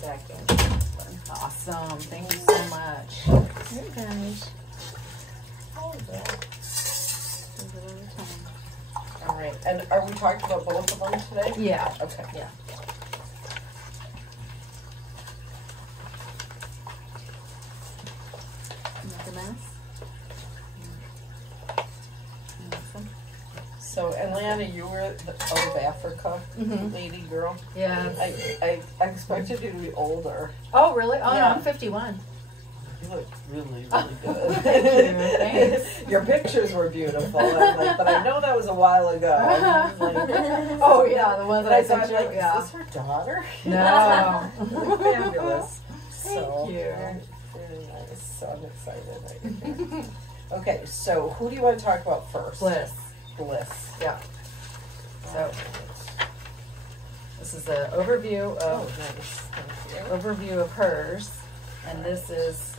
they're back in. Awesome. Thank you so much. Hey guys. All right. And are we talking about both of them today? Yeah. Okay. Yeah. Make a mess. Awesome. So, Atlanta, you were out of Africa, lady girl. Yeah. I expected you to be older. Oh, really? Oh, Yeah. no, I'm 51. You look really, really good. Thank you. Thanks. Your pictures were beautiful. I'm like, but I know that was a while ago. Like, Oh, yeah, the one that I thought, sent you. like, Yeah. is this her daughter? No. Fabulous. Thank So, you. Very, very nice. So I'm excited that you're here. Okay, so who do you want to talk about first? Bliss. Bliss. Yeah. So this is an overview Oh, of nice. Thank you. overview of hers, and this is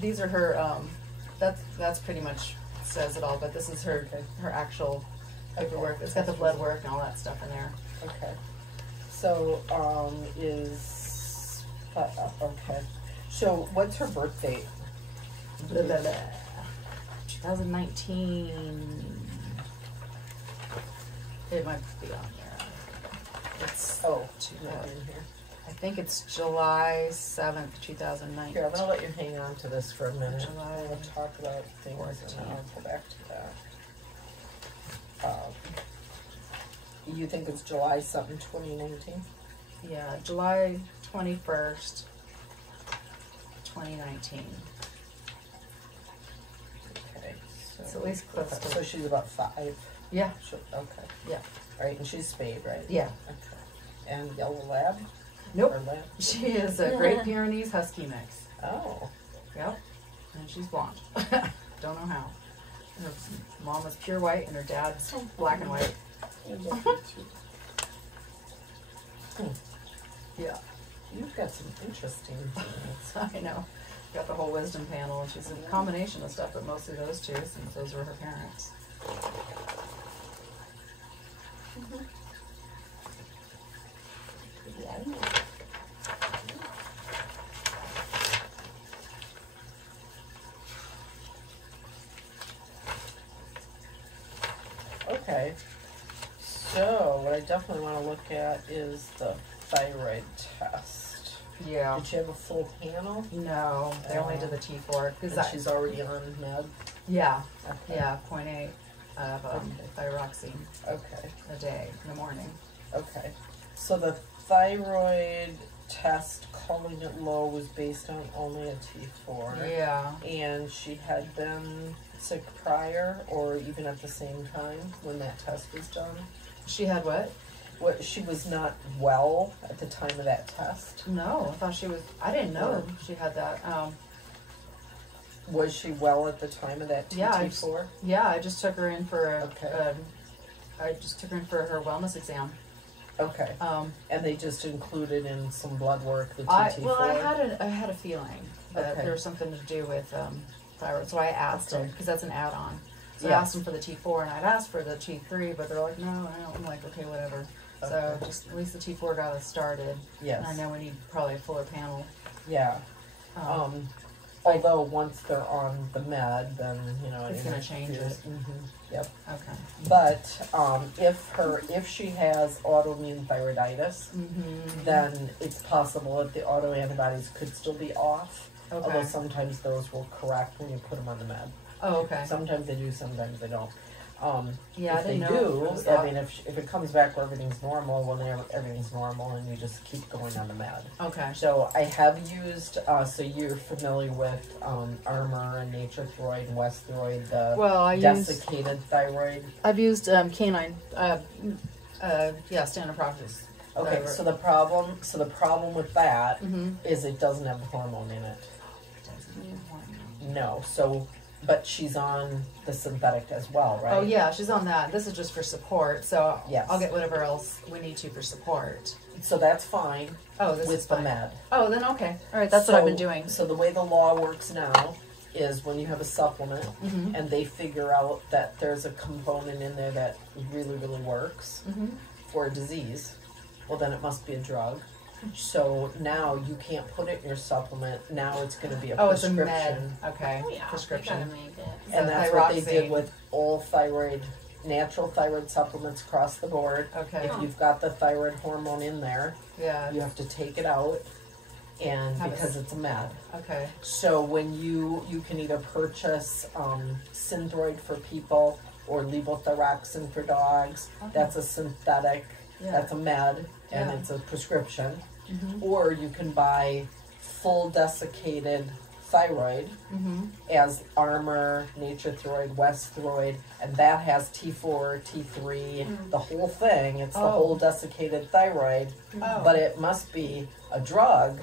these are her. That's pretty much says it all. But this is her actual paperwork. It's got the blood work and all that stuff in there. Okay. So okay. So what's her birth date? Blah, blah, blah. 2019. It might be on there. It's Not in here. I think it's July 7th, 2019. Here, I'm gonna let you hang on to this for a minute. July We'll talk about things and then I'll go back to that. You think it's July 7, 2019? Yeah, July 21st, 2019. Okay. So It's at least close to. So she's about 5. Yeah. Okay. Yeah. All right, and she's spayed, right? Yeah. Okay. And yellow lab? Nope. Or lab? She is a Great Pyrenees Husky mix. Oh. Yep. And she's blonde. Don't know how. Her mom is pure white and her dad's black and white. Yeah. You've got some interesting things. I know. Got the whole wisdom panel, and she's a combination of stuff, but mostly those two, since those were her parents. Okay. So, what I definitely want to look at is the thyroid test. Yeah. Did she have a full panel? No, they only did the T4 because And she's already on med? yeah, Okay. yeah, 0.8 of thyroxine Okay. a day in the morning. Okay. So the thyroid test, calling it low, was based on only a T4. Yeah. And she had been sick prior or even at the same time when that test was done? She had what? She was not well at the time of that test? No, I thought she was. I didn't know she had that. Was she well at the time of that T4? Yeah, I just took her in for Okay. I just took her in for her wellness exam. Okay. And they just included in some blood work the I T4? had a feeling that Okay. there was something to do with thyroid, so I asked him because that's an add-on. So I Yes. asked him for the T4, and I'd asked for the T3, but they're like, no, I don't. I'm like, okay, whatever. So Okay. just at least the T4 got us started. Yes. And I know we need probably a fuller panel. Yeah. Although once they're on the med, then It's gonna change it. Yep. Okay. But if she has autoimmune thyroiditis, then it's possible that the autoantibodies could still be off. Okay. Although sometimes those will correct when you put them on the med. Oh, okay. Sometimes they do, sometimes they don't. Yeah, I if they didn't know do, it was I that. mean, if it comes back where everything's normal, well, then everything's normal, and you just keep going on the med. Okay. So I have used, so you're familiar with Armor and Nature Throid and West Throid, the desiccated thyroid. I've used canine. Standard practice. Okay, so the problem with that is it doesn't have hormone in it. No, but she's on the synthetic as well, right? Oh yeah, she's on that. This is just for support, so Yes. I'll get whatever else we need to for support. So that's fine. Oh, this with is the fine. med. Oh, then okay. All right, that's what I've been doing. So the way the law works now is when you have a supplement and they figure out that there's a component in there that really, really works for a disease, well, then it must be a drug. So now you can't put it in your supplement. Now it's going to be a Oh, it's a prescription. med. Okay. Oh, yeah. Prescription. We gotta make it. And So that's what they thyroxine. did with all thyroid, natural thyroid supplements across the board. Okay. If you've got the thyroid hormone in there, Yeah. you have to take it out, and Have it- because it's a med. Okay. So when you can either purchase Synthroid for people or levothyroxine for dogs. Okay. That's a synthetic. Yeah. That's a med, and Yeah. it's a prescription. Mm-hmm. Or you can buy full desiccated thyroid Mm-hmm. as Armor, Nature Throid, West Throid, and that has T4, T3, the whole thing. It's the Oh. whole desiccated thyroid, Oh. but it must be a drug,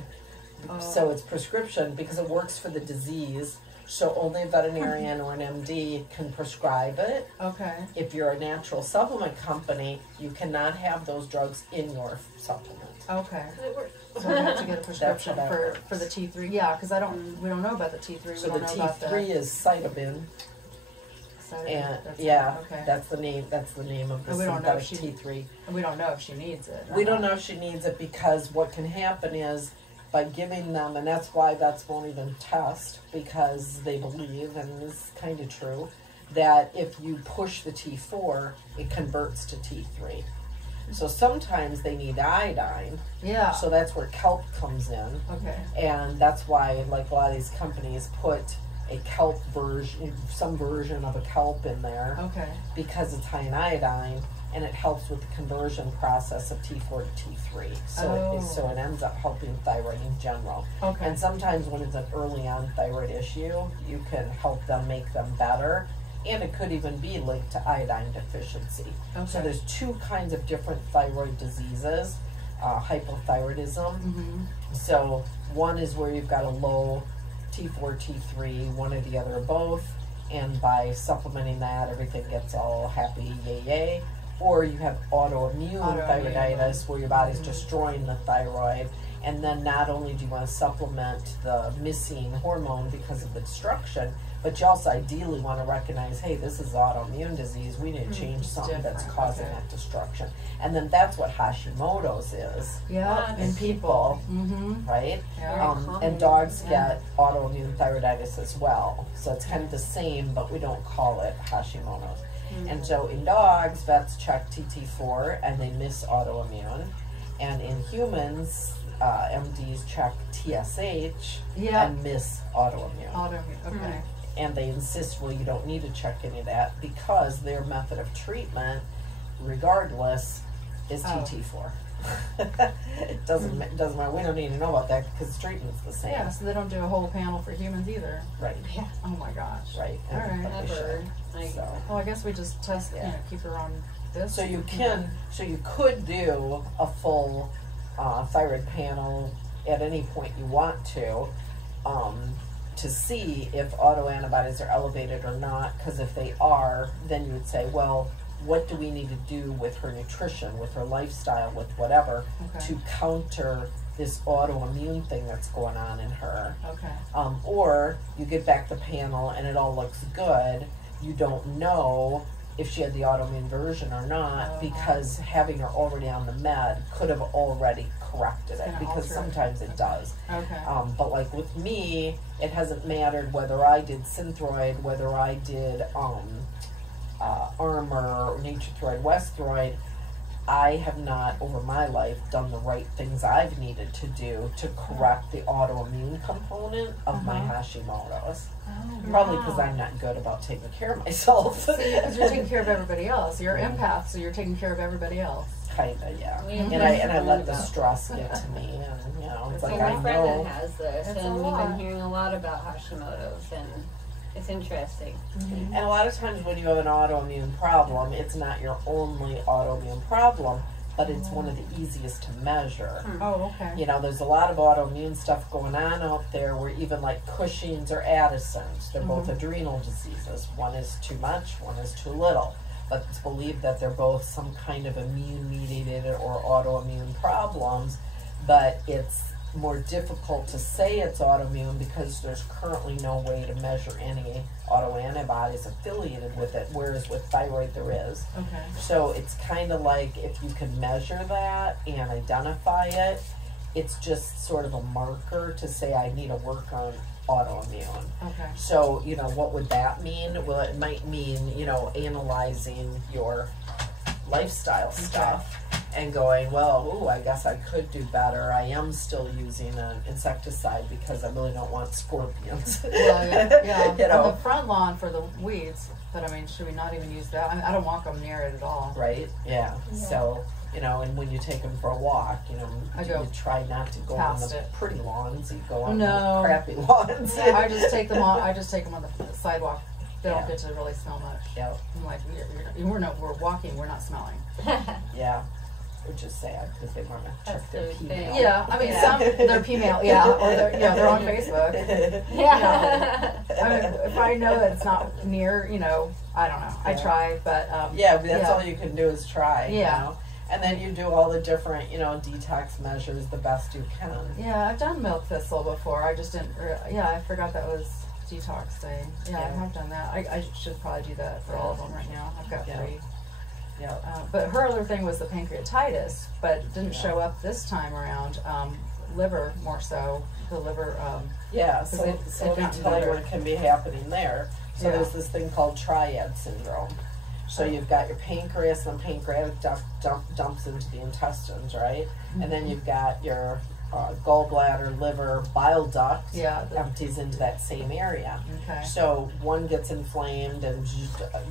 Oh. so it's prescription because it works for the disease. So only a veterinarian or an MD can prescribe it. Okay. If you're a natural supplement company, you cannot have those drugs in your supplement. Okay. It works. So we have to get a prescription how that for works. the T3. Yeah, because we don't know about the T3. So we the don't know about T3 is Cytobin, and that's yeah, okay. that's the name. That's the name of the And we don't know if synthetic T3. And we don't know if she needs it. or We don't not. know if she needs it because what can happen is by giving them, and that's why vets won't even test because they believe, and it's kind of true, that if you push the T4, it converts to T3. So sometimes they need iodine, Yeah. so that's where kelp comes in, Okay. and that's why like a lot of these companies put a kelp version, some version of a kelp in there Okay. because it's high in iodine, and it helps with the conversion process of T4 to T3. So so it ends up helping thyroid in general. Okay. And sometimes when it's an early on thyroid issue, you can help them make them better, and it could even be linked to iodine deficiency. Okay. So there's two kinds of different thyroid diseases, hypothyroidism. Mm-hmm. So one is where you've got a low T4, T3, one or the other or both, and by supplementing that, everything gets all happy, yay, yay. Or you have autoimmune thyroiditis, where your body's destroying the thyroid, and then not only do you want to supplement the missing hormone because of the destruction, but you also ideally want to recognize, hey, this is autoimmune disease, we need to change something that's different, causing okay. that destruction. And then that's what Hashimoto's is, Yeah. In In people. people. Mm-hmm. right? Yeah. common, And dogs yeah. get autoimmune thyroiditis as well. So it's kind of the same, but we don't call it Hashimoto's. And so in dogs, vets check TT4 and they miss autoimmune. And in humans, MDs check TSH Yeah. and miss autoimmune. Autoimmune. Okay. And they insist, well, you don't need to check any of that because their method of treatment, regardless, is Oh. TT4. It doesn't matter. We don't need to know about that because the treatment's the same. Yeah. So they don't do a whole panel for humans either. Right. Yeah. Oh my gosh. Right. All right. But they should. Ever. Like, So. Well, I guess we just test. Yeah. You know, keep her on this. So you can, so you could do a full thyroid panel at any point you want to see if autoantibodies are elevated or not. Because if they are, then you would say, well, what do we need to do with her nutrition, with her lifestyle, with whatever, Okay. to counter this autoimmune thing that's going on in her. Okay. Or you get back the panel and it all looks good. You don't know if she had the autoimmune version or not Uh-huh. because having her already on the med could have already corrected It's it gonna because alter it. sometimes it does. Okay. But like with me, it hasn't mattered whether I did Synthroid, whether I did Armor, or Nature Throid, West Throid. I have not, over my life, done the right things I've needed to do to correct the autoimmune component of my Hashimoto's. Oh, Probably because I'm not good about taking care of myself. Because you're taking care of everybody else. You're an empath, so you're taking care of everybody else. Kinda, yeah. We And have I let the about- stress get to me, and it's So like my I friend know. that has this, It's a and we've lot. been hearing a lot about Hashimoto's, and it's interesting. And a lot of times when you have an autoimmune problem, it's not your only autoimmune problem, but it's one of the easiest to measure. Oh, okay. You know, there's a lot of autoimmune stuff going on out there where even like Cushing's or Addison's, they're both adrenal diseases. One is too much, one is too little. But it's believed that they're both some kind of immune-mediated or autoimmune problems, but it's more difficult to say it's autoimmune because there's currently no way to measure any autoantibodies affiliated with it, whereas with thyroid there is. Okay. So it's kind of like if you can measure that and identify it, It's just sort of a marker to say I need to work on autoimmune. Okay. So, you know, what would that mean? Well, it might mean, you know, analyzing your lifestyle stuff and going, well, ooh, I guess I could do better. I am still using an insecticide because I really don't want scorpions. Well, yeah. You know. On the front lawn for the weeds, but I mean, should we not even use that? I mean, I don't walk them near it at all. Right? Yeah. So, you know, and when you take them for a walk, you know, you try not to go on the pretty lawns. You go on the crappy lawns. I just take them on. I just take them on the sidewalk. They don't get to really smell much. Yeah. I'm like, we're walking. We're not smelling. Yeah. Which is sad because they want to check their P-mail. Yeah, I mean, some they're P-mail, or they're on Facebook. Yeah. I mean, if I know that it's not near, you know, I don't know. I try, but that's all you can do is try. Yeah. You know? And then you do all the different, you know, detox measures the best you can. Yeah, I've done milk thistle before. I just didn't. I forgot that was detox day. Yeah, I have done that. I should probably do that for all of them right now. I've got 3. Yeah. But her other thing was the pancreatitis, but it didn't show up this time around. Liver more so. The liver. So let me tell you what can be happening there. So there's this thing called triad syndrome. So you've got your pancreas, and the pancreatic dumps into the intestines, right? Mm-hmm. And then you've got your gallbladder, liver, bile duct empties into that same area. Okay. So one gets inflamed and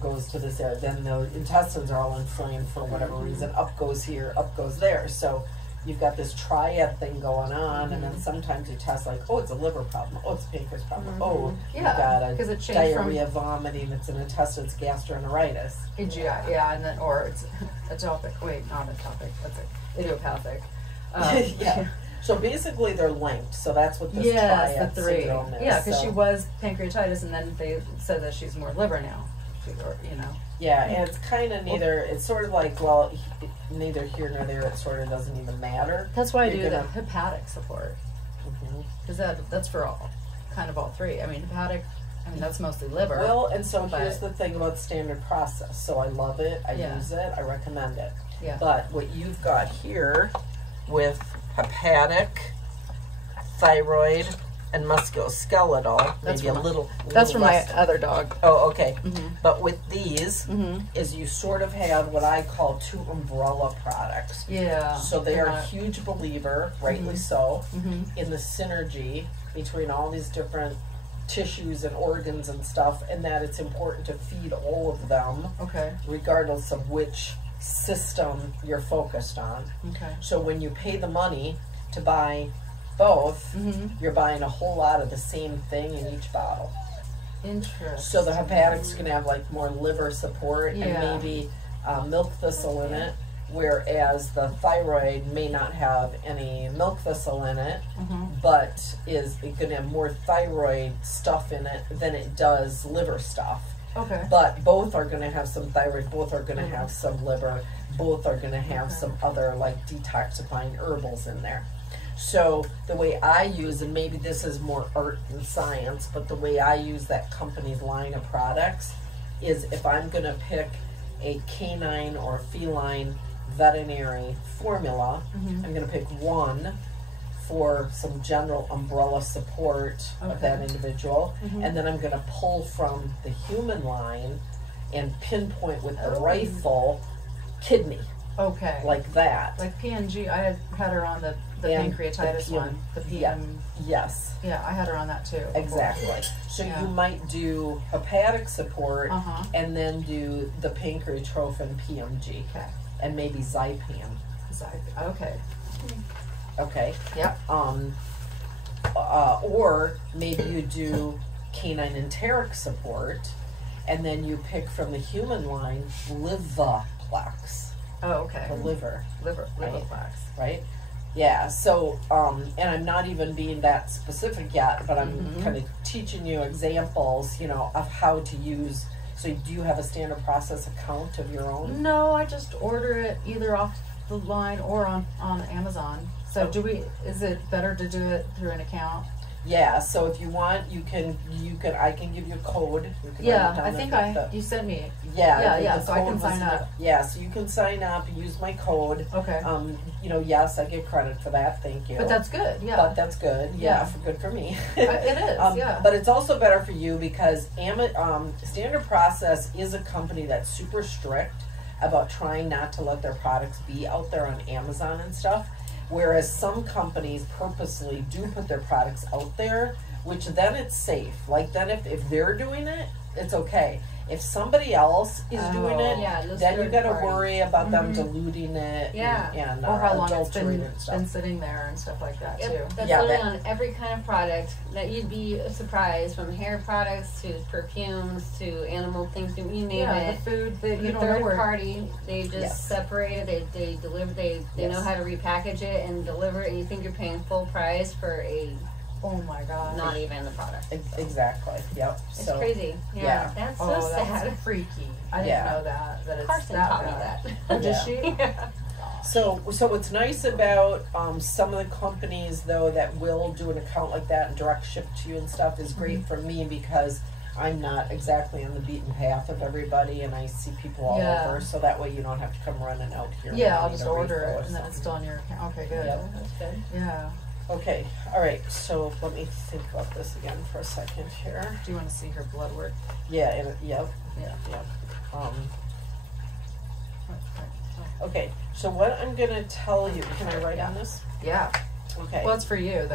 goes to this area. Then the intestines are all inflamed for whatever reason. Up goes here, up goes there. So you've got this triad thing going on, and then sometimes you test like, oh, it's a liver problem. Oh, it's a pancreas problem. Oh, you've got a diarrhea, vomiting. It's an intestine. It's gastroenteritis. And then or it's atopic. Wait, not atopic. That's idiopathic. So basically, they're linked. So that's what this triad syndrome is. Yeah, because she was pancreatitis, and then they said that she's more liver now. You know. Yeah, and it's kind of neither. It's sort of like, well, neither here nor there. It sort of doesn't even matter. That's why I do the hepatic support, because that's for kind of all 3. I mean, hepatic. I mean, that's mostly liver. Well, and so here's the thing about standard process. So I love it. I use it. I recommend it. Yeah. But what you've got here with hepatic, thyroid, and musculoskeletal, that's maybe a little. That's for my other dog. Oh, okay. But with these, is you sort of have what I call 2 umbrella products. Yeah. So they are a huge believer, rightly so, in the synergy between all these different tissues and organs and stuff, and that it's important to feed all of them, regardless of which system you're focused on. Okay. So when you pay the money to buy both, you're buying a whole lot of the same thing in each bottle. Interesting. So the hepatic's going to have like more liver support and maybe milk thistle in it, whereas the thyroid may not have any milk thistle in it, but is going to have more thyroid stuff in it than it does liver stuff. Okay. But both are going to have some thyroid, both are going to have some liver, both are going to have some other like detoxifying herbals in there. So the way I use, and maybe this is more art than science, but the way I use that company's line of products is if I'm going to pick a canine or feline veterinary formula, I'm going to pick one for some general umbrella support of that individual, and then I'm going to pull from the human line and pinpoint with the rifle kidney. Okay. Like that. Like PNG, I had her on the pancreatitis one. The PM. Yes. Yeah, I had her on that too. Exactly. So you might do hepatic support and then do the pancreatrophin PMG. Okay. And maybe Zypan. Okay. Okay. Yep. Or maybe you do canine enteric support and then you pick from the human line Livaplex. Oh, okay. The liver plaques. Right? Yeah, so, and I'm not even being that specific yet, but I'm kind of teaching you examples, you know, of how to use. So do you have a standard process account of your own? No, I just order it either off the line or on Amazon. So is it better to do it through an account? Yeah, so if you want, you can. I can give you a code. You can write it Yeah, down I think you sent me. Yeah, so I can sign up. Yeah, so you can sign up, use my code. Okay. Yes, I get credit for that. Thank you. But that's good. Yeah. But that's good. Yeah. For good for me. It is. Yeah. But it's also better for you because Standard Process is a company that's super strict about trying not to let their products be out there on Amazon and stuff. Whereas some companies purposely do put their products out there, which then it's safe. Like then if they're doing it, it's okay. If somebody else is doing it, then you got to worry about them diluting it and or how long it's been sitting there and stuff like that too. That's literally on every kind of product that you'd be surprised, from hair products to perfumes to animal things, you name it. The food that you don't third know where. party, they just separate it. They deliver. They know how to repackage it and deliver it, and you think you're paying full price for a. Oh my god! Not even the product. Exactly. Yep. It's crazy. Yeah. That's so sad. That's freaky. I didn't know that it's Carson that taught bad. me that. Oh, did she? Yeah. So what's nice about some of the companies though that will do an account like that and direct ship to you and stuff is great for me because I'm not exactly on the beaten path of everybody and I see people all over, so that way you don't have to come running out here. Yeah, I'll just order it and then it's still on your account. Okay, good. Yep. That's good. Yeah. Okay, all right, so let me think about this again for a second here. Do you want to see her blood work? Yeah, yep. Okay, so what I'm going to tell you, can I write on this? Yeah. Okay. Well, it's for you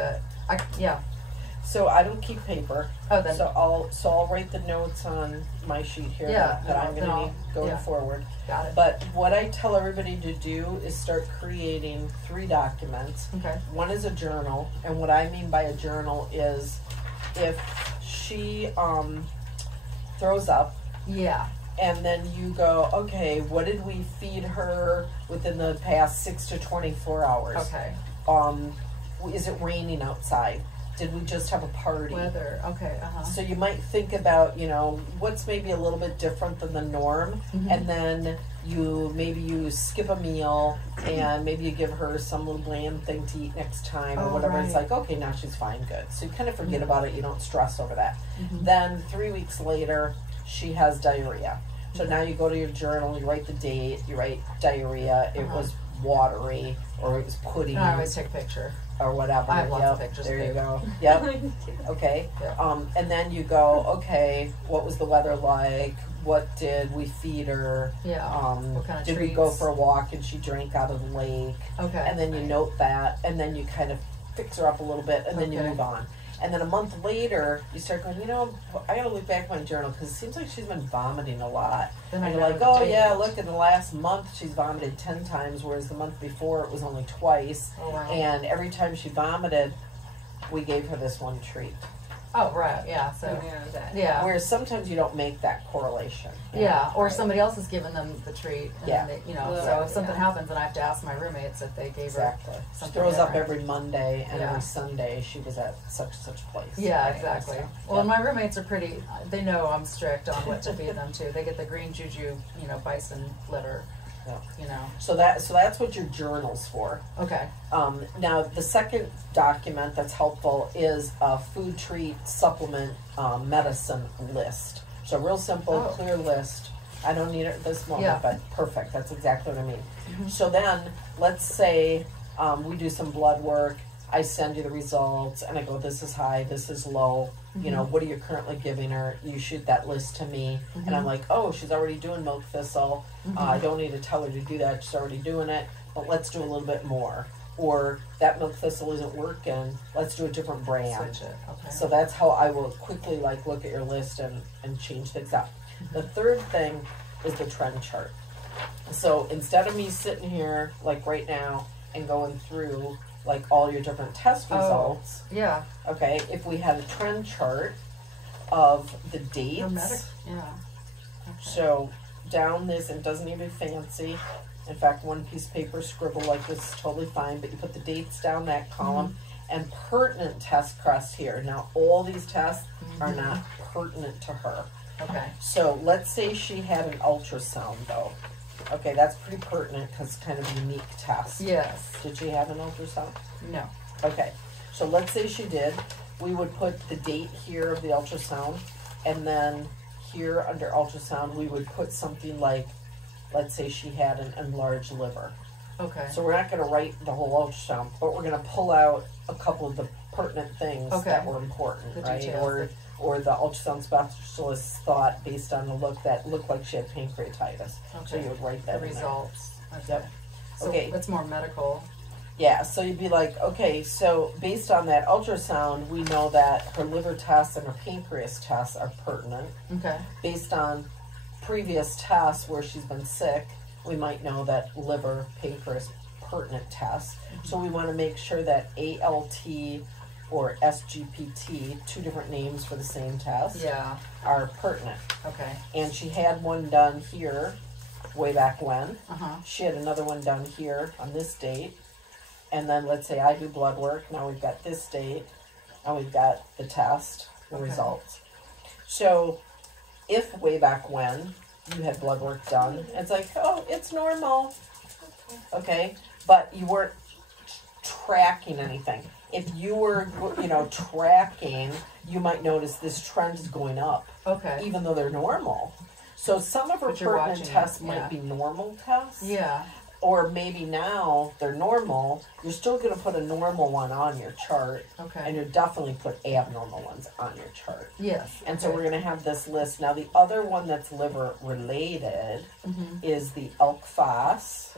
So I don't keep paper. Oh, then. So I'll write the notes on my sheet here that I'm going to need going forward. Got it. But what I tell everybody to do is start creating 3 documents. Okay. One is a journal, and what I mean by a journal is if she throws up. Yeah. And then you go, okay, what did we feed her within the past 6 to 24 hours? Okay. Is it raining outside? Did we just have a party? Weather. Okay. So you might think about, what's maybe a little bit different than the norm, and then you skip a meal, and maybe you give her some little bland thing to eat next time or whatever. Right. It's like, okay, now she's fine, good. So you kind of forget about it. You don't stress over that. Then 3 weeks later, she has diarrhea. So now you go to your journal, you write the date, you write diarrhea. It was watery, or it was pudding. I always take a picture. Or whatever. I have lots of pictures. There you go. Yep. Okay. Yeah. And then you go, okay, what was the weather like? What did we feed her? Yeah. What kind of did treats? we go for a walk and she drank out of the lake? Okay. And then you note that, and then you kind of fix her up a little bit, and then you move on. And then a month later, you start going, I gotta look back at my journal because it seems like she's been vomiting a lot. Then and you're like, oh yeah, look, in the last month she's vomited 10 times, whereas the month before it was only twice. Oh, wow. And every time she vomited, we gave her this one treat. Oh, right, yeah. So, yeah. Whereas sometimes you don't make that correlation. Yeah, or somebody else has given them the treat. And they, Yeah. so if something happens, then I have to ask my roommates if they gave her She something throws up different. every Monday, and every Sunday she was at such and such place. Yeah, Right? exactly. So, Well, my roommates are pretty, they know I'm strict on what to feed them too. They get the green juju, bison litter, So that's what your journal's for. Okay. Now, the second document that's helpful is a food treat supplement medicine list. So real simple, clear list. I don't need it at this moment, but perfect. That's exactly what I mean. So then, let's say we do some blood work. I send you the results, and I go, this is high, this is low. What are you currently giving her? You shoot that list to me, and I'm like, oh, she's already doing milk thistle. I don't need to tell her to do that. She's already doing it, but let's do a little bit more. Or that milk thistle isn't working. Let's do a different brand. Switch it. Okay. So that's how I will quickly look at your list and change things up. The third thing is the trend chart. So instead of me sitting here like right now and going through like all your different test results. Yeah. Okay, if we had a trend chart of the dates. Yeah. Okay. So down this, it doesn't need to be fancy. In fact, one piece of paper scribble like this is totally fine, but you put the dates down that column and pertinent test crest here. Now, all these tests are not pertinent to her. Okay. So let's say she had an ultrasound though. Okay, that's pretty pertinent because it's kind of a unique test. Yes. Did she have an ultrasound? No. Okay, so let's say she did. we would put the date here of the ultrasound, and then here under ultrasound, we would put something like, let's say she had an enlarged liver. Okay. So we're not going to write the whole ultrasound, but we're going to pull out a couple of the pertinent things that were important, the right? details. Or the ultrasound specialist thought based on the look that looked like she had pancreatitis. Okay. So you would write that The in there. results. Okay. Yep. So Okay. it's more medical. Yeah, so you'd be like, okay, so based on that ultrasound, we know that her liver tests and her pancreas tests are pertinent. Okay. Based on previous tests where she's been sick, we might know that liver, pancreas, pertinent tests. So we want to make sure that ALT or SGPT, two different names for the same test, Yeah. are pertinent. Okay. And she had one done here way back when. Uh-huh. She had another one done here on this date. And then let's say I do blood work. Now we've got this date. And we've got the test, the results. So if way back when you had blood work done, it's like, oh, it's normal. Okay. But you weren't tracking anything. If you were, tracking, you might notice this trend is going up. Okay. Even though they're normal. So some of her But you're pertinent watching tests it, might be normal tests. Yeah. Or maybe now they're normal. You're still going to put a normal one on your chart. Okay. And you'll definitely put abnormal ones on your chart. Yes. And so we're going to have this list. Now the other one that's liver related is the elk phos.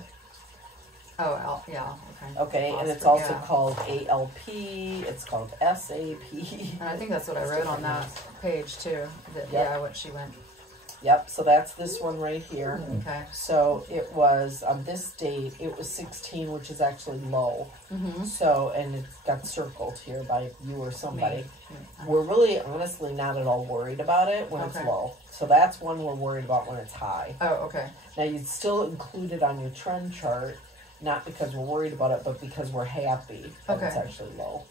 Oh, yeah. Okay. Okay, and it's Phosphor, also yeah. called ALP. It's called SAP. And I think that's what I wrote on that page too. That, Yeah, what she went. Yep, so that's this one right here. Okay. So it was, on this date, it was 16, which is actually low. So, and it got circled here by you or somebody. We're really, honestly, not at all worried about it when it's low. So that's one we're worried about when it's high. Oh, okay. Now, you'd still include it on your trend chart, not because we're worried about it, but because we're happy that it's actually low.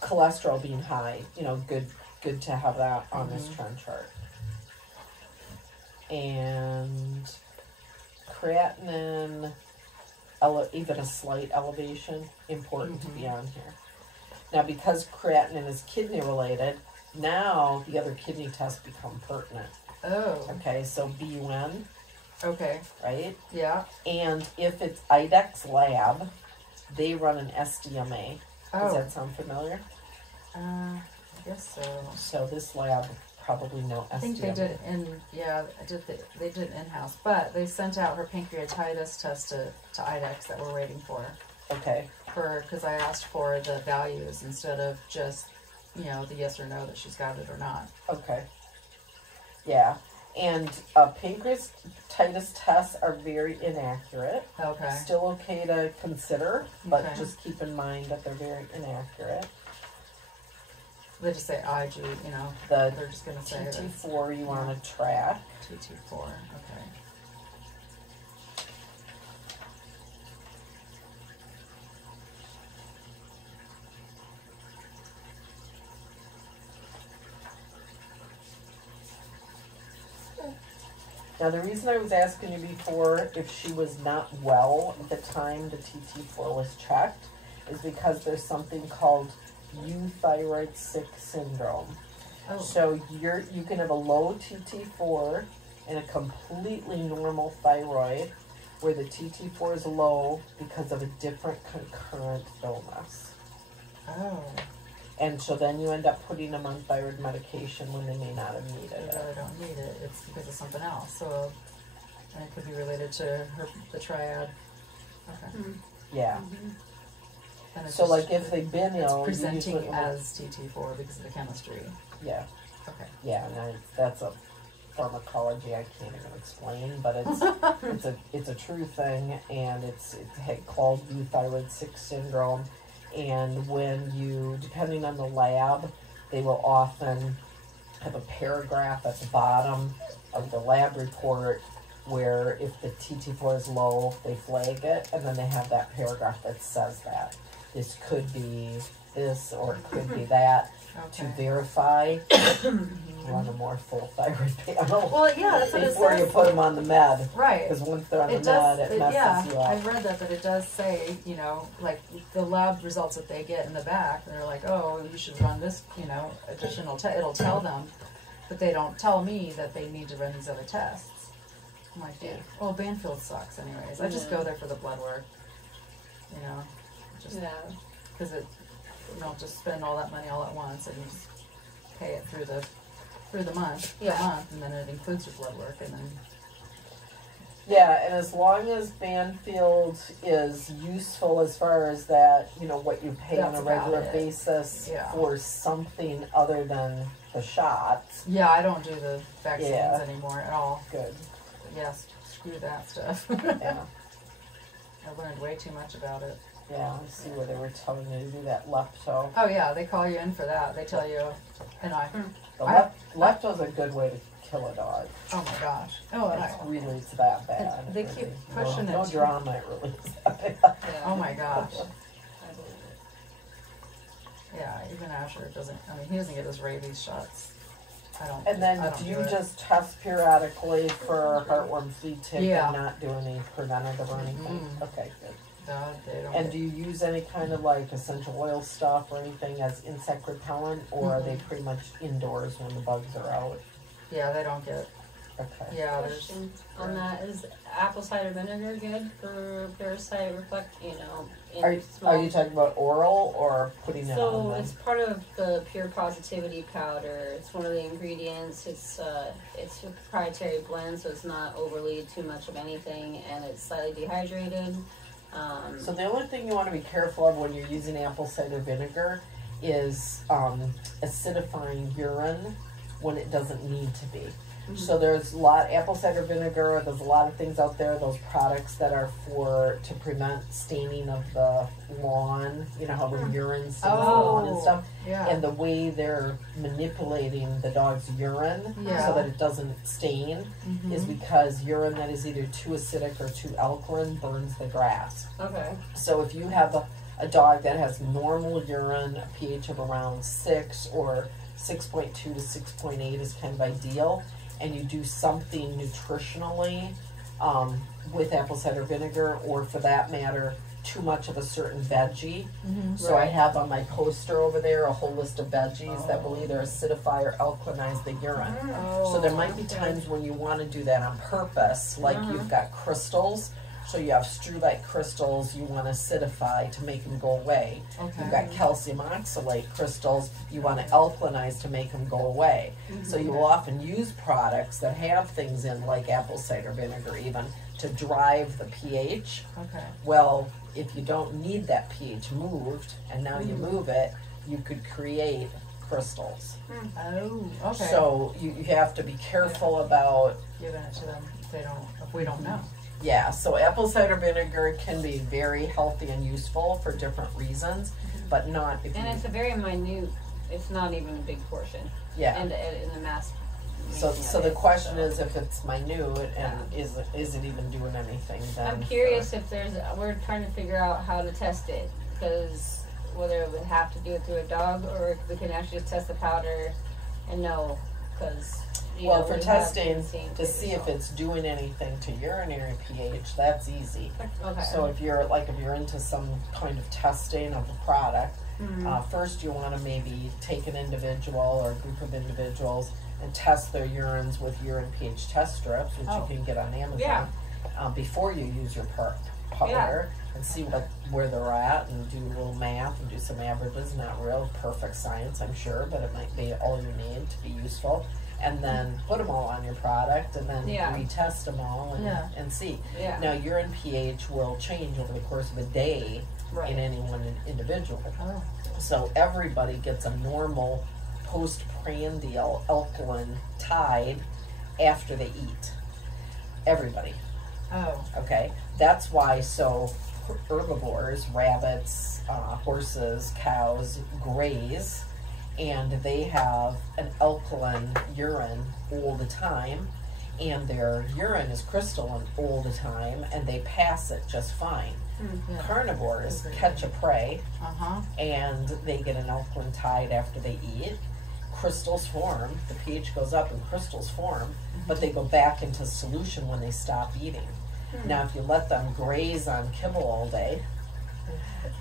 Cholesterol being high, good to have that on this trend chart. And creatinine, even a slight elevation, important to be on here. Now, because creatinine is kidney related, now the other kidney tests become pertinent. Oh. Okay, so BUN. Okay. Right? Yeah. And if it's IDEX Lab, they run an SDMA. Oh. Does that sound familiar? I guess so. So this lab probably know SDMA. I think they did they did in-house, but they sent out her pancreatitis test to IDEX that we're waiting for. Okay. Because I asked for the values instead of just, the yes or no that she's got it or not. Okay. Yeah. And pancreatitis tests are very inaccurate. Okay. Still okay to consider, but just keep in mind that they're very inaccurate. They just say IG, The they're just going to say TT4 you want to track. TT4, okay. Now, the reason I was asking you before if she was not well at the time the TT4 was checked is because there's something called euthyroid sick syndrome. Oh. So you can have a low TT4 and a completely normal thyroid where the TT4 is low because of a different concurrent illness. Oh. And so then you end up putting them on thyroid medication when they may not have needed They it. really don't need it. It's because of something else. So, and it could be related to the triad. Okay. Yeah. And it's So, just- like, if they've been it's ill, you presenting usually as TT4 because of the chemistry. yeah, Okay. yeah, and that's a pharmacology I can't even explain, but it's a true thing, and it's called euthyroid sick syndrome. And when you, depending on the lab, they will often have a paragraph at the bottom of the lab report where if the TT4 is low, they flag it, and then they have that paragraph that says that. this could be this or it could be that. To Okay. verify, run a more full thyroid panel Well, yeah, that's what it before you says. put them on the med. Right. Because once they're on It the does, med, it messes yeah, you up. I've read that it does say, you know, like the lab results that they get in the back, they're like, oh, you should run this, you know, additional it'll tell them, but they don't tell me that they need to run these other tests. I'm like, dude, well, Banfield sucks anyways. I just Yeah. go there for the blood work, you know, just Yeah. because you don't just spend all that money all at once and you just pay it through the month, per Yeah. month, and then it includes your blood work, and then Yeah, and as long as Banfield is useful as far as that, you know, what you pay on That's a about regular it. basis Yeah. for something other than the shots, yeah, I don't do the vaccines Yeah. anymore at all. good. Yes, screw that stuff. Yeah, I learned way too much about it. yeah, I see where they were telling you to do that lepto. Oh yeah, they call you in for that. They tell you, and The I- lepto's a good way to kill a dog. oh my gosh, oh and It's I, really, it's that bad. They It keep really- pushing no, it. No drama, it really is that bad. Yeah. oh my gosh, I believe it. yeah. Even Asher doesn't. I mean, he doesn't get his rabies shots. I don't. And then I don't do you it. just test periodically for heartworm, flea tick, Yeah. and not do any preventative or anything? Mm. Okay, good. No, they don't. And get- do you use any kind of like essential oil stuff or anything as insect repellent, or are they Mhm. pretty much indoors when the bugs are out? yeah, they don't get. Okay. Yeah, there's. Question on that, is apple cider vinegar good for parasite reflect, you know, in small... Are you talking about oral or putting it on So them? it's part of the pure positivity powder. It's one of the ingredients. It's a proprietary blend, so it's not overly too much of anything, and it's slightly dehydrated. So the only thing you want to be careful of when you're using apple cider vinegar is acidifying urine when it doesn't need to be. Mhm. So there's a lot apple cider vinegar. There's a lot of things out there. Those products that are to prevent staining of the lawn. You know how the urine stains the lawn and stuff. Yeah. And the way they're manipulating the dog's urine Yeah. so that it doesn't stain Mhm. is because urine that is either too acidic or too alkaline burns the grass. Okay. So if you have a dog that has normal urine, a pH of around 6 or 6.2 to 6.8 is kind of ideal, and you do something nutritionally with apple cider vinegar, or for that matter, too much of a certain veggie. Mhm. So I Right. have on my poster over there a whole list of veggies that will either acidify or alkalinize the urine. Oh, So there might be okay. times when you want to do that on purpose, like you've got crystals. So you have struvite crystals you want to acidify to make them go away. Okay. You've got calcium oxalate crystals you want to alkalinize to make them go away. So you will often use products that have things in, like apple cider vinegar even, to drive the pH. Okay. Well, if you don't need that pH moved, and now you move it, you could create crystals. Oh, okay. So you have to be careful about, Giving it to them if we don't know. yeah, so apple cider vinegar can be very healthy and useful for different reasons, but not if And you, it's a very minute, it's not even a big portion. yeah. And in the mass. So making so of the it, question so. is if it's minute and is it even doing anything then? I'm curious if we're trying to figure out how to test it, because whether it would have to do it through a dog or if we can actually just test the powder and know, because Well, for testing to see if it's doing anything to urinary pH, that's easy. okay. So if you're into some kind of testing of a product, Mhm. first you want to maybe take an individual or a group of individuals and test their urines with urine pH test strips, which Oh. you can get on Amazon, Yeah. before you use your powder, and see where they're at, and do a little math and do some averages. Not real perfect science, I'm sure, but it might be all you need to be useful. And then put them all on your product, and then Yeah. retest them all and see. Yeah. Now, urine pH will change over the course of a day Right. in any one individual. Oh. So everybody gets a normal postprandial alkaline tide after they eat. Everybody. Oh. Okay, that's why herbivores, rabbits, horses, cows graze, and they have an alkaline urine all the time, and their urine is crystalline all the time, and they pass it just fine. Yeah. Carnivores Agreed. catch a prey Uh-huh. and they get an alkaline tide after they eat. Crystals form, the pH goes up and crystals form, but they go back into solution when they stop eating. Now, if you let them graze on kibble all day,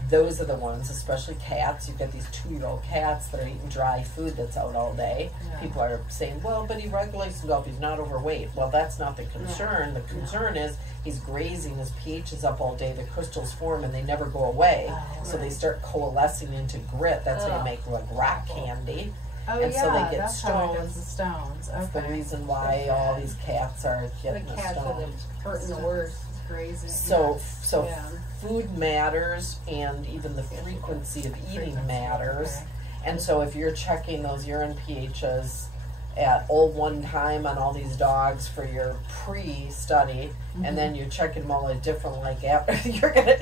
those are the ones, especially cats. You've got these 2-year-old cats that are eating dry food that's out all day. Yeah. People are saying, well, but he regulates himself, he's not overweight. Well, that's not the concern. The concern is he's grazing, his pH is up all day, the crystals form and they never go away. Oh, So they right. start coalescing into grit. That's how you Ugh. make like rock candy. Oh, And yeah, so they get that's how it stones. does the stones. That's the Okay. reason why all these cats are The getting the cats are stones. hurting the worst. It's crazy. So Yeah. food matters, and even the frequency of eating matters. Okay. And so if you're checking those urine pHs at all one time on all these dogs for your pre-study, and then you're checking them all at different, like after you're gonna,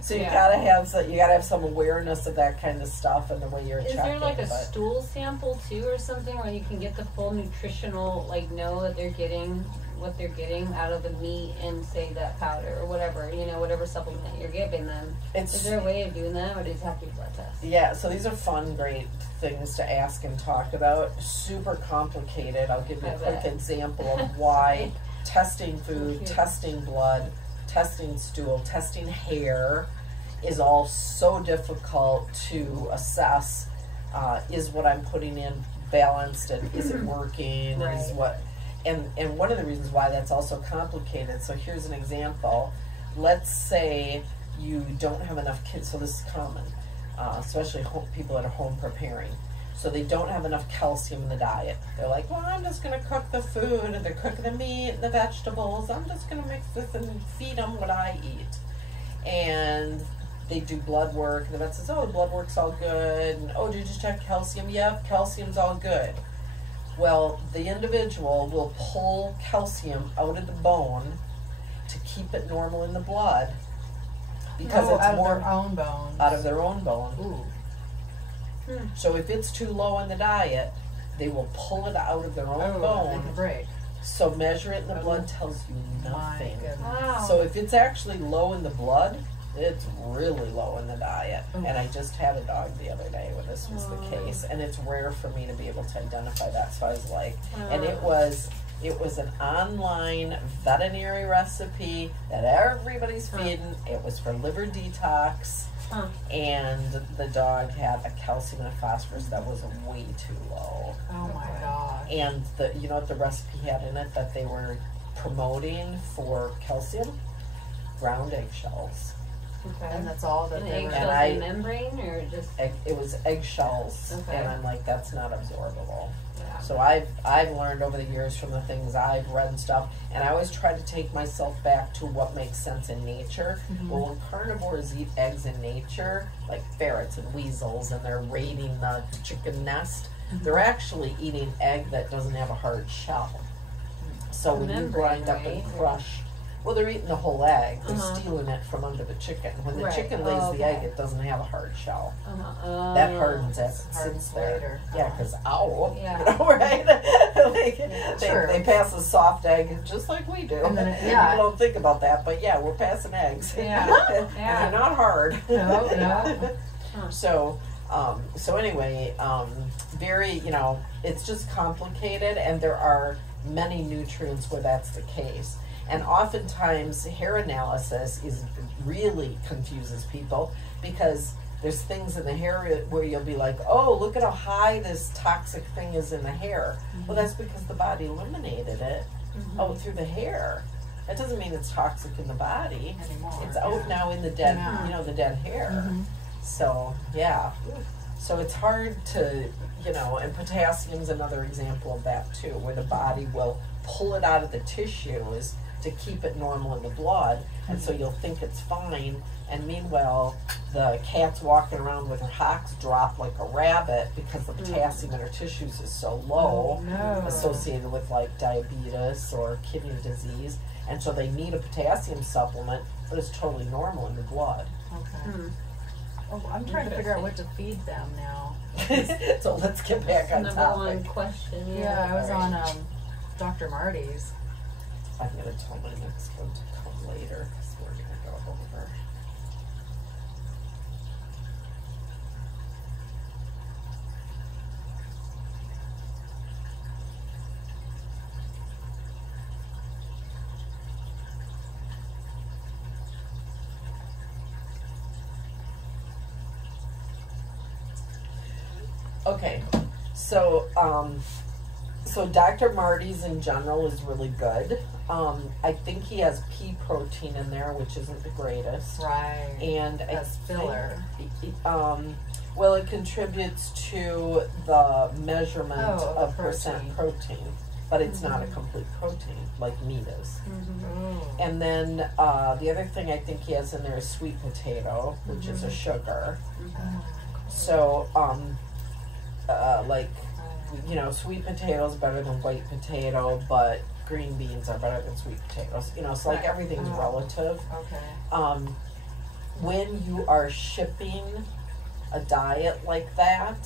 so you Yeah. gotta have some awareness of that kind of stuff and the way you're Is checking. there like a but stool sample too, or something where you can get the full nutritional, like know that they're getting what they're getting out of the meat and say that powder or whatever, whatever supplement you're giving them? Is there a way of doing that, or does it have to be blood test? Yeah, so these are fun, great things to ask and talk about. Super complicated. I'll give you a I quick bet. example of why testing food, cute. testing blood, testing stool, testing hair is all so difficult to assess. Is what I'm putting in balanced, and is it working? Right. Is what, and one of the reasons why that's also complicated. So here's an example. Let's say you don't have enough kids. So this is common, especially people that are home preparing. So they don't have enough calcium in the diet. They're like, well, I'm just going to cook the food, and they're cooking the meat and the vegetables. I'm just going to mix this and feed them what I eat. And they do blood work, and the vet says, oh, the blood work's all good. And, oh, did you check calcium? Yep, calcium's all good. Well, the individual will pull calcium out of the bone to keep it normal in the blood because it's out more of their own bones. out of their own bone. Ooh. So if it's too low in the diet, they will pull it out of their own Oh, bone. take a break. So measure it in the Oh. blood tells you My nothing. goodness. Wow. So if it's actually low in the blood, it's really low in the diet. Oof. And I just had a dog the other day where this was the case, and it's rare for me to be able to identify that. So I was like, and it was an online veterinary recipe that everybody's feeding. It was for liver detox. Huh. And the dog had a calcium and a phosphorus that was way too low. Oh my gosh. And you know what the recipe had in it that they were promoting for calcium? Ground eggshells. Okay. And that's all that And they were. eggshells I- in membrane, or just It was eggshells, Okay. and I'm like, that's not absorbable. yeah. So I've learned over the years from the things I've read and stuff, and I always try to take myself back to what makes sense in nature. Well, when carnivores eat eggs in nature, like ferrets and weasels, and they're raiding the chicken nest, they're actually eating egg that doesn't have a hard shell. So when you Membrane, grind up and right? crush, well, they're eating the whole egg. They're Uh-huh. stealing it from under the chicken. When the Right. chicken lays Oh, the okay. egg, it doesn't have a hard shell. Uh-huh. That hardens as it hardens sits there. later. Yeah, Uh-huh. because ow, Yeah. you know, right? Like, Yeah. Sure. they pass a soft egg just like we do. And then yeah. People don't think about that, but yeah, we're passing eggs. Yeah. And Yeah. they're not hard. No, no. So anyway, very, it's just complicated, and there are many nutrients where that's the case. And oftentimes hair analysis really confuses people because there's things in the hair where you'll be like, oh, look at how high this toxic thing is in the hair. Well, that's because the body eliminated it through the hair. That doesn't mean it's toxic in the body. Anymore. It's out yeah. now in the dead, Yeah. the dead hair. Mhm. So, yeah. So it's hard to, and potassium's another example of that too, where the body will pull it out of the tissues to keep it normal in the blood, and so you'll think it's fine, and meanwhile, the cat's walking around with her hocks dropped like a rabbit because the potassium in her tissues is so low, Oh, no. associated with like diabetes or kidney disease, and so they need a potassium supplement, but it's totally normal in the blood. Okay. Hmm. Oh, I'm trying to figure out what to feed them now. So let's get back on Number one topic. question. Yeah, I was Alright. on Dr. Marty's. I'm gonna tell my next one to come later because we're gonna go over. Okay, so so Dr. Marty's in general is really good. I think he has pea protein in there, which isn't the greatest. Right. And as filler. Well, it contributes to the measurement of percent protein, but it's not a complete protein like meat is. And then the other thing I think he has in there is sweet potato, which is a sugar. So, like, you know, sweet potato is better than white potato, but green beans are better than sweet potatoes. You know, so like everything's relative. Okay. When you are shipping a diet like that,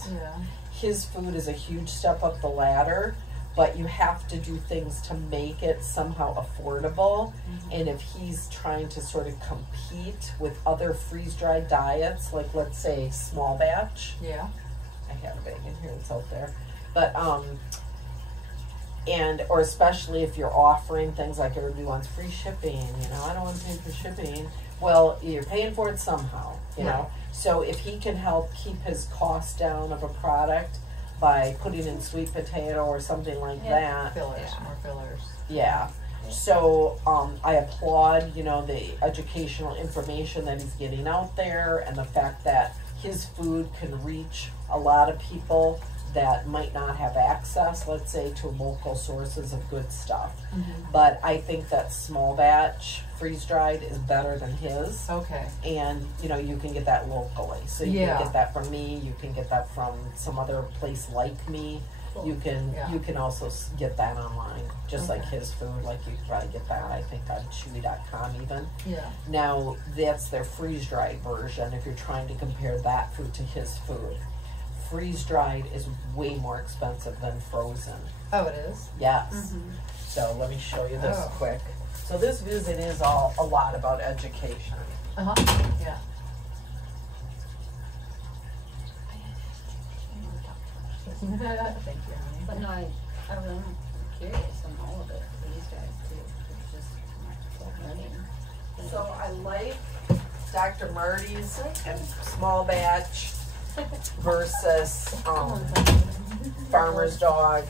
his food is a huge step up the ladder, but you have to do things to make it somehow affordable. And if he's trying to sort of compete with other freeze-dried diets, like let's say small batch. Yeah. I have a bag in here that's out there. But, or especially if you're offering things like everybody wants free shipping, you know, I don't want to pay for shipping. Well, you're paying for it somehow, you know. So if he can help keep his cost down of a product by putting in sweet potato or something like that. Fillers, more fillers. Yeah. So I applaud, you know, the educational information that he's getting out there and the fact that his food can reach a lot of people that might not have access, let's say, to local sources of good stuff. But I think that small batch freeze-dried is better than his. Okay. And, you know, you can get that locally. So you can get that from me, you can get that from some other place like me. Cool. You can also get that online, just like his food. Like you could probably get that, I think, on Chewy.com even. Yeah. Now, that's their freeze-dried version if you're trying to compare that food to his food. Freeze-dried is way more expensive than frozen. Oh, it is? Yes. So let me show you this quick. So this visit is a lot about education. Yeah. Thank you, honey. But no, I'm curious on all of it for these guys too. It's just learning. So I like Dr. Marty's and small batch versus Farmer's Dog.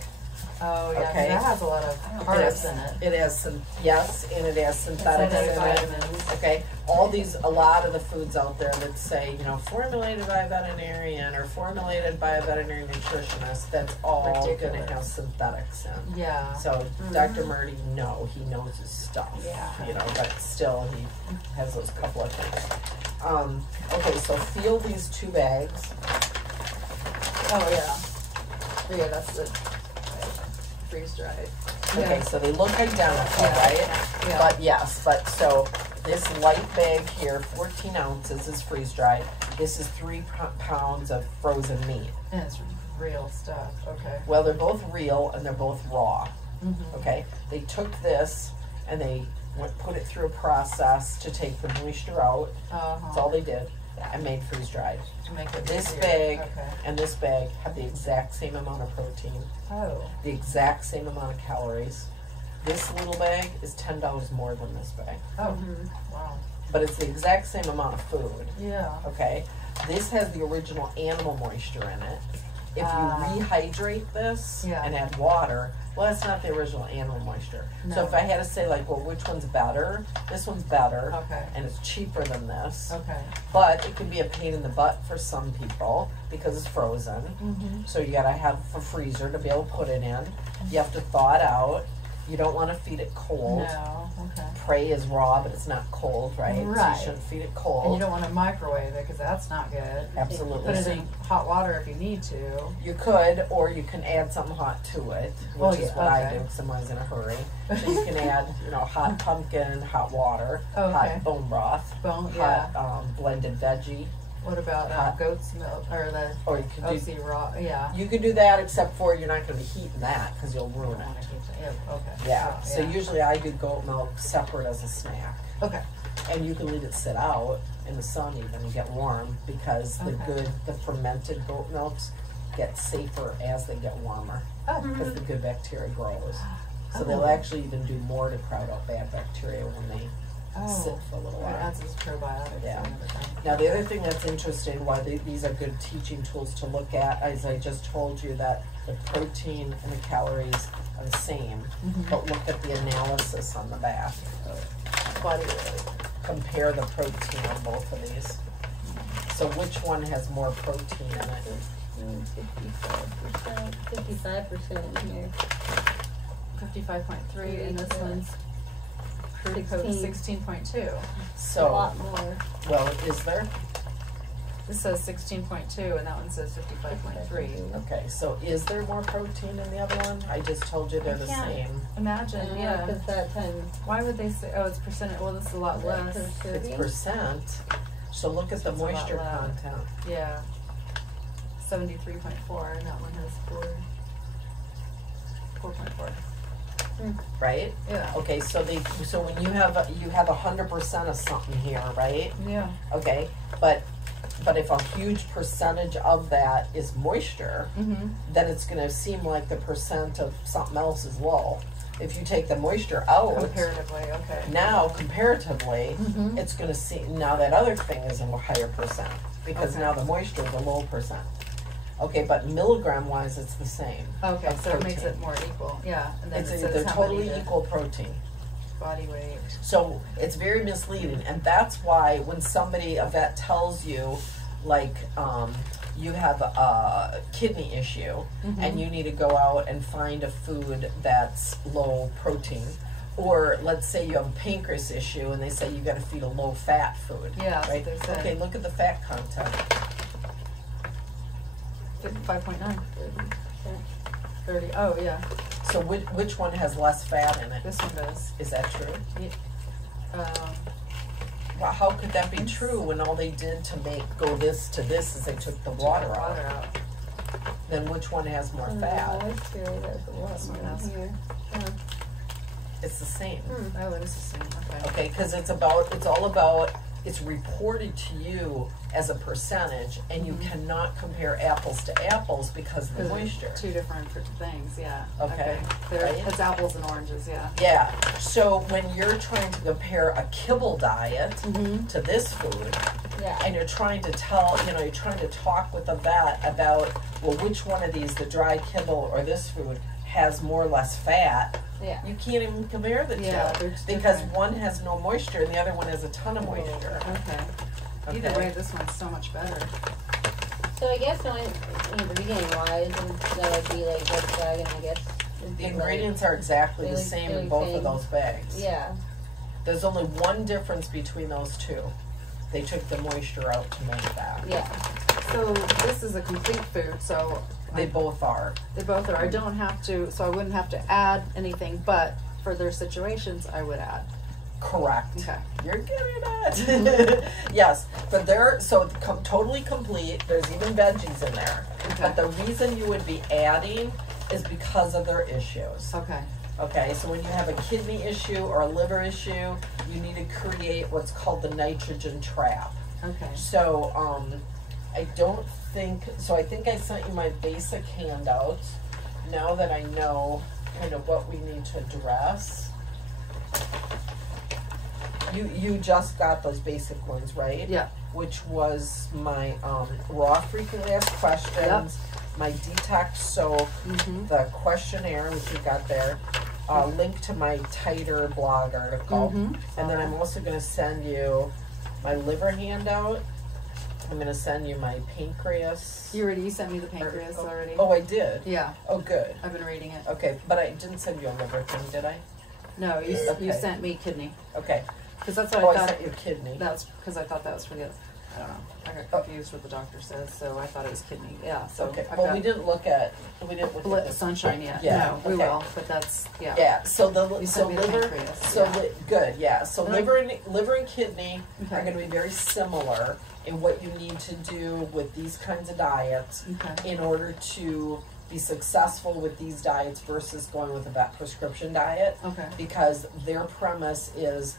Oh, yeah, Okay. that has a lot of carbs in it. It has some, and it has synthetics in it. Vitamins. Okay, a lot of the foods out there that say, you know, formulated by a veterinarian or formulated by a veterinary nutritionist, that's all going to have synthetics in. Yeah. So Dr. Murdy, he knows his stuff. Yeah. You know, but still he has those couple of things. Okay, so feel these 2 bags. Oh, yeah. Yeah, that's the freeze-dried. Okay, so they look identical, right? Yeah. But so this light bag here, 14 ounces, is freeze-dried. This is 3 pounds of frozen meat. And it's real stuff. Okay. Well, they're both real and they're both raw. Okay? They took this and they put it through a process to take the moisture out. That's all they did. And made freeze-dried. To make it this easier. bag Okay. and this bag have the exact same amount of protein. Oh. The exact same amount of calories. This little bag is $10 more than this bag. Oh. Wow. But it's the exact same amount of food. Yeah. Okay? This has the original animal moisture in it. If you rehydrate this and add water, well, that's not the original animal moisture. No. So if I had to say, like, well, which one's better? This one's better. Okay. And it's cheaper than this. Okay. But it can be a pain in the butt for some people because it's frozen. So you gotta have a freezer to be able to put it in. You have to thaw it out. You don't want to feed it cold. No. Okay. Prey is raw, but it's not cold, right? Right. So you shouldn't feed it cold. And you don't want to microwave it because that's not good. Absolutely. Put it So in hot water if you need to. you could, or you can add something hot to it, which is what I do because I'm always in a hurry. So you can add, hot pumpkin, hot water, hot bone broth, hot blended veggie. What about goat's milk or the Or you could OC raw? Yeah. You can do that, except for you're not going to be heating that because you'll ruin it. Okay. Yeah. So usually I do goat milk separate as a snack. Okay. And you can leave it sit out in the sun even and get warm because the fermented goat milks get safer as they get warmer because the good bacteria grows. So they'll actually even do more to crowd out bad bacteria when they sit for a little It while. adds as probiotics Yeah. and everything. Now the other thing that's interesting, why these are good teaching tools to look at, as I just told you, that the protein and the calories are the same, but look at the analysis on the back. Body weight. Compare the protein on both of these. So which one has more protein in it? 55% in here. 55.3, and this one's crude code 16.2. A So, lot more. well, is there? This says 16.2, and that one says 55.3. Okay, so is there more protein in the other one? I just told you they're the Yeah. same. Imagine, yeah. Because that time. Why would they say, oh, it's percentage, well, this is a lot less. It's percent. So look at the It's a lot moisture less. content. Yeah. 73.4, and that one has 4.4. Right? Yeah. Okay, so when you have 100% of something here, right? Yeah. Okay, but if a huge percentage of that is moisture, then it's going to seem like the percent of something else is low. If you take the moisture out, Comparatively, okay. now comparatively, it's going to seem now that other thing is a higher percent because Okay. now the moisture is a low percent. Okay, but milligram wise, it's the same. Okay, of so it makes protein. it more equal. Yeah, and then It's it says they're how totally many equal protein. body weight. So it's very misleading, and that's why when a vet tells you, like, you have a kidney issue and you need to go out and find a food that's low protein, or let's say you have a pancreas issue and they say you got to feed a low fat food. Yeah, that's right. what they say. Okay, look at the fat content. 55.9. 30. Oh, yeah. So which one has less fat in it? This one does. Is that true? Um, Well, how could that be true when all they did to go this to this is they took the water out? Then which one has more fat? Moisture, there's a lot This one more has- here. It's the same. Oh, it is the same. Okay. Okay, because it's reported to you as a percentage, and you cannot compare apples to apples because of the moisture. Two different things, yeah. Okay. Right? It's apples and oranges, yeah. Yeah. So when you're trying to compare a kibble diet to this food, Yeah. and you're trying to you're trying to talk with a vet about, well, which one of these, the dry kibble or this food, has more or less fat, Yeah. you can't even compare the Yeah, two they're just because different. one has no moisture and the other one has a ton of moisture. Okay. Either Okay. way, this one's so much better. So I guess knowing ingredient wise, and that would be like red flag, and I guess would The be ingredients are exactly the really same in really both of same. those bags. Yeah. There's only one difference between those two. They took the moisture out to make that. Yeah. So this is a complete food, so They both are. they both are. I don't have to, so I wouldn't have to add anything, but for their situations, I would add. Correct. Okay. You're good at it. Yes, but they're totally complete. There's even veggies in there. Okay. But the reason you would be adding is because of their issues. Okay. Okay, so when you have a kidney issue or a liver issue, you need to create what's called the nitrogen trap. Okay. So, I don't think, so I think I sent you my basic handout. Now that I know kind of what we need to address. You just got those basic ones, right? Yeah. Which was my raw frequently asked questions, my detox soak, the questionnaire, which you got there, link to my tighter blog article, and then I'm also going to send you my liver handout. I'm going to send you my pancreas. You sent me the pancreas already? Oh, I did? Yeah. Oh, good. I've been reading it. Okay, but I didn't send you a liver thing, did I? No, you Okay. sent me kidney. Okay. Because that's what Oh, I I thought. sent you kidney. That's because I thought that was for the, I don't know. I got confused what the doctor says, so I thought it was kidney. Yeah, so. Okay, I've well, got we didn't look at this. sunshine yet. Yeah, No, we okay. will, but that's, yeah. Yeah, so You so sent me the liver, pancreas, so yeah. good, yeah. So And liver and kidney are Okay. going to be very similar in what you need to do with these kinds of diets Okay. in order to be successful with these diets versus going with a vet prescription diet, Okay. because their premise is,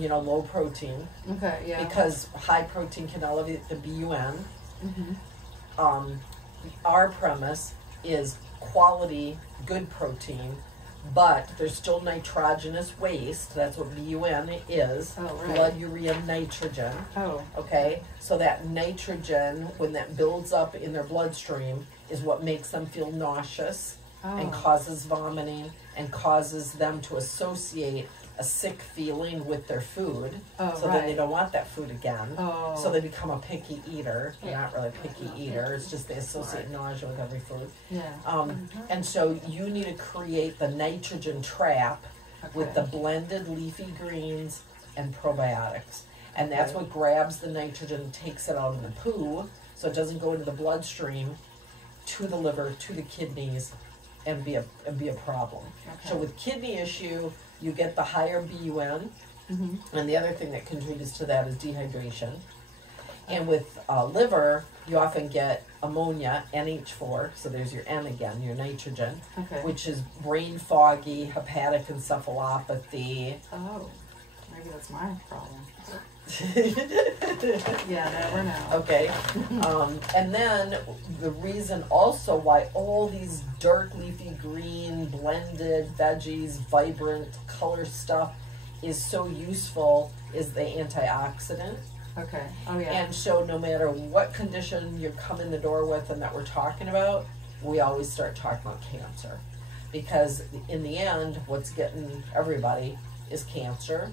low protein, Okay, yeah. because high protein can elevate the BUN. Mm-hmm. Our premise is quality, good protein, but there's still nitrogenous waste. That's what BUN is. Oh, right. Blood urea nitrogen. Oh. Okay, so that nitrogen, when that builds up in their bloodstream, is what makes them feel nauseous and causes vomiting and causes them to associate a sick feeling with their food. So then they don't want that food again. So they become a picky eater. They're not really a picky eater. It's just they associate nausea with every food. And so you need to create the nitrogen trap with the blended leafy greens and probiotics. And that's what grabs the nitrogen, takes it out of the poo, so it doesn't go into the bloodstream, to the liver, to the kidneys, and be a problem. So with kidney issue, you get the higher BUN, and the other thing that contributes to that is dehydration. And with liver, you often get ammonia, NH4, so there's your N again, your nitrogen, which is brain foggy, hepatic encephalopathy. Oh, maybe that's my problem. Never know. Okay. And then the reason also why all these dark leafy green, blended veggies, vibrant color stuff is so useful is the antioxidant. Okay. Oh, yeah. And so no matter what condition you come in the door with and that we're talking about, we always start talking about cancer. Because in the end, what's getting everybody is cancer.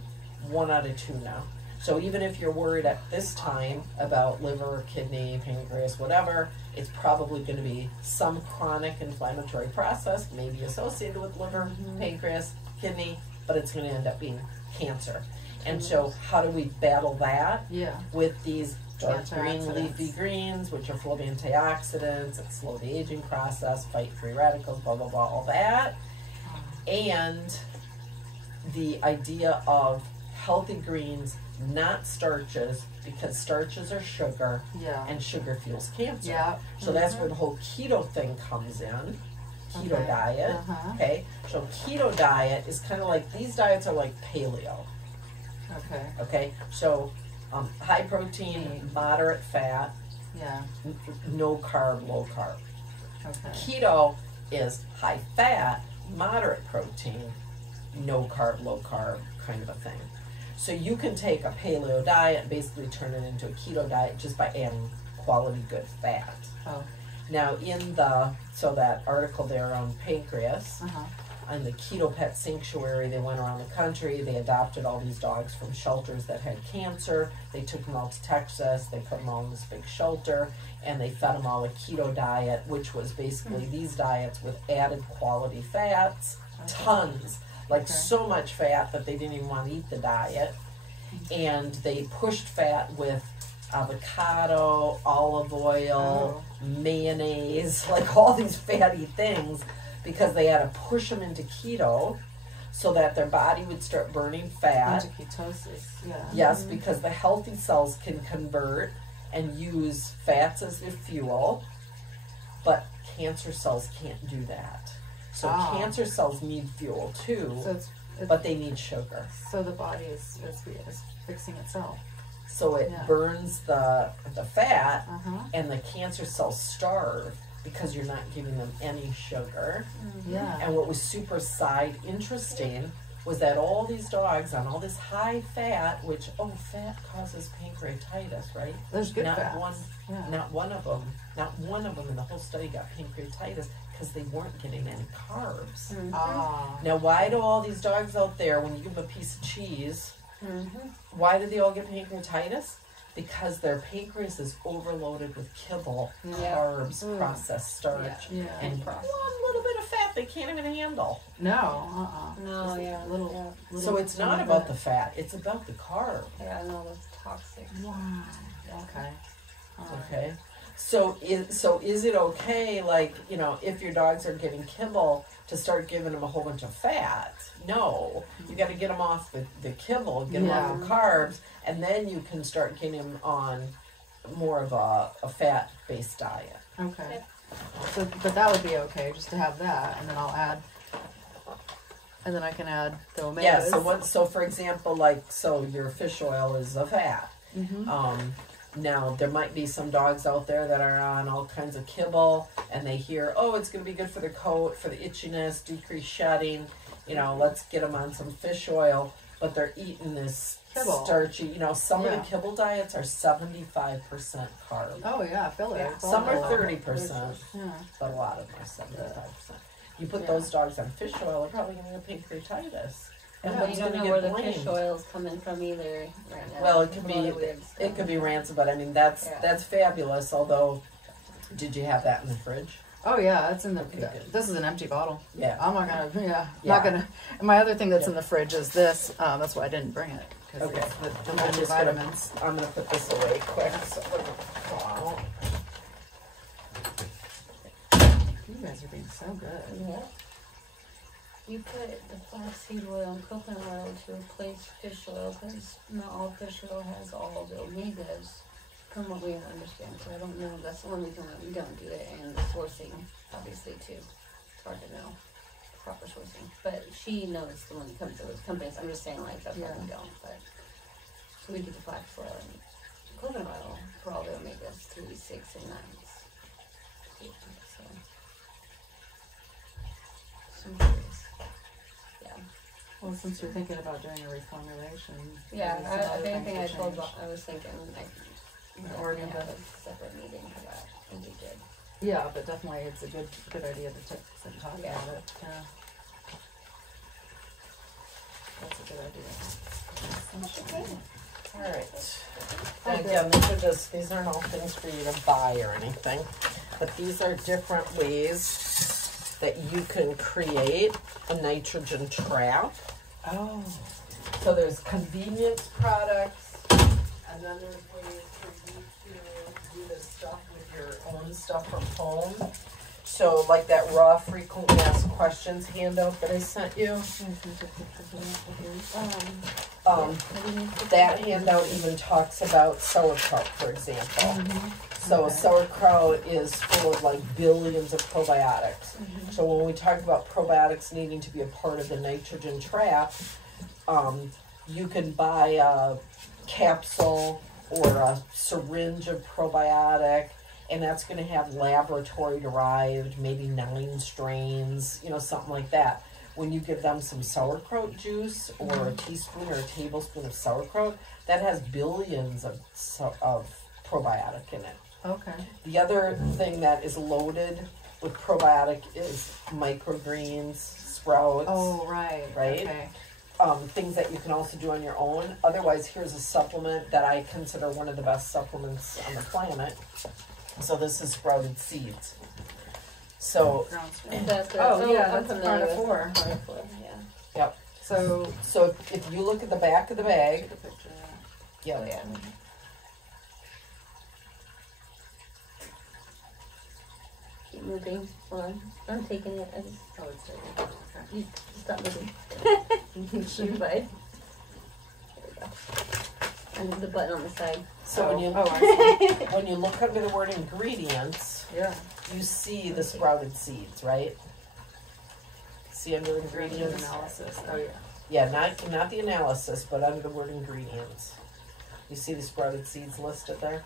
1 out of 2 now. So even if you're worried at this time about liver, kidney, pancreas, whatever, it's probably going to be some chronic inflammatory process, maybe associated with liver, pancreas, kidney, but it's going to end up being cancer. And so how do we battle that? With these dark green leafy greens, which are full of antioxidants, that slow the aging process, fight free radicals, blah, blah, blah, all that. And the idea of healthy greens, not starches, because starches are sugar, and sugar fuels cancer. So that's where the whole keto thing comes in. Keto diet. Okay. So keto diet is kind of like, these diets are like paleo. Okay. So high protein, moderate fat, no carb, low carb. Keto is high fat, moderate protein, no carb, low carb kind of a thing. So you can take a paleo diet and basically turn it into a keto diet just by adding quality good fat. Now so that article there on pancreas, on the Keto Pet Sanctuary, they went around the country, they adopted all these dogs from shelters that had cancer, they took them all to Texas, they put them all in this big shelter, and they fed them all a keto diet, which was basically these diets with added quality fats, tons. Like so much fat that they didn't even want to eat the diet. And they pushed fat with avocado, olive oil, mayonnaise, like all these fatty things, because they had to push them into keto so that their body would start burning fat. Into ketosis, Yes, because the healthy cells can convert and use fats as their fuel, but cancer cells can't do that. So cancer cells need fuel too, but they need sugar. So the body is fixing itself. So it burns the fat, and the cancer cells starve because you're not giving them any sugar. And what was super side interesting was that all these dogs on all this high fat, which fat causes pancreatitis, right? There's good fats. Not one of them in the whole study got pancreatitis because they weren't getting any carbs. Now, why do all these dogs out there, when you give them a piece of cheese, why do they all get pancreatitis? Because their pancreas is overloaded with kibble, carbs, processed starch, and one little bit of fat they can't even handle. So it's not about the fat, it's about the carb. That's toxic. Wow. Okay. Okay. So is it okay, like, if your dogs are getting kibble, to start giving them a whole bunch of fat? No. You got to get them off the kibble, get them off the carbs, and then you can start getting them on more of a fat-based diet. Okay. So, but that would be okay, just to have that, and then I can add the omegas. Yeah, so for example, your fish oil is a fat. Now, there might be some dogs out there that are on all kinds of kibble, and they hear, oh, it's going to be good for the coat, for the itchiness, decrease shedding, you know, let's get them on some fish oil, but they're eating this Kibble. starchy, you know, some of Yeah. the kibble diets are 75% carb. Oh yeah, filler. Yeah. Some are Filler. 30%, Yeah. but a lot of them are 75%. You put Yeah. those dogs on fish oil, they're probably going to get pancreatitis. And Yeah. But what's you don't going know to where get the fish blamed? oil's coming from either right now. Well, it could A lot be of weird stuff. it could be rancid, but I mean that's Yeah. that's fabulous. Although, did you have that in the fridge? Oh yeah, it's in the. Okay, good. This is an empty bottle. Yeah. I'm not gonna. Yeah, Yeah. not gonna. And my other thing that's Yeah. in the fridge is this. That's why I didn't bring it. 'Cause Okay. it's the I'm just multivitamins. I'm gonna put this away quick. So it doesn't fall out. You guys are being so good. Yeah. You put the flaxseed oil and coconut oil to replace fish oil because not all fish oil has all the omegas, from what we understand. So I don't know. That's the one reason why we don't do it, and the sourcing, obviously, too. It's hard to know proper sourcing. But she knows the one that comes to those companies. I'm just saying, like, that's why we don't. But so we do the flax oil and coconut oil for all the omegas 3, 6, and 9s. So. So I'm curious. Yeah. Well, since you're thinking about doing a reformulation. Yeah, maybe some other if things anything, to I told, change. I was thinking, like, Or we're gonna even- have a separate meeting for that, would be good. Yeah, but definitely it's a good idea to sit and talk Yeah. about it. Yeah. That's a good idea. All right. And again, these aren't all things for you to buy or anything, but these are different ways that you can create a nitrogen trap. Oh. So there's convenience products, and then there's ways for you to do this stuff with your own stuff from home. So like that raw frequently asked questions handout that I sent you. That handout even talks about sauerkraut, for example. So Okay. sauerkraut is full of like billions of probiotics. So when we talk about probiotics needing to be a part of the nitrogen trap, you can buy a capsule or a syringe of probiotic, and that's going to have laboratory derived, maybe 9 strains, you know, something like that. When you give them some sauerkraut juice or a teaspoon or a tablespoon of sauerkraut, that has billions of probiotic in it. Okay. The other thing that is loaded with probiotic is microgreens, sprouts. Oh, right. Right? Okay. Things that you can also do on your own. Otherwise, here's a supplement that I consider one of the best supplements on the planet. So this is sprouted seeds. So, That's Oh, yeah, I'm that's familiar with carnivore. carnivore, yeah. yep. So, So if you look at the back of the bag, take a picture of that. yeah, Oh, yeah. Keep moving. Hold on. I'm taking it. I just, Oh, it's taken. you stop moving. Shoot, bye. There we go. And the button on the side. So when you I see. when you look under the word ingredients, Yeah. you see the sprouted seeds, right? See under the ingredients? Analysis. Oh, yeah. Yeah, not the analysis, but under the word ingredients. You see the sprouted seeds listed there?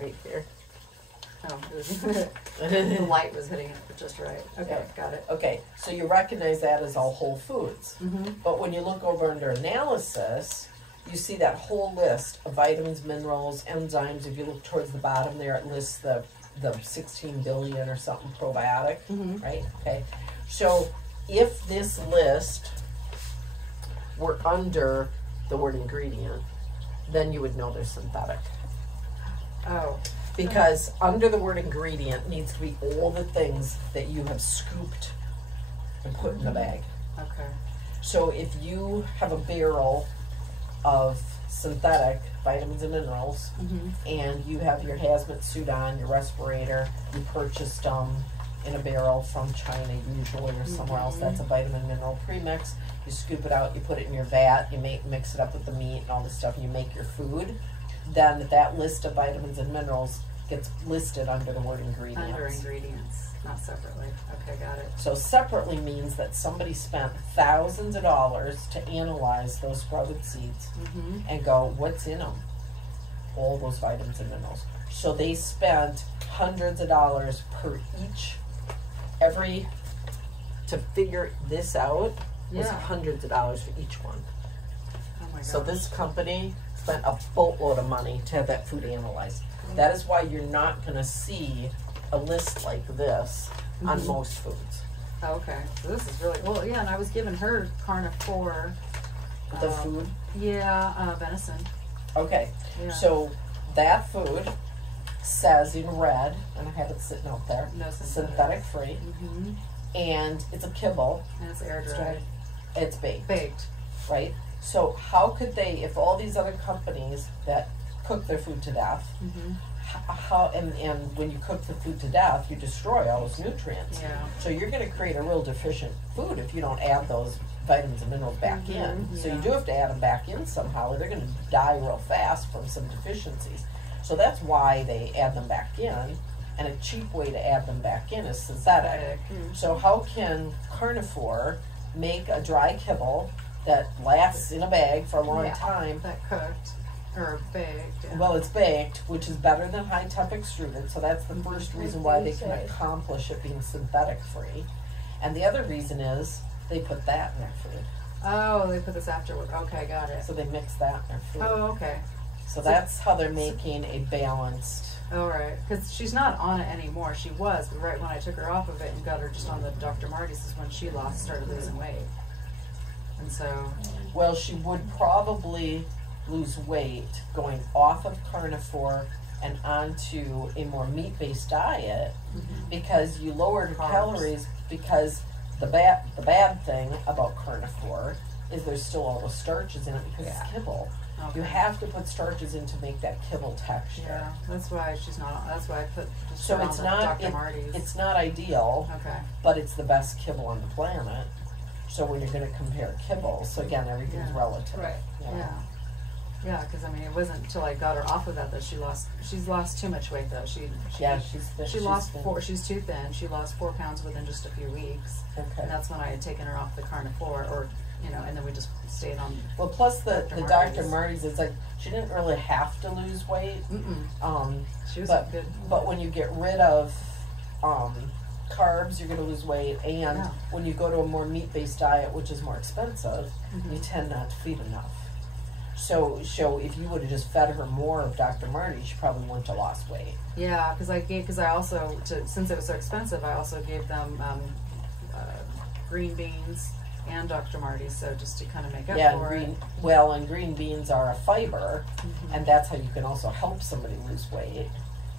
Right here. Oh, it was the light was hitting it just right. Okay, got it. Okay, so you recognize that as all whole foods. Mm-hmm. But when you look over under analysis, you see that whole list of vitamins, minerals, enzymes. If you look towards the bottom there, it lists the 16 billion or something probiotic, right? Okay. So if this list were under the word ingredient, then you would know they're synthetic. Oh. Because under the word ingredient needs to be all the things that you have scooped and put in the bag. Okay. So if you have a barrel of synthetic vitamins and minerals, and you have your hazmat suit on, your respirator, you purchased them in a barrel from China usually or somewhere else, that's a vitamin mineral premix. You scoop it out, you put it in your vat, you mix it up with the meat and all this stuff, and you make your food. Then that list of vitamins and minerals gets listed under the word ingredients. Under ingredients, not separately. Okay, got it. So separately means that somebody spent thousands of dollars to analyze those sprouted seeds and go, what's in them? All those vitamins and minerals. So they spent hundreds of dollars per each. To figure this out was hundreds of dollars for each one. Oh my gosh. So this company spent a boatload of money to have that food analyzed. That is why you're not going to see a list like this on most foods. Oh, okay. So this is really, well, yeah, and I was giving her carnivore. The food? Yeah, venison. Okay. Yeah. So that food says in red, and I have it sitting out there, No synthetic free, and it's a kibble. And it's air dried. It's baked. Baked. Right? So how could they, if all these other companies that cook their food to death, how and when you cook the food to death, you destroy all those nutrients. Yeah. So you're going to create a real deficient food if you don't add those vitamins and minerals back in. So you do have to add them back in somehow, or they're going to die real fast from some deficiencies. So that's why they add them back in, and a cheap way to add them back in is synthetic. So how can carnivore make a dry kibble that lasts in a bag for a long time? That cooked or baked. Yeah. Well, it's baked, which is better than high temp extruded, so that's the first reason why they can accomplish it being synthetic free. And the other reason is they put that in their food. Oh, they put this afterward. Okay, got it. So they mix that in their food. Oh, okay. So that's how they're making a balanced. All right, because she's not on it anymore. She was, but right when I took her off of it and got her just on the Dr. Marty's is when she started losing weight. And so. Well, she would probably lose weight going off of carnivore and onto a more meat-based diet because you lowered her calories. Because the bad thing about carnivore is there's still all the starches in it because it's kibble. Okay. You have to put starches in to make that kibble texture. Yeah, that's why she's not. That's why I put. Just so it's not. Dr. Marty's. It's not ideal. Okay. But it's the best kibble on the planet. So when you're going to compare kibbles, so again, everything's relative. Right. You know? Yeah. Yeah, because I mean, it wasn't until I got her off of that she's lost too much weight though. She's thin. She's thin. She's too thin. She lost 4 pounds within just a few weeks. Okay. And that's when I had taken her off the carnivore, or and then we just stayed on. Well, plus the Dr. Marty's is like she didn't really have to lose weight. She was good. But when you get rid of carbs, you're going to lose weight, and when you go to a more meat-based diet, which is more expensive, you tend not to feed enough. So if you would have just fed her more of Dr. Marty, she probably wouldn't have lost weight. Yeah, because I also, since it was so expensive, I also gave them green beans and Dr. Marty's, so just to kind of make up for it. And green beans are a fiber, and that's how you can also help somebody lose weight,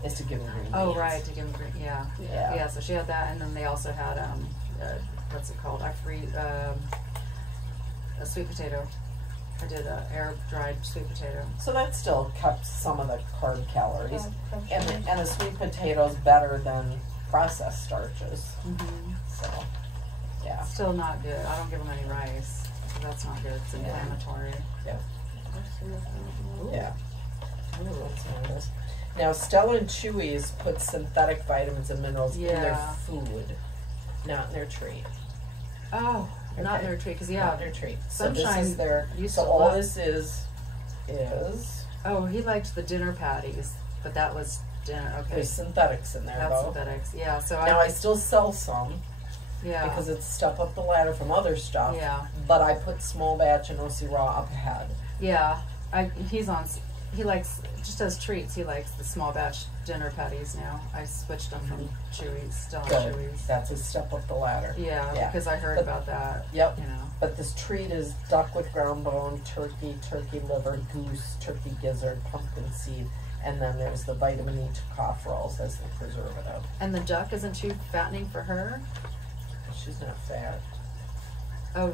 is to give them green beans. Oh, right, to give them green, yeah. So she had that, and then they also had, what's it called? I freed a sweet potato. I did air dried sweet potato. So that still kept some of the carb calories, and the sweet potato is better than processed starches. So, yeah. Still not good. I don't give them any rice. So that's not good. It's inflammatory. Yeah. Yeah. Ooh, that's nice. Now, Stella and Chewy's put synthetic vitamins and minerals in their food, not in their treat. Oh. Okay. Not in their treat, because not their treat. Sunshine. So this is their. So all this is. Oh, he liked the dinner patties, but that was dinner. Okay. There's synthetics in there. That's synthetics. Yeah. So now I still sell some. Yeah. Because it's stuff up the ladder from other stuff. Yeah. But I put small batch and OC raw up ahead. Yeah. He likes, just as treats, he likes the small batch dinner patties now. I switched them from Chewy's, Stella Chewy's. That's a step up the ladder. Yeah, because I heard about that. Yep. But this treat is duck with ground bone, turkey liver, goose, turkey gizzard, pumpkin seed, and then there's the vitamin E cough rolls as the preservative. And the duck isn't too fattening for her? She's not fat. Oh.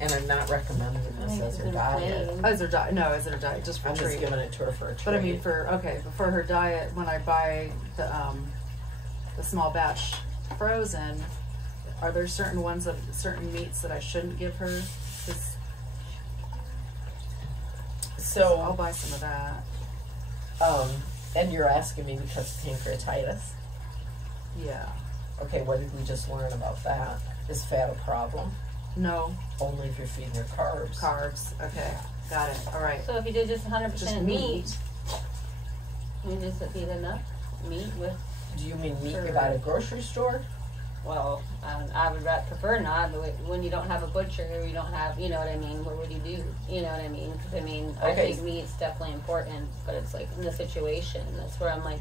And I'm not recommending this as her diet. As her diet? No, as her diet, just for treat. I'm just giving it to her for a treat. But I mean, for her diet, when I buy the small batch frozen, are there certain certain meats that I shouldn't give her? So I'll buy some of that. And you're asking me because of pancreatitis. Yeah. Okay, what did we just learn about that? Is fat a problem? No. Only if you're feeding your carbs. Carbs. Okay. Got it. All right. So if you did just 100% Just meat, you just eat enough meat with. Do you mean meat you buy at a grocery store? Well, I would prefer not, but when you don't have a butcher, or you don't have, you know what I mean, what would you do? You know what I mean? Because, I mean, I think meat's definitely important, but it's like in the situation, that's where I'm like,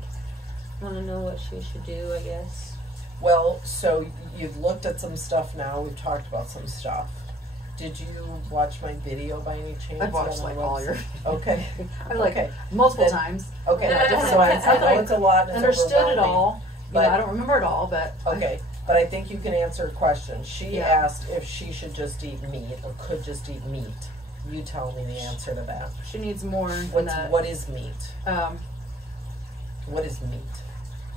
I want to know what she should do, I guess. Well, so you've looked at some stuff now, we've talked about some stuff. Did you watch my video by any chance? I've watched like all your. Okay. I've like multiple times. Okay. So I know it's a lot. And understood it all. But I don't remember it all, but. Okay. But I think you can answer a question. She Yeah. asked if she should just eat meat or could just eat meat. You tell me the answer to that. She needs more. What is meat? What is meat?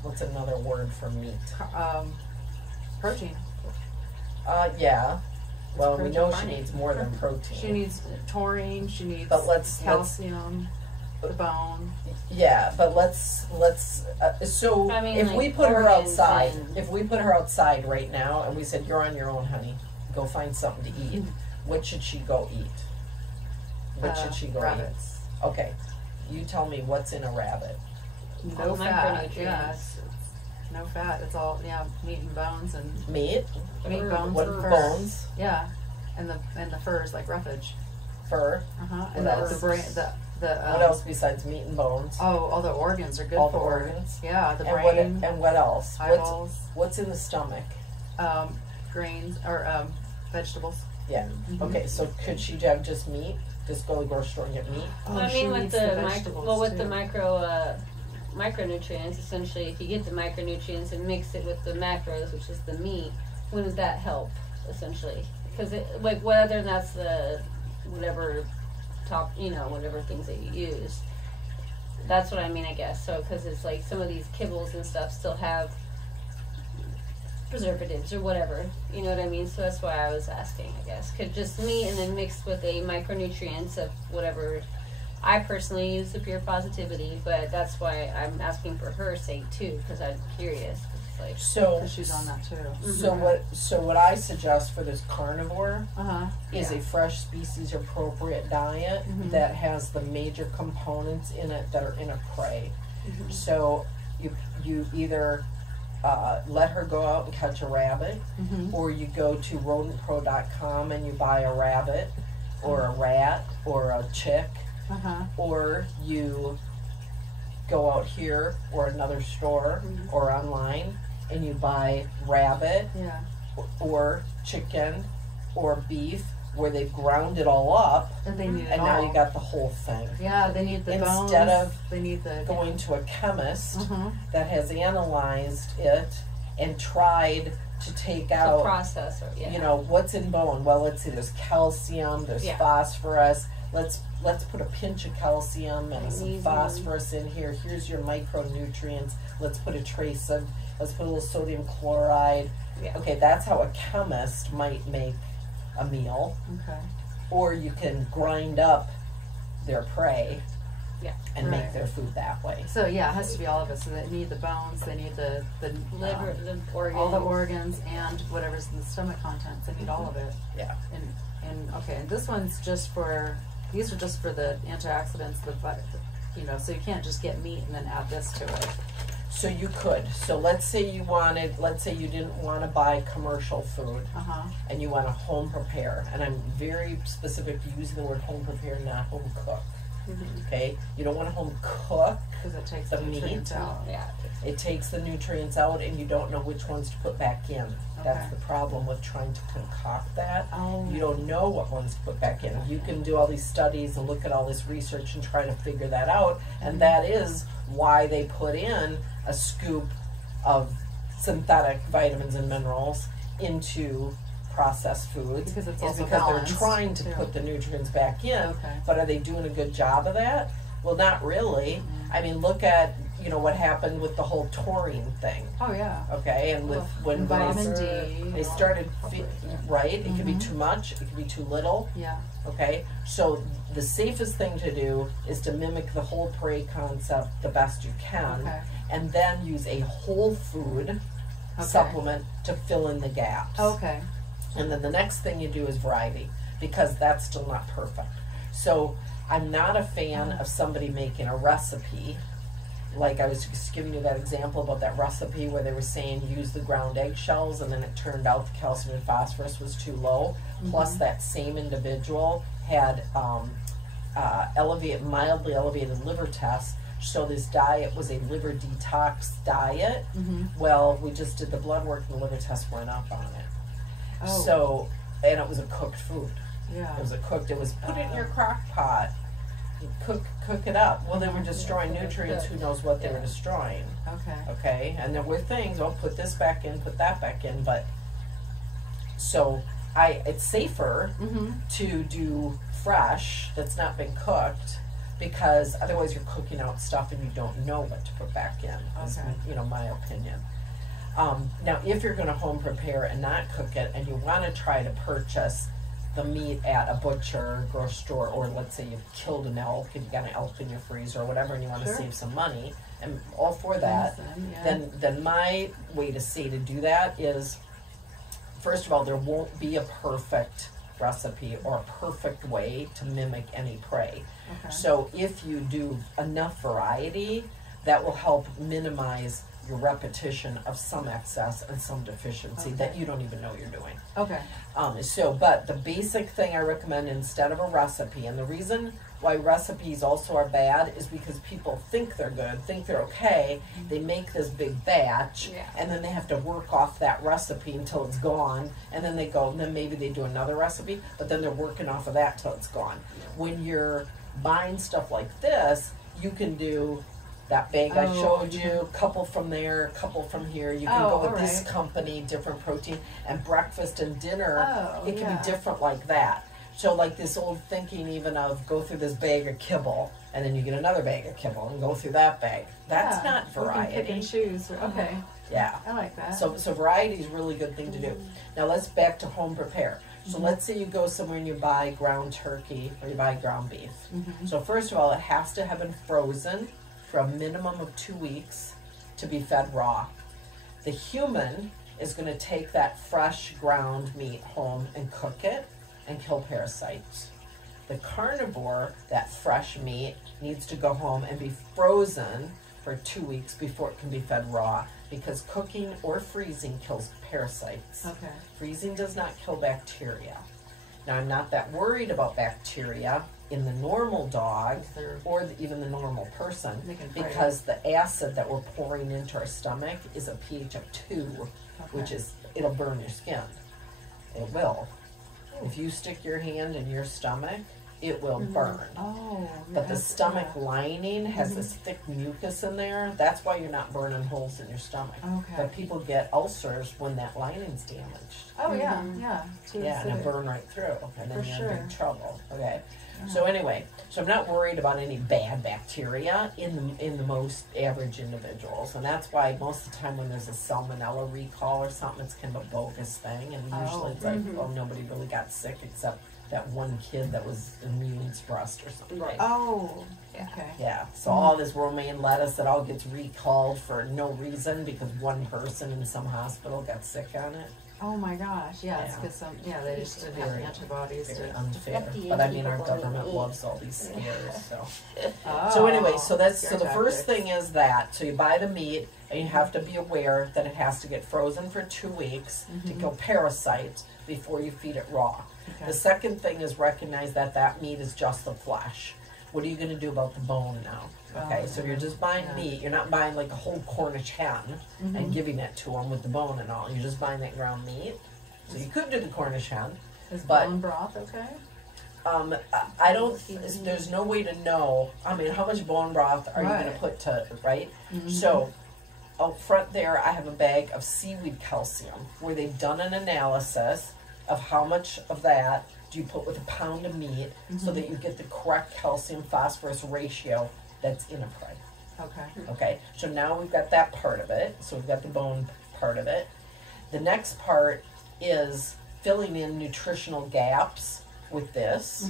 What's another word for meat? Protein. Yeah. Well, we know she protein. needs more than protein. She needs taurine. She needs calcium. The bone. Yeah, but let's. So I mean, if like we put her outside, and- right now, and we said you're on your own, honey, go find something to eat. What should she go eat? What should she go rabbits. eat? Okay, you tell me what's in a rabbit. No fat. Micronutrients. Yes. No fat. It's all meat and bones and Meat. meat, bones, What and fur. bones? Yeah, and the fur is like roughage. Fur. And else? the brain. What else besides meat and bones? All the organs are good All for the organs. Yeah, the And brain. what else? Eyeballs. What's in the stomach? Grains or vegetables. Yeah. Mhm. Okay, so could she have just meat? Just go to the grocery store and get meat? Oh, I she mean, with needs the vegetables, the too. micronutrients, essentially, if you get the micronutrients and mix it with the macros, which is the meat, wouldn't that help, essentially? Because like whether that's the whatever whatever things that you use, that's what I mean, I guess. So because it's like some of these kibbles and stuff still have preservatives or whatever, you know what I mean? So that's why I was asking, I guess. Could just meat and then mixed with a micronutrients of whatever. I personally use the Pure Positivity, but that's why I'm asking for her sake too, because I'm curious. It's like, So She's on that too. So what I suggest for this carnivore is Yeah. a fresh species appropriate diet that has the major components in it that are in a prey. So you either let her go out and catch a rabbit, or you go to rodentpro.com and you buy a rabbit or a rat or a chick, or you go out here or another store or online and you buy rabbit Yeah. or chicken or beef where they've ground it all up, And they need it and all. now you got the whole thing. Yeah, they need the bones. Instead of they need the going to a chemist Mhm. that has analyzed it and tried to take the out, processor, what's in bone. Well, there's calcium, there's Yeah. phosphorus. Let's put a pinch of calcium and some Magnesium. phosphorus in here. Here's your micronutrients. Let's put a little sodium chloride. Yeah. Okay, that's how a chemist might make a meal. Okay. Or you can grind up their prey and make Right. their food that way. So yeah, it has to be all of it. So they need the bones, they need the liver, the organs. all the organs, and whatever's in the stomach contents. They need all of it. Yeah. And okay, and this one's just for. These are just for the antioxidants, so you can't just get meat and then add this to it. So you could. So let's say you didn't want to buy commercial food and you want to home prepare. And I'm very specific to using the word home prepare, not home cook. Okay? You don't want to home cook Because it takes the the nutrients meat. out. Yeah. It takes the nutrients out and you don't know which ones to put back in. That's Okay. the problem with trying to concoct that. Oh. You don't know what ones to put back in. You can do all these studies and look at all this research and try to figure that out. And that is why they put in a scoop of synthetic vitamins and minerals into processed foods. Because it's is also because balanced, they're trying to too. put the nutrients back in. Okay. But are they doing a good job of that? Well, not really. I mean, look at what happened with the whole taurine thing. Oh yeah. Okay, and with when Vitamin they, D. they started right, it could be Mhm. too much, it could be too little. Yeah. Okay, so the safest thing to do is to mimic the whole prey concept the best you can, and then use a whole food supplement to fill in the gaps. Okay. And then the next thing you do is variety, because that's still not perfect. So I'm not a fan of somebody making a recipe. Like I was just giving you that example about that recipe where they were saying use the ground eggshells, and then it turned out the calcium and phosphorus was too low. Plus that same individual had mildly elevated liver tests. So this diet was a liver detox diet. Well, we just did the blood work and the liver test went up on it. So, and it was a cooked food. It was it was put it in your crock pot, cook it up. Well, they were destroying nutrients, who knows what they were destroying. Okay, and there were things, put this back in, put that back in, but, so, it's safer to do fresh that's not been cooked, because otherwise you're cooking out stuff and you don't know what to put back in, is, my opinion. Now, if you're going to home prepare and not cook it, and you want to try to purchase the meat at a butcher, grocery store, or let's say you've killed an elk and you got an elk in your freezer or whatever, and you want to save some money, and all for that, then my way to say to do that is, first of all, there won't be a perfect recipe or a perfect way to mimic any prey. So if you do enough variety, that will help minimize your repetition of some excess and some deficiency that you don't even know you're doing. But the basic thing I recommend instead of a recipe, and the reason why recipes also are bad is because people think they're good, think they're okay, they make this big batch, and then they have to work off that recipe until it's gone, and then they go, and then maybe they do another recipe, but then they're working off of that till it's gone. When you're buying stuff like this, you can do that bag I showed you, a couple from there, a couple from here. You can go with this company, different protein, and breakfast and dinner, it can be different like that. So like this old thinking even of go through this bag of kibble, and then you get another bag of kibble and go through that bag. That's not variety. You can pick and choose. Yeah. I like that. So variety is a really good thing to do. Now let's back to home prepare. So let's say you go somewhere and you buy ground turkey or you buy ground beef. So first of all, it has to have been frozen for a minimum of 2 weeks to be fed raw. The human is going to take that fresh ground meat home and cook it and kill parasites. The carnivore, that fresh meat, needs to go home and be frozen for 2 weeks before it can be fed raw, because cooking or freezing kills parasites. Freezing does not kill bacteria. Now, I'm not that worried about bacteria in the normal dog or even the normal person, because the acid that we're pouring into our stomach is a pH of 2, which is, it'll burn your skin. It will. If you stick your hand in your stomach, it will burn. But the stomach lining has this thick mucus in there. That's why you're not burning holes in your stomach. But people get ulcers when that lining's damaged. And it burn right through, and then you're in big trouble. So anyway, so I'm not worried about any bad bacteria in the most average individuals, and that's why most of the time when there's a salmonella recall or something, it's kind of a bogus thing, and usually it's like, oh, nobody really got sick except that one kid that was immune suppressed or something. So all this romaine lettuce that all gets recalled for no reason because one person in some hospital got sick on it. Oh my gosh, it's because they just didn't have the antibodies. Very unfair. But I mean, our government loves all these scares, so. So anyway, so the first thing is that, so you buy the meat, and you have to be aware that it has to get frozen for 2 weeks to kill parasites before you feed it raw. The second thing is recognize that that meat is just the flesh. What are you going to do about the bone now? So you're just buying meat. You're not buying like a whole Cornish hen and giving it to them with the bone and all. You're just buying that ground meat. So you could do the Cornish hen. Is bone broth okay? I don't, there's no way to know. I mean, how much bone broth are you going to put to, right? So out front there, I have a bag of seaweed calcium where they've done an analysis of how much of that do you put with a pound of meat so that you get the correct calcium phosphorus ratio that's in a prey. Okay, so now we've got that part of it. So we've got the bone part of it. The next part is filling in nutritional gaps with this.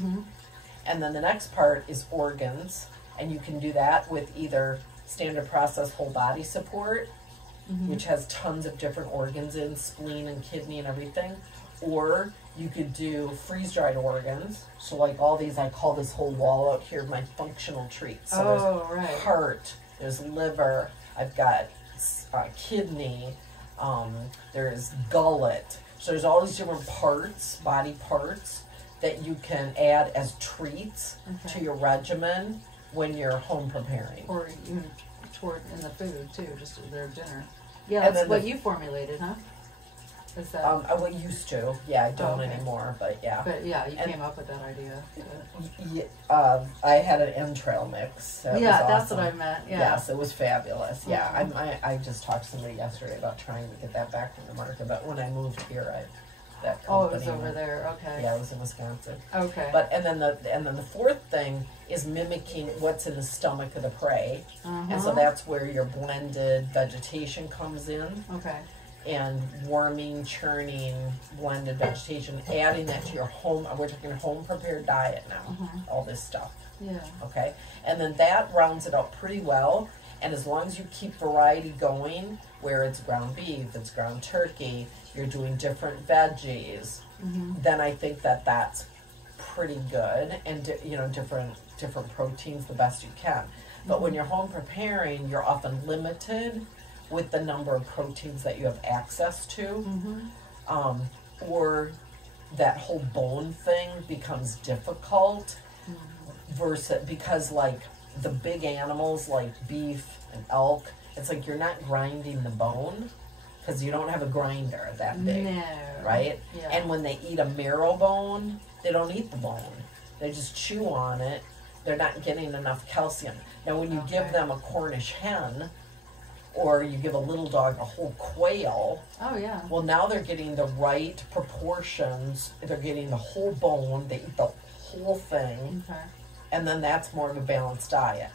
And then the next part is organs, and you can do that with either standard process whole body support, which has tons of different organs in, spleen and kidney and everything, or you could do freeze-dried organs. So like all these, I call this whole wall out here my functional treats. So there's heart, there's liver, I've got kidney, there's gullet. So there's all these different parts, body parts, that you can add as treats to your regimen when you're home preparing. Or even toward in the food too, just their dinner. Yeah, that's what you formulated, huh? Is that? I used to. Yeah, I don't anymore, but yeah. But yeah, you came up with that idea. I had an entrail mix. That was that's awesome. what I meant. Yeah. Yes, it was fabulous. Yeah, I just talked to somebody yesterday about trying to get that back from the market, but when I moved here, that company. It was over there. Okay. Yeah, it was in Wisconsin. Okay. But and then the fourth thing is mimicking what's in the stomach of the prey, and so that's where your blended vegetation comes in. Okay. And warming, churning, blended vegetation, adding that to your home. We're talking home prepared diet now. All this stuff. Yeah. Okay. And then that rounds it out pretty well. And as long as you keep variety going, where it's ground beef, it's ground turkey, you're doing different veggies, then I think that's pretty good. And different proteins the best you can. But when you're home preparing, you're often limited with the number of proteins that you have access to, or that whole bone thing becomes difficult because like the big animals like beef and elk, it's like you're not grinding the bone because you don't have a grinder that big, right? Yeah. And when they eat a marrow bone, they don't eat the bone. They just chew on it. They're not getting enough calcium. Now when you give them a Cornish hen, or you give a little dog a whole quail. Oh, yeah. Well, now they're getting the right proportions. They're getting the whole bone. They eat the whole thing. Okay. And then that's more of a balanced diet.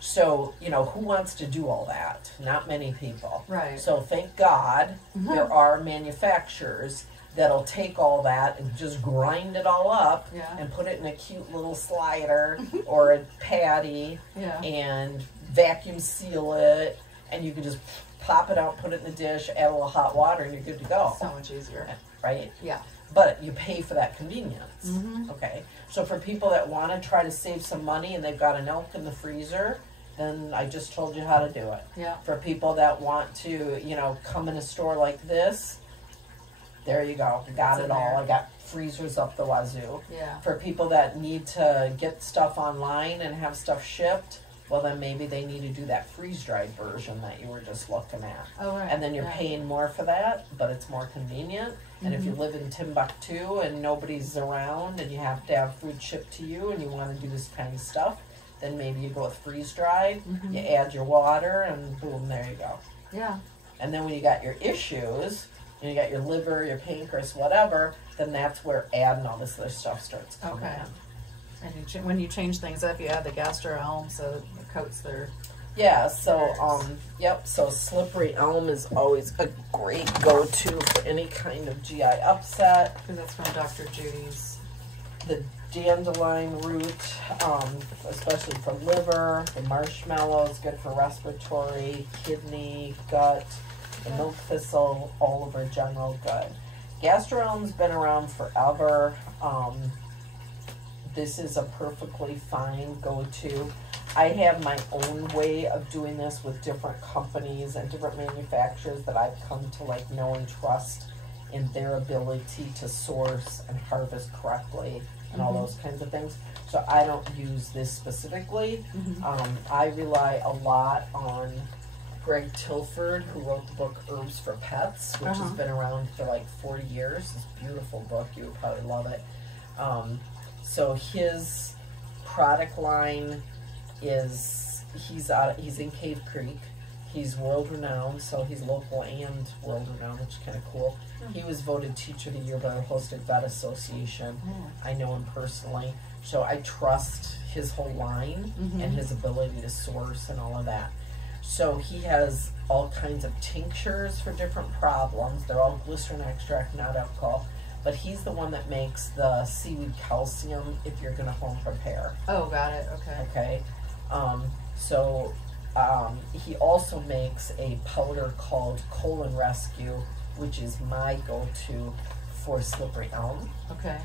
So, who wants to do all that? Not many people. Right. So thank God there are manufacturers that'll take all that and just grind it all up and put it in a cute little slider or a patty and vacuum seal it. And you can just pop it out, put it in the dish, add a little hot water, and you're good to go. So much easier. Right? Yeah. But you pay for that convenience. Okay? So for people that want to try to save some money and they've got an elk in the freezer, then I just told you how to do it. Yeah. For people that want to, come in a store like this, there you go. Got it all. I got freezers up the wazoo. Yeah. For people that need to get stuff online and have stuff shipped, well, then maybe they need to do that freeze-dried version that you were just looking at. Oh, right. And then you're paying more for that, but it's more convenient. And if you live in Timbuktu and nobody's around and you have to have food shipped to you and you want to do this kind of stuff, then maybe you go with freeze-dried, you add your water, and boom, there you go. Yeah. And then when you got your issues, and you got your liver, your pancreas, whatever, then that's where adding all this other stuff starts coming in. And when you change things up, you add the gastor elm, so it coats their... Yeah, so, so slippery elm is always a great go-to for any kind of GI upset. Because that's from Dr. Jodie's. The dandelion root, especially for liver. The marshmallow is good for respiratory, kidney, gut. The milk thistle, all over general good. Gastor elm's been around forever. This is a perfectly fine go-to. I have my own way of doing this with different companies and different manufacturers that I've come to know and trust in their ability to source and harvest correctly and all those kinds of things. So I don't use this specifically. I rely a lot on Greg Tilford, who wrote the book Herbs for Pets, which has been around for 40 years. This beautiful book. You would probably love it. So his product line is, he's in Cave Creek. He's world renowned, so he's local and world renowned, which is kind of cool. He was voted Teacher of the Year by the Hosted Vet Association. I know him personally, so I trust his whole line and his ability to source and all of that. So he has all kinds of tinctures for different problems. They're all glycerin extract, not alcohol. but he's the one that makes the seaweed calcium if you're going to home prepare. Oh, got it. Okay. Okay. He also makes a powder called Colon Rescue, which is my go-to for slippery elm. Okay.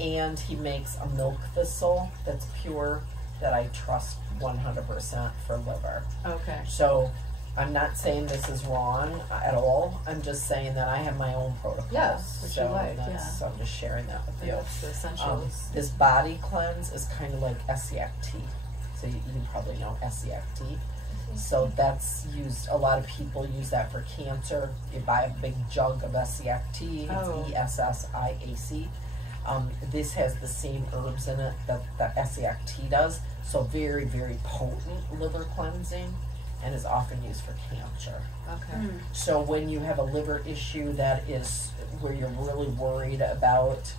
And he makes a milk thistle that's pure that I trust 100% for liver. Okay. So I'm not saying this is wrong at all. I'm just saying that I have my own protocols. Yeah, which so you like, so I'm just sharing that with you. That's the essentials. This body cleanse is kind of like SCFT. So you probably know SCFT. So that's used, a lot of people use that for cancer. You buy a big jug of SCFT, it's ESSIAC. This has the same herbs in it that SCFT does. So very, very potent liver cleansing, and is often used for cancer. Okay. So when you have a liver issue that is where you're really worried about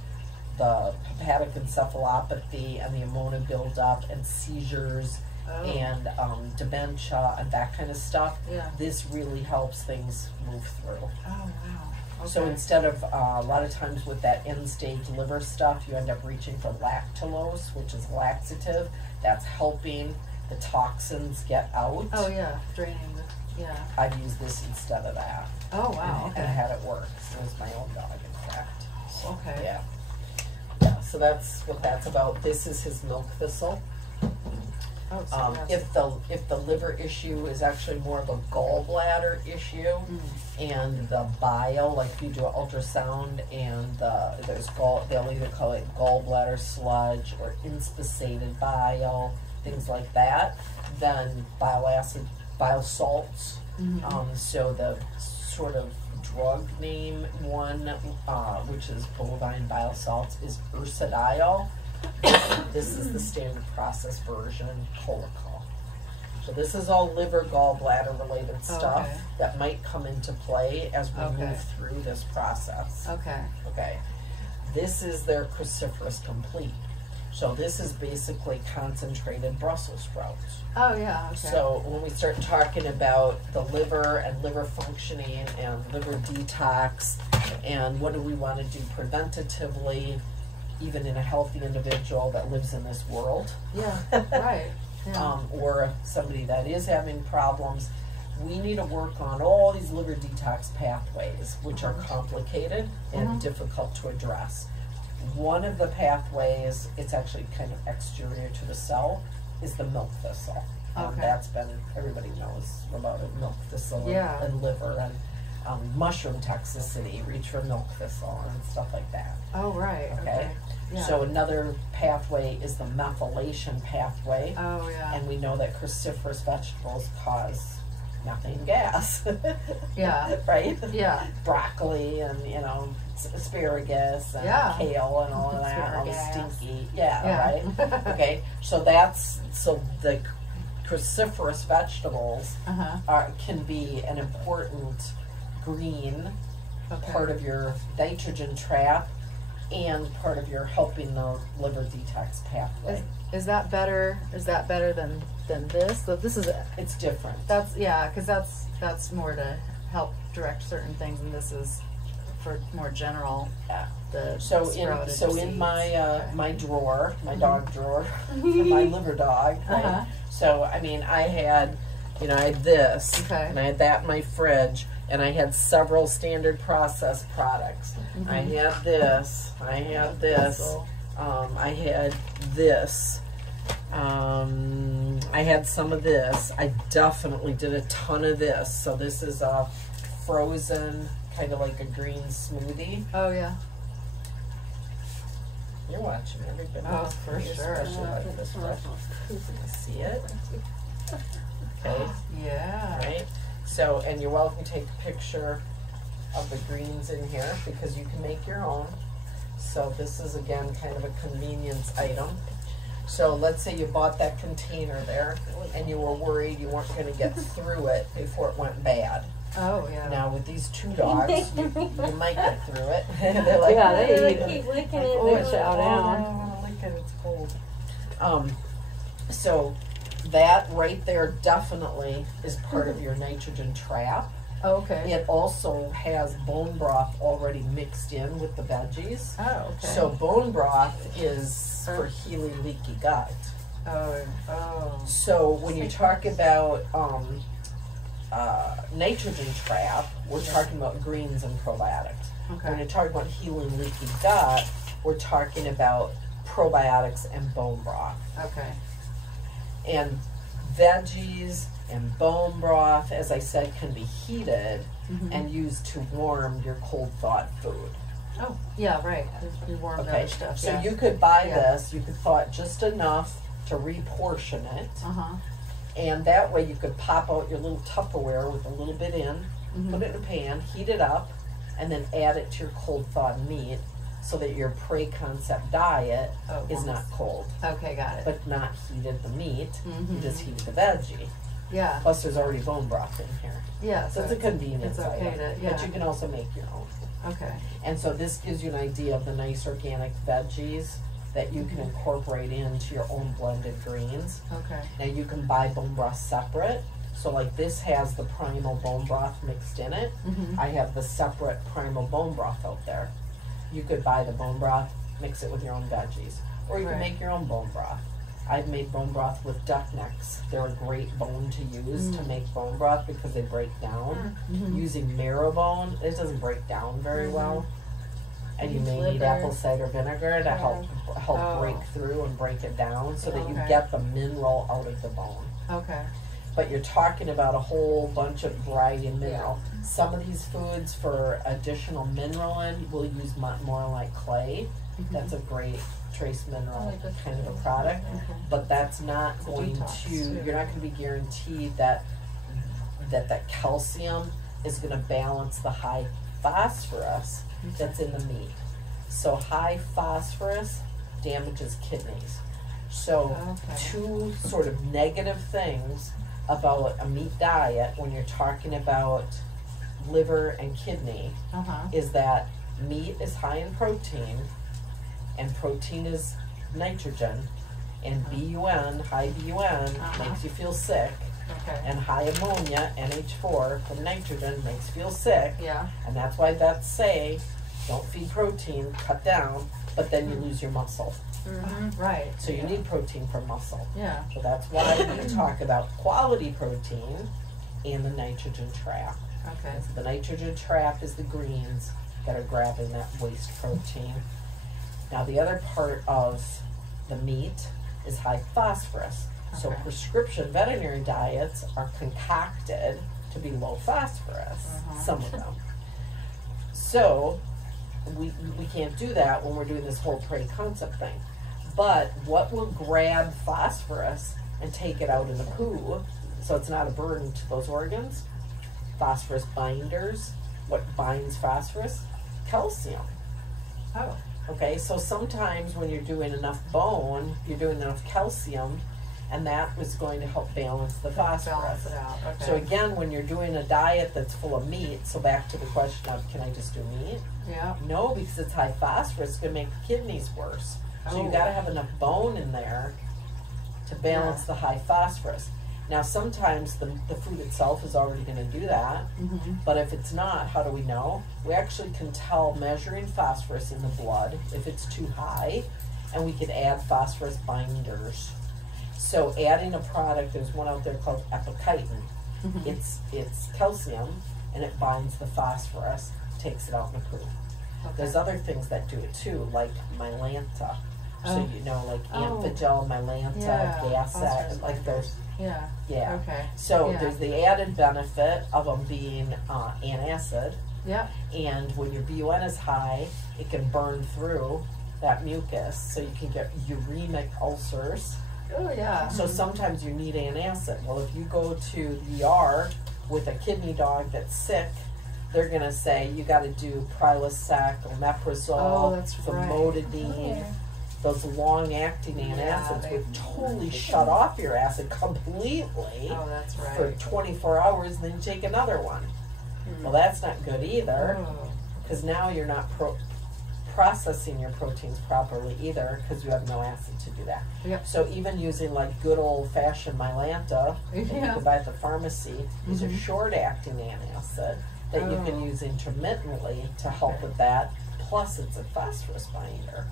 the hepatic encephalopathy and the ammonia buildup and seizures and dementia and that kind of stuff, this really helps things move through. Oh, wow. Okay. So instead of, a lot of times with that end-stage liver stuff, you end up reaching for lactulose, which is laxative. That's helping the toxins get out. Oh, yeah. Draining the, I've used this instead of that. Oh, wow. And had it work. It was my own dog, in fact. Okay. Yeah, so that's what that's about. This is his milk thistle. Oh, so if the liver issue is actually more of a gallbladder issue, and the bile, like if you do an ultrasound and they'll either call it gallbladder sludge or inspissated bile, things like that, then bile salts. So the sort of drug name one, which is bovine bile salts, is ursodiol. This is the standard process version, Colical. So this is all liver, gallbladder related stuff that might come into play as we move through this process. Okay. This is their cruciferous complete. So this is basically concentrated Brussels sprouts. Oh, yeah, okay. So when we start talking about the liver and liver functioning and liver detox and what do we want to do preventatively, even in a healthy individual that lives in this world. Yeah, right. Yeah. Or somebody that is having problems, we need to work on all these liver detox pathways, which are complicated and difficult to address. One of the pathways, it's actually kind of exterior to the cell, is the milk thistle. That's been, everybody knows about it, milk thistle and liver and mushroom toxicity, reach for milk thistle and stuff like that. Oh, right. Okay. Yeah. So another pathway is the methylation pathway. Oh, yeah. And we know that cruciferous vegetables cause methane gas. Yeah. Right? Yeah. Broccoli and, asparagus and kale and all of that, all the stinky. Right? Okay. So the cruciferous vegetables can be an important green part of your nitrogen trap and part of your helping the liver detox pathway. Is that better? Is that better than this? So this is it's different. That's because that's more to help direct certain things, and this is for more general. Yeah. So in my my drawer, my dog drawer, my liver dog. Right? So I had I had this, and I had that in my fridge. And I had several standard process products. I had this. I had this. I had this. I had some of this. I definitely did a ton of this. So this is a frozen, kind of like a green smoothie. Oh, yeah. You're watching everybody. Oh, for sure. Especially like this fresh. See it? Okay. Yeah. Right? So, and you're welcome to take a picture of the greens in here because you can make your own. So this is, again, kind of a convenience item. So let's say you bought that container there and you were worried you weren't going to get through it before it went bad. Oh, yeah. Now, with these two dogs, you might get through it. They're like, they keep licking it. Oh, They chow down. I don't want to lick it. It's cold. So that right there definitely is part of your nitrogen trap. Oh, okay. It also has bone broth already mixed in with the veggies. Oh, okay. So bone broth is for healing leaky gut. Oh. So when you talk about nitrogen trap, we're talking about greens and probiotics. Okay. When you're talking about healing leaky gut, we're talking about probiotics and bone broth. Okay. And veggies and bone broth, as I said, can be heated and used to warm your cold thawed food. Oh, yeah, right. You warm Okay, stuff. so yeah. you could buy this, you could thaw it just enough to reportion it, and that way you could pop out your little Tupperware with a little bit in, put it in a pan, heat it up, and then add it to your cold thawed meat so that your pre-concept diet is not cold. Okay, got it. But not heated the meat, you just heated the veggie. Yeah. Plus there's already bone broth in here. Yeah. So it's a convenience it's okay item. to, But you can also make your own. Okay. And so this gives you an idea of the nice organic veggies that you can incorporate into your own blended greens. Okay. Now you can buy bone broth separate. So like this has the primal bone broth mixed in it. I have the separate primal bone broth out there. You could buy the bone broth, mix it with your own veggies. Or you can make your own bone broth. I've made bone broth with duck necks. They're a great bone to use to make bone broth because they break down. Using marrow bone, it doesn't break down very well. And you may need apple cider vinegar to help break through and break it down so that you get the mineral out of the bone. Okay. But you're talking about a whole bunch of variety of mineral. Some of these foods for additional mineral in, we'll use more like clay. That's a great trace mineral kind of a product. But that's not going to, you're not going to be guaranteed that that calcium is going to balance the high phosphorus that's in the meat. So high phosphorus damages kidneys. So two sort of negative things about a meat diet when you're talking about liver and kidney is that meat is high in protein, and protein is nitrogen, and BUN, high BUN, makes you feel sick. And high ammonia, NH4, from nitrogen makes you feel sick. And that's why vets say, don't feed protein, cut down, but then you lose your muscle. Right. So you need protein for muscle. Yeah. So that's why we talk about quality protein and the nitrogen trap. Okay. So the nitrogen trap is the greens that are grabbing that waste protein. Now the other part of the meat is high phosphorus. So prescription veterinary diets are concocted to be low phosphorus, some of them. So we can't do that when we're doing this whole pre-concept thing. But what will grab phosphorus and take it out in the poo, so it's not a burden to those organs? Phosphorus binders. What binds phosphorus? Calcium. Oh. Okay, so sometimes when you're doing enough bone, you're doing enough calcium, and that is going to help balance the phosphorus. Balance it out. Okay. So again, when you're doing a diet that's full of meat, so back to the question of, can I just do meat? Yeah. No, because it's high phosphorus, it's going to make the kidneys worse. So you got to have enough bone in there to balance the high phosphorus. Now sometimes the food itself is already going to do that, but if it's not, how do we know? We actually can tell measuring phosphorus in the blood if it's too high, and we can add phosphorus binders. So adding a product, there's one out there called epichitin. It's calcium, and it binds the phosphorus, takes it out in the poo. There's other things that do it too, like Mylanta. So you know, like Amphigel, Mylanta, Gasset, like those. Yeah. Yeah. Okay. So there's the added benefit of them being antacid. Yeah. And when your BUN is high, it can burn through that mucus, so you can get uremic ulcers. Oh yeah. So sometimes you need antacid. Well, if you go to the ER with a kidney dog that's sick, they're gonna say you got to do Prilosec, omeprazole, famotidine. Those long-acting antacids would totally shut off your acid completely for 24 hours, then you take another one. Well, that's not good either, because now you're not processing your proteins properly either, because you have no acid to do that. Yep. So even using like good old fashioned Mylanta that you can buy at the pharmacy, these are short acting antacid that you can use intermittently to help with that. Plus it's a phosphorus binder.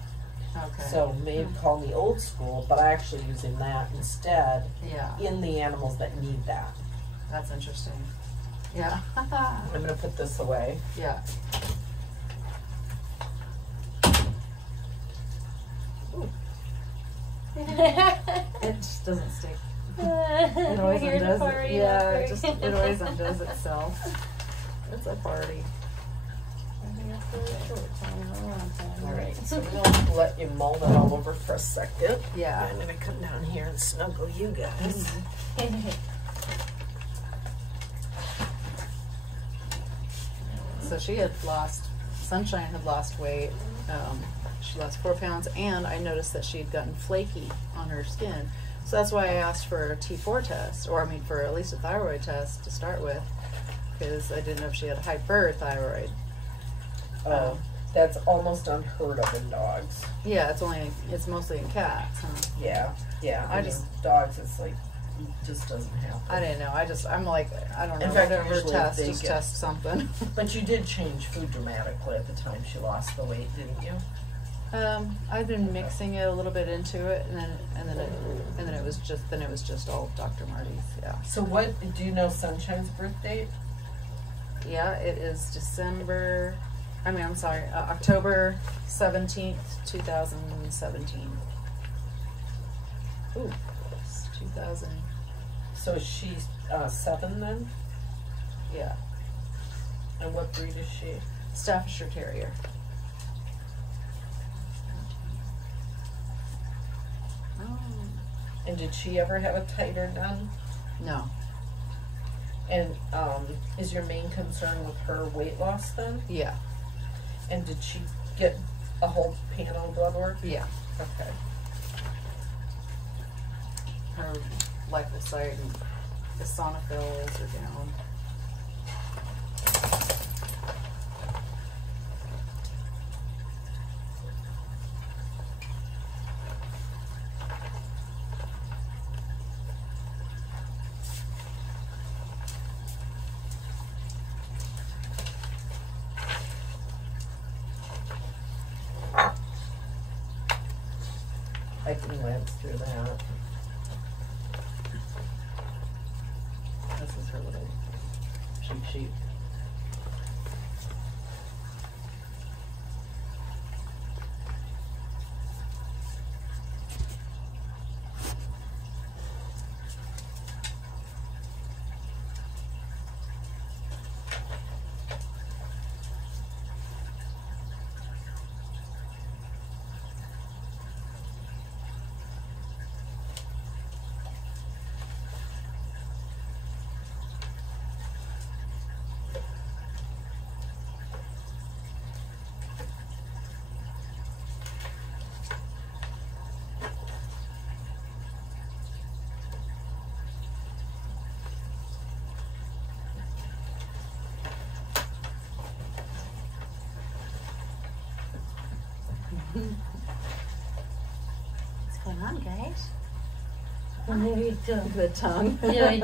Okay. So maybe call me old school, but I'm actually using that instead in the animals that need that. That's interesting. Yeah. I'm gonna put this away. Yeah. It just doesn't stick. It always undoes it. Yeah, it always undoes itself. It's a party. Alright, so I'm gonna let you mold it all over for a second. Yeah. I'm gonna come down here and snuggle you guys. So she had lost, Sunshine had lost weight. She lost 4 pounds, and I noticed that she had gotten flaky on her skin. So that's why I asked for a T4 test, or I mean for at least a thyroid test to start with, because I didn't know if she had hyperthyroid. That's almost unheard of in dogs. Yeah, it's mostly in cats. Huh? Yeah. I mean, dogs, it's like, just doesn't happen. I didn't know. I'm like, I don't know. In fact, whatever usually test, they just get- test something. But you did change food dramatically at the time she lost the weight, didn't you? I've been mixing it a little bit into it, and then it was just all Dr. Marty's. Yeah. So what, do you know Sunshine's birth date? Yeah, it is October 17th, 2017. Ooh, it's 2000. So she's 7 then? Yeah. And what breed is she? Staffordshire Terrier. Oh. And did she ever have a titer done? No. And is your main concern with her weight loss then? Yeah. And did she get a whole panel blood work? Yeah. Okay. Her lipocyte and eosinophils are down. I can glance through that. This is her little cheat sheet. What's going on, guys? What are you doing? The tongue. Yeah, I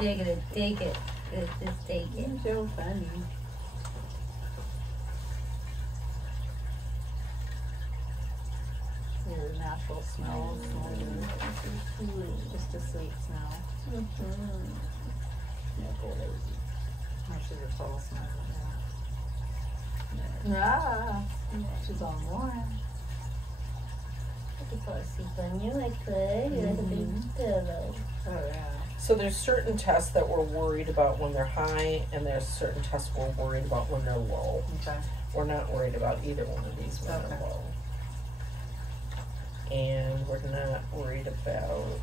do. Take it. Just take it. So funny. Your natural smell. Just a sweet smell. Oh, she's a total smell. Yeah. She's all warm. I could fall asleep on you. I could. You're like a big pillow. Oh, yeah. So there's certain tests that we're worried about when they're high, and there's certain tests we're worried about when they're low. Okay. We're not worried about either one of these when they're Okay. low. And we're not worried about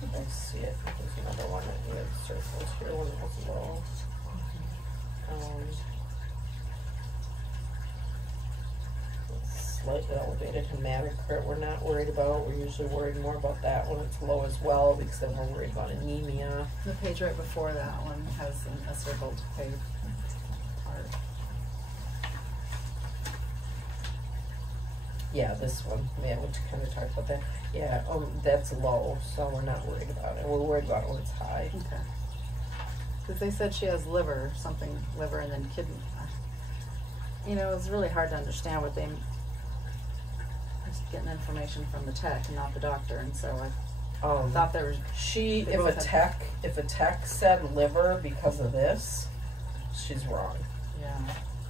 I see it. There's another one that we had circles here when it was low. Let's slightly elevated. Hematocrit we're not worried about. We're usually worried more about that when it's low as well, because then we're worried about anemia. The page right before that one has a circled page part. Yeah, this one. Yeah, we kind of talked about that. Yeah, that's low, so we're not worried about it. We're worried about it when it's high. Okay. Because they said she has liver and then kidney. You know, it's really hard to understand what they. Just getting information from the tech and not the doctor, and so I thought there was. If a tech said liver because of this, she's wrong. Yeah,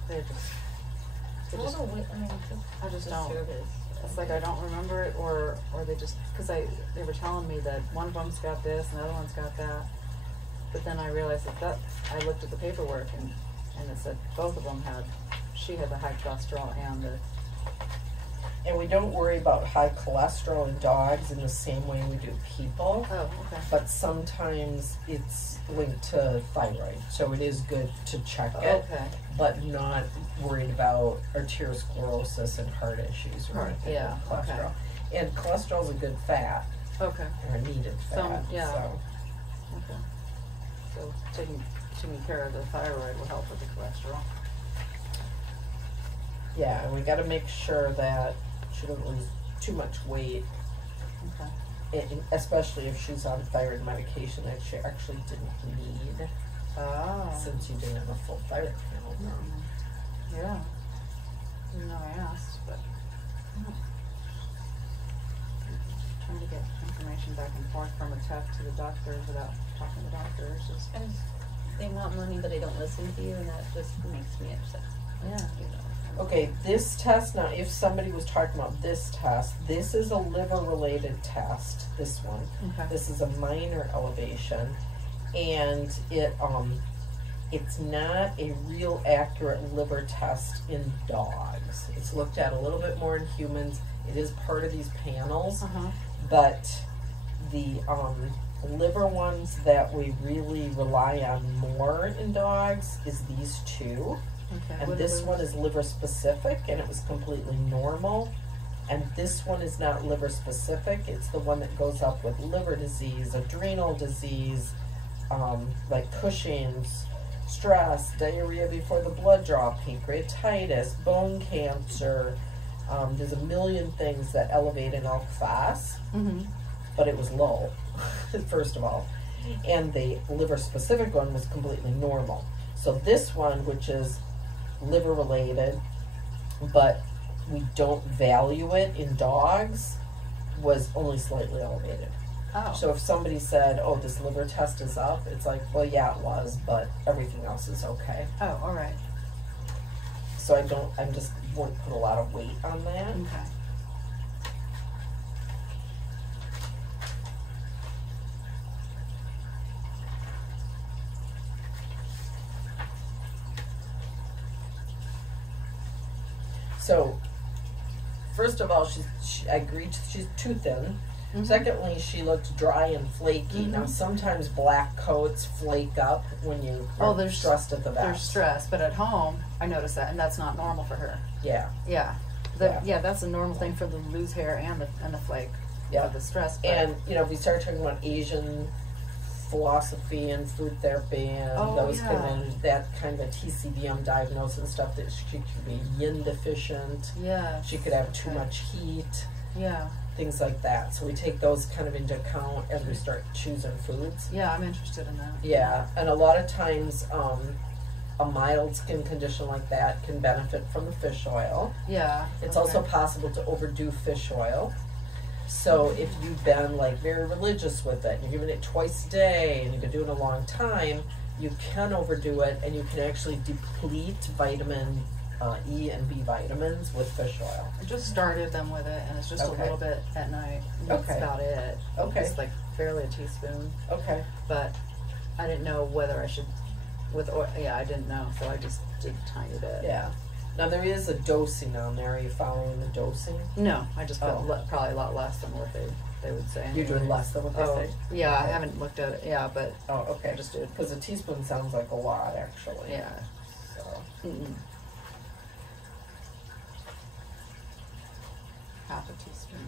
they just. I just don't. Service. It's like I don't remember it, or they just because they were telling me that one of them's got this and the other one's got that, but then I realized that I looked at the paperwork and it said both of them had. She had the high cholesterol and the. And we don't worry about high cholesterol in dogs in the same way we do people. Oh, okay. But sometimes it's linked to thyroid, so it is good to check it. Okay. But not worried about arteriosclerosis and heart issues or anything Yeah, with cholesterol. okay. And cholesterol is a good fat, Okay. or a needed fat. Yeah. So. Okay. So taking care of the thyroid will help with the cholesterol. Yeah, and we got to make sure that she doesn't lose too much weight, especially if she's on thyroid medication that she actually didn't need. Oh. Since you didn't have a full thyroid panel. Yeah. Didn't know I asked, but trying to get information back and forth from a tech to the doctors without talking to doctors. They want money, but they don't listen to you, and that just makes me upset. Yeah. You know. Okay, this test, now if somebody was talking about this test, this is a liver-related test, this one. Okay. This is a minor elevation, and it's not a real accurate liver test in dogs. It's looked at a little bit more in humans. It is part of these panels, but the liver ones that we really rely on more in dogs is these two. Okay. And this one is liver specific, and it was completely normal. And this one is not liver specific. It's the one that goes up with liver disease, adrenal disease, like Cushing's, stress, diarrhea before the blood draw, pancreatitis, bone cancer. There's a million things that elevate in all class, but it was low, first of all. And the liver specific one was completely normal. So this one, which is liver related, but we don't value it in dogs, was only slightly elevated. Oh. So if somebody said, oh, this liver test is up, it's like, well, yeah, it was, but everything else is okay. Oh, all right. So I just wouldn't put a lot of weight on that. Okay. So, first of all, I agreed she's too thin. Secondly, she looked dry and flaky. Now, sometimes black coats flake up when you are stressed at the vet. They're stressed, but at home, I noticed that, and that's not normal for her. Yeah. Yeah. That's a normal thing for the loose hair and the flake. Yeah. The stress. But And, we start talking about Asian philosophy and food therapy and that kind of a TCDM diagnosis and stuff, that she could be yin deficient. Yeah. She could have too much heat. Yeah. Things like that. So we take those kind of into account as we start choosing foods. Yeah, I'm interested in that. Yeah, and a lot of times a mild skin condition like that can benefit from the fish oil. Yeah. It's also possible to overdo fish oil. So if you've been very religious with it, and you're giving it twice a day, and you've been doing it a long time, you can overdo it, and you can actually deplete vitamin E and B vitamins with fish oil. I just started them with it, and it's just a little bit at night. That's about it. Okay. It's barely a teaspoon. Okay. But I didn't know whether I should with oil. Yeah, I didn't know, so I just did a tiny bit. Yeah. Now there is a dosing on there. Are you following the dosing? No, I just put probably a lot less than what they would say. You're doing less than what they say? Yeah, I haven't looked at it. Yeah, but okay. I just did. Because a teaspoon sounds like a lot, actually. Yeah. So. half a teaspoon.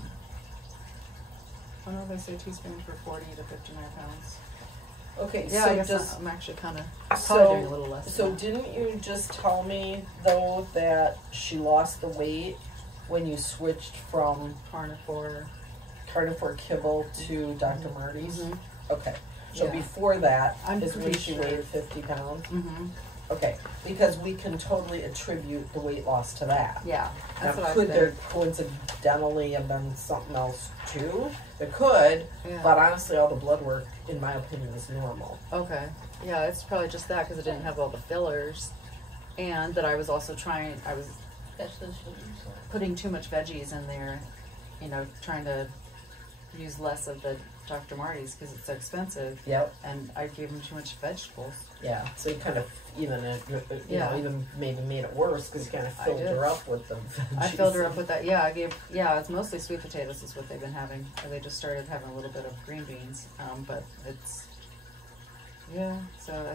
Oh no, they say teaspoon for 40 to 59 pounds. Okay, Yeah, so I guess just I'm actually kind of probably doing a little less. so than that. didn't you just tell me though that she lost the weight when you switched from carnivore kibble to Dr. Marty's? Mhm. Okay, so Yeah. before that I'm is when pretty she sure. weighed 50 pounds. Mm-hmm. Okay, because we can totally attribute the weight loss to that. Yeah, that's Now, what I could think. there coincidentally have been something else too? There could, Yeah. but honestly, all the blood work, in my opinion, is normal. Okay. Yeah, it's probably just that because it didn't have all the fillers, and that I was also I was putting too much veggies in there, you know, trying to use less of the Dr. Marty's because it's so expensive, Yep. and I gave them too much vegetables. Yeah. So you kind of even Yeah. even maybe made it worse because you kind of filled did. her up with the veggies. I filled her up with that. Yeah, it's mostly sweet potatoes is what they've been having. Or they just started having a little bit of green beans, but it's so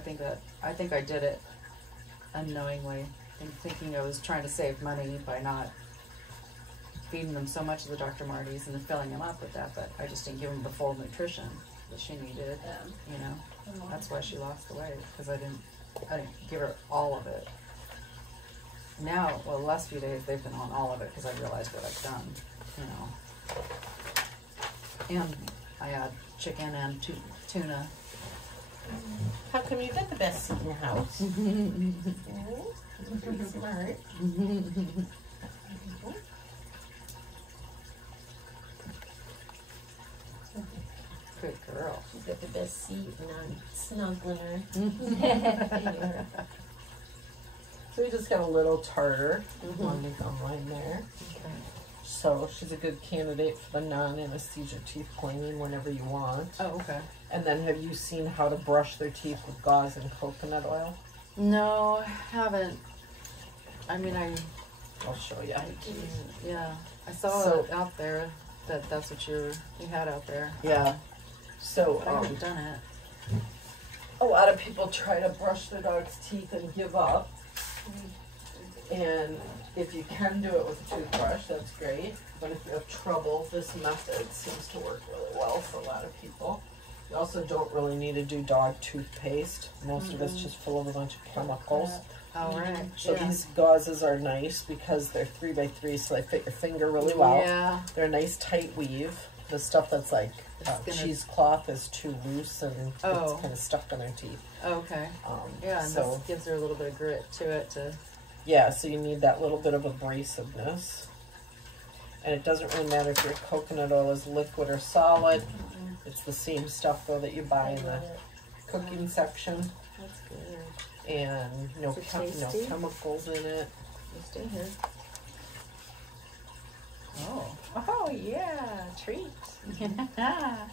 I think I did it unknowingly, thinking I was trying to save money by not feeding them so much of the Dr. Marty's and then filling them up with that, but I just didn't give them the full nutrition that she needed. You know, that's why she lost the weight because I didn't give her all of it. Now, well, the last few days they've been on all of it because I realized what I've done. You know, and I add chicken and tuna. How come you got the best seat in the house? Pretty smart. Good girl. She's got the best seat and I'm snuggling her. So we just got a little tartar on the gum line there. Okay. So she's a good candidate for the non-anesthesia teeth cleaning whenever you want. Oh, okay. And then have you seen how to brush their teeth with gauze and coconut oil? No, I haven't. I mean, I'll show you. yeah, I saw it out there that's what you had out there. Yeah. So But I haven't done it. a lot of people try to brush their dog's teeth and give up. And if you can do it with a toothbrush, that's great. But if you have trouble, this method seems to work really well for a lot of people. You also don't really need to do dog toothpaste. Most of it's just full of a bunch of chemicals. Oh, right. So these gauzes are nice because they're 3x3, so they fit your finger really well. Yeah. They're a nice tight weave. The stuff that's like cheesecloth is too loose and it's kind of stuck in their teeth. Okay. And so this gives her a little bit of grit to it. yeah, so you need that little bit of abrasiveness. And it doesn't really matter if your coconut oil is liquid or solid. It's the same stuff though that you buy in the cooking section. That's good. And no chemicals in it. You stay here. Oh yeah, treats. Now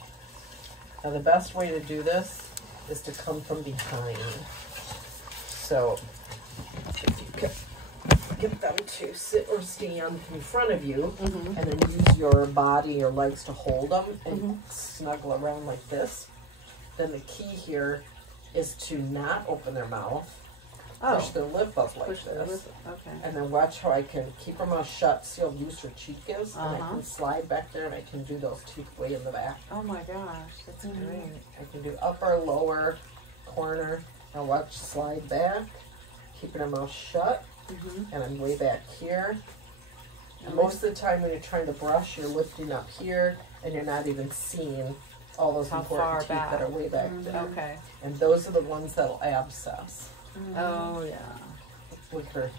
the best way to do this is to come from behind. So if you could get them to sit or stand in front of you and then use your body or legs to hold them and snuggle around like this, then the key here is to not open their mouth. Push their lip up like this. Okay. And then watch how I can keep her mouth shut, see how loose her cheek is, and I can slide back there and I can do those teeth way in the back. Oh my gosh, that's great. I can do upper, lower, corner. Now watch, slide back, keeping her mouth shut, and I'm way back here. And most of the time when you're trying to brush, you're lifting up here, and you're not even seeing all those important teeth that are way back there. Okay. And those are the ones that'll abscess. Oh yeah. With her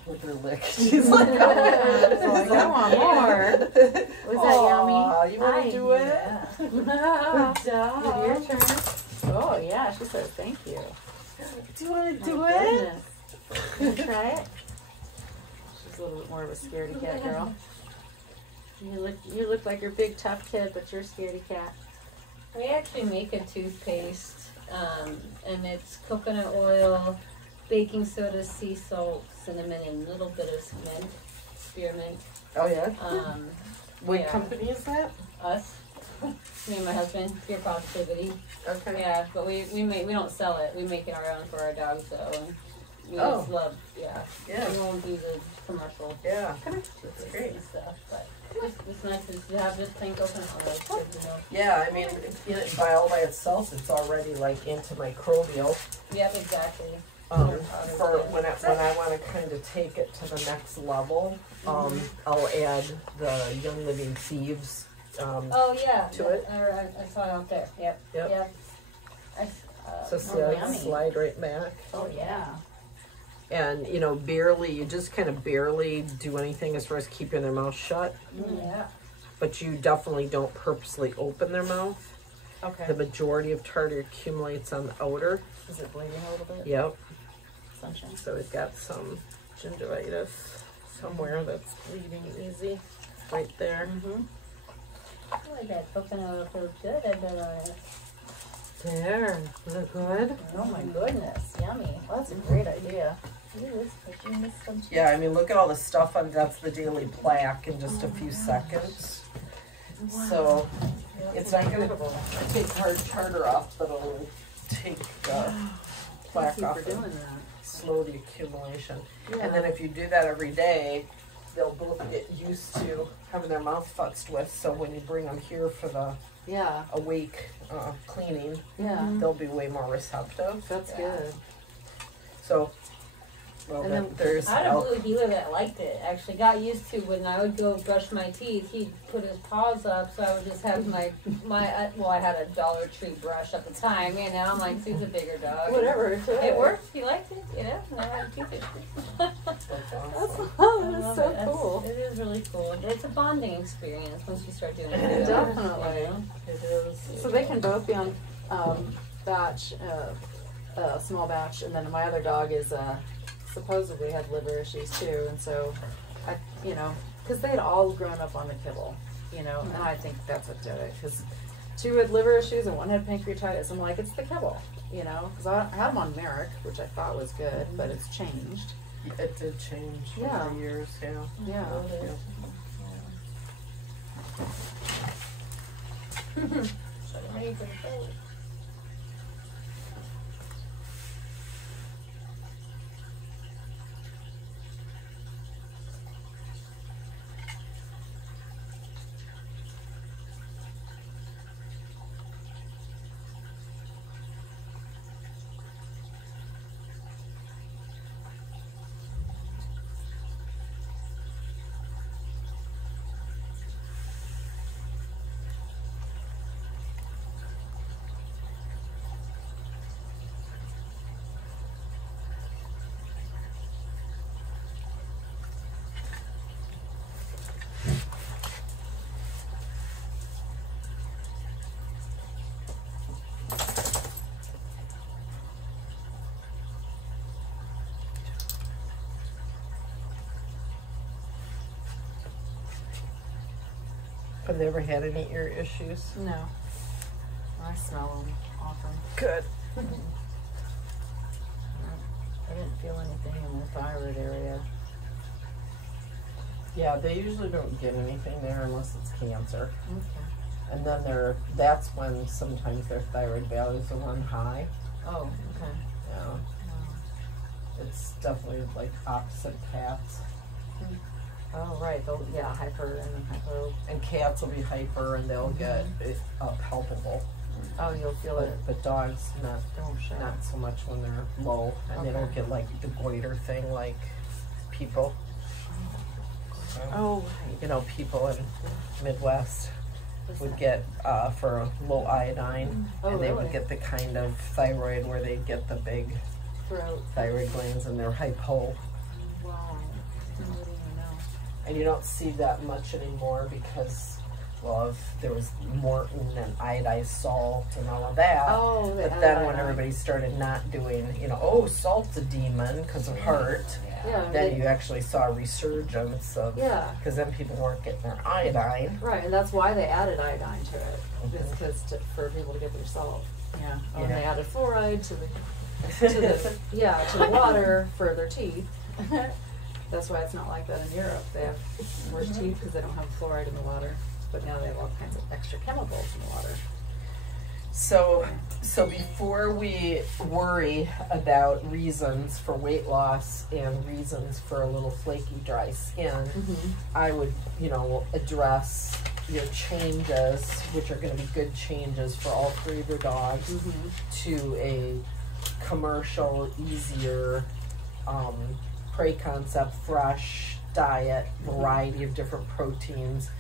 lick. She's like, I want more. Was that yummy? You want to do it? Yeah. Good job. Your turn. Oh yeah, she says thank you. Do you want to do My it? goodness. You wanna try it? She's a little bit more of a scaredy cat girl. You look like your big tough kid, but you're a scaredy cat. We actually make a toothpaste, and it's coconut oil, baking soda, sea salt, cinnamon, and a little bit of mint, spearmint. Oh yeah. What yeah. company is that? Us, me and my husband, Pure Positivity. Okay. Yeah, but we don't sell it. We make it our own for our dogs though. And we just love, Yeah. We won't do the commercial. Yeah. That's great. And stuff, but It's nice to have this tank open. Oh, that's good to know. Yeah, I mean, all by itself, it's already like antimicrobial. Yep, exactly. For when I want to kind of take it to the next level, I'll add the Young Living Thieves. Oh yeah, to it. I saw it out there. Yep. Yep. So yummy. slide right back. Oh yeah. And you just kind of barely do anything as far as keeping their mouth shut. Yeah. But you definitely don't purposely open their mouth. Okay. The majority of tartar accumulates on the outer. Is it bleeding a little bit? Yep. Sunshine. So we've got some gingivitis somewhere that's bleeding easy. Right there. I like that coconut feels good. I bet on it. There. Is it good? Oh my goodness, yummy. Well, that's a great idea. Yeah, I mean, look at all the stuff on that's the daily plaque in just a few seconds. Wow. So it's not going to take hard tartar off, but it'll take the plaque off and slow the accumulation. Yeah. And then if you do that every day, they'll both get used to having their mouth futzed with. So when you bring them here for the a week cleaning, they'll be way more receptive. That's good. So, well, And then there's I had a blue healer that liked it. Actually, got used to when I would go brush my teeth. He'd put his paws up, so I would just have my well, I had a Dollar Tree brush at the time. I'm like, he's a bigger dog. Whatever. It worked. He liked it. And I had teeth issues. That's awesome. That's so cool. It is really cool. It's a bonding experience once you start doing it. Definitely. It is. So they can both be on batch, small batch, and then my other dog is supposedly had liver issues too, and so because they had all grown up on the kibble, and I think that's what did it, because two had liver issues and one had pancreatitis. I'm like, it's the kibble, because I had them on Merrick, which I thought was good, but it's changed. It did change over the years, Yeah. So I'm ready for the food. Have they ever had any ear issues? No. I smell them often. Good. I didn't feel anything in the thyroid area. Yeah, they usually don't get anything there unless it's cancer. Okay. And then that's when sometimes their thyroid values will run high. Oh, okay. Yeah. Wow. It's definitely like opposite cats. Oh, right. Hyper and hypo. And cats will be hyper and they'll get it palpable. Oh, you'll feel it. But dogs, Don't show. not so much when they're low. And they don't get like the goiter thing like people. Oh, People in Midwest would get for low iodine. Oh, and they really? would get the kind of thyroid where they'd get the big throat. thyroid glands and they're hypo. Wow. I didn't even know. And you don't see that much anymore because, there was Morton and iodized salt and all of that. Oh, but then when everybody started not doing, salt's a demon because of heart, then you actually saw a resurgence of, because then people weren't getting their iodine. Right, and that's why they added iodine to it, is because for people to get their salt. Yeah. And they added fluoride to the water for their teeth. That's why it's not like that in Europe. They have worse teeth because they don't have fluoride in the water. But now they have all kinds of extra chemicals in the water. So before we worry about reasons for weight loss and reasons for a little flaky, dry skin, I would, address your changes, which are going to be good changes for all three of your dogs, to a commercial, easier, prey concept, fresh diet, variety of different proteins,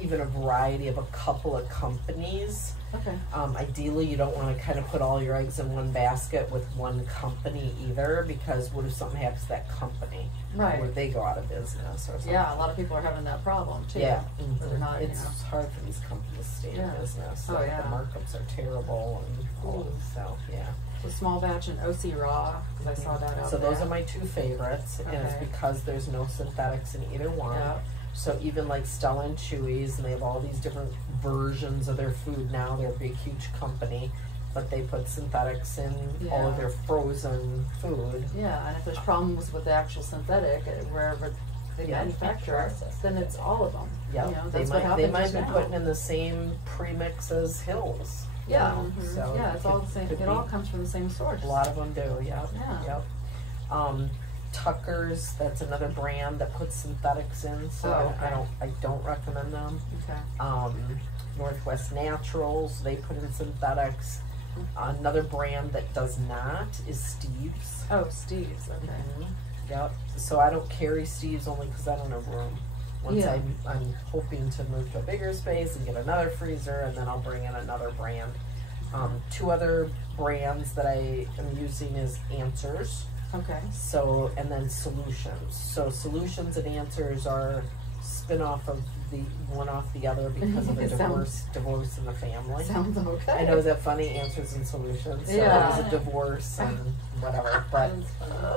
even a variety of a couple of companies. Okay. Ideally, you don't want to kind of put all your eggs in one basket with one company either, because what if something happens to that company? Right. What if they go out of business or something? Yeah, a lot of people are having that problem too. Yeah. Where they're not, It's hard for these companies to stay in business. Oh, Like, yeah. The markups are terrible and all of so, yeah. So small batch and OC raw, because I saw that out So there. those are my two favorites, and it's Okay. because there's no synthetics in either one. Yeah. So even like Stella and Chewy's, and they have all these different versions of their food now. They're a big, huge company, but they put synthetics in all of Yeah. their frozen food. Yeah, and if there's problems with the actual synthetic, wherever they manufacture, then it's all of them. Yep. You know, they that's what might happens be now. putting in the same premix as Hills. you Yeah. know, So Yeah, it's all the same. could It be- all comes from the same source. A lot of them do. Yep. Yeah. Yep. Tucker's, that's another brand that puts synthetics in, so Oh, okay. I don't recommend them. Okay. Northwest Naturals, they put in synthetics. Another brand that does not is Steve's. Oh, Steve's. Okay. Yep. So I don't carry Steve's only because I don't have room. Once Yeah. I'm hoping to move to a bigger space and get another freezer, and then I'll bring in another brand. Two other brands that I am using is Answers. Okay. So, and then Solutions. So Solutions and Answers are spin-off of the one off the other because of the divorce in the family. Sounds okay. I know, is that funny? Answers and Solutions. So Yeah. it was a divorce and whatever. But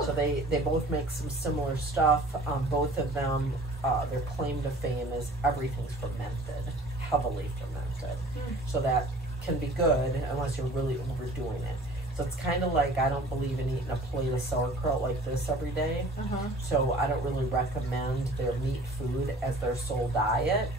so they both make some similar stuff. Both of them, their claim to fame is everything's fermented, heavily fermented. So that can be good unless you're really overdoing it. So it's kind of like, I don't believe in eating a plate of sauerkraut like this every day. So I don't really recommend their meat food as their sole diet.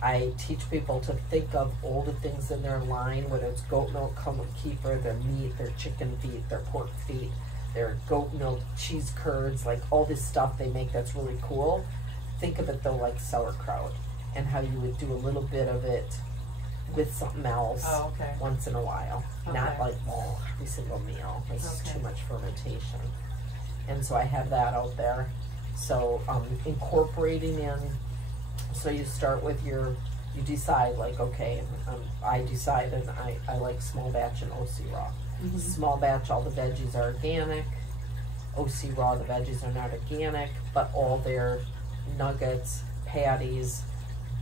I teach people to think of all the things in their line, whether it's goat milk, come keeper, their meat, their chicken feet, their pork feet, their goat milk, cheese curds, like all this stuff they make that's really cool. Think of it though like sauerkraut, and how you would do a little bit of it with something else once in a while. Not like every single meal. It's too much fermentation. And so I have that out there. So incorporating in, so you start with you decide like, okay, I decided I like small batch and OC raw. Small batch, all the veggies are organic. OC raw, the veggies are not organic, but all their nuggets, patties,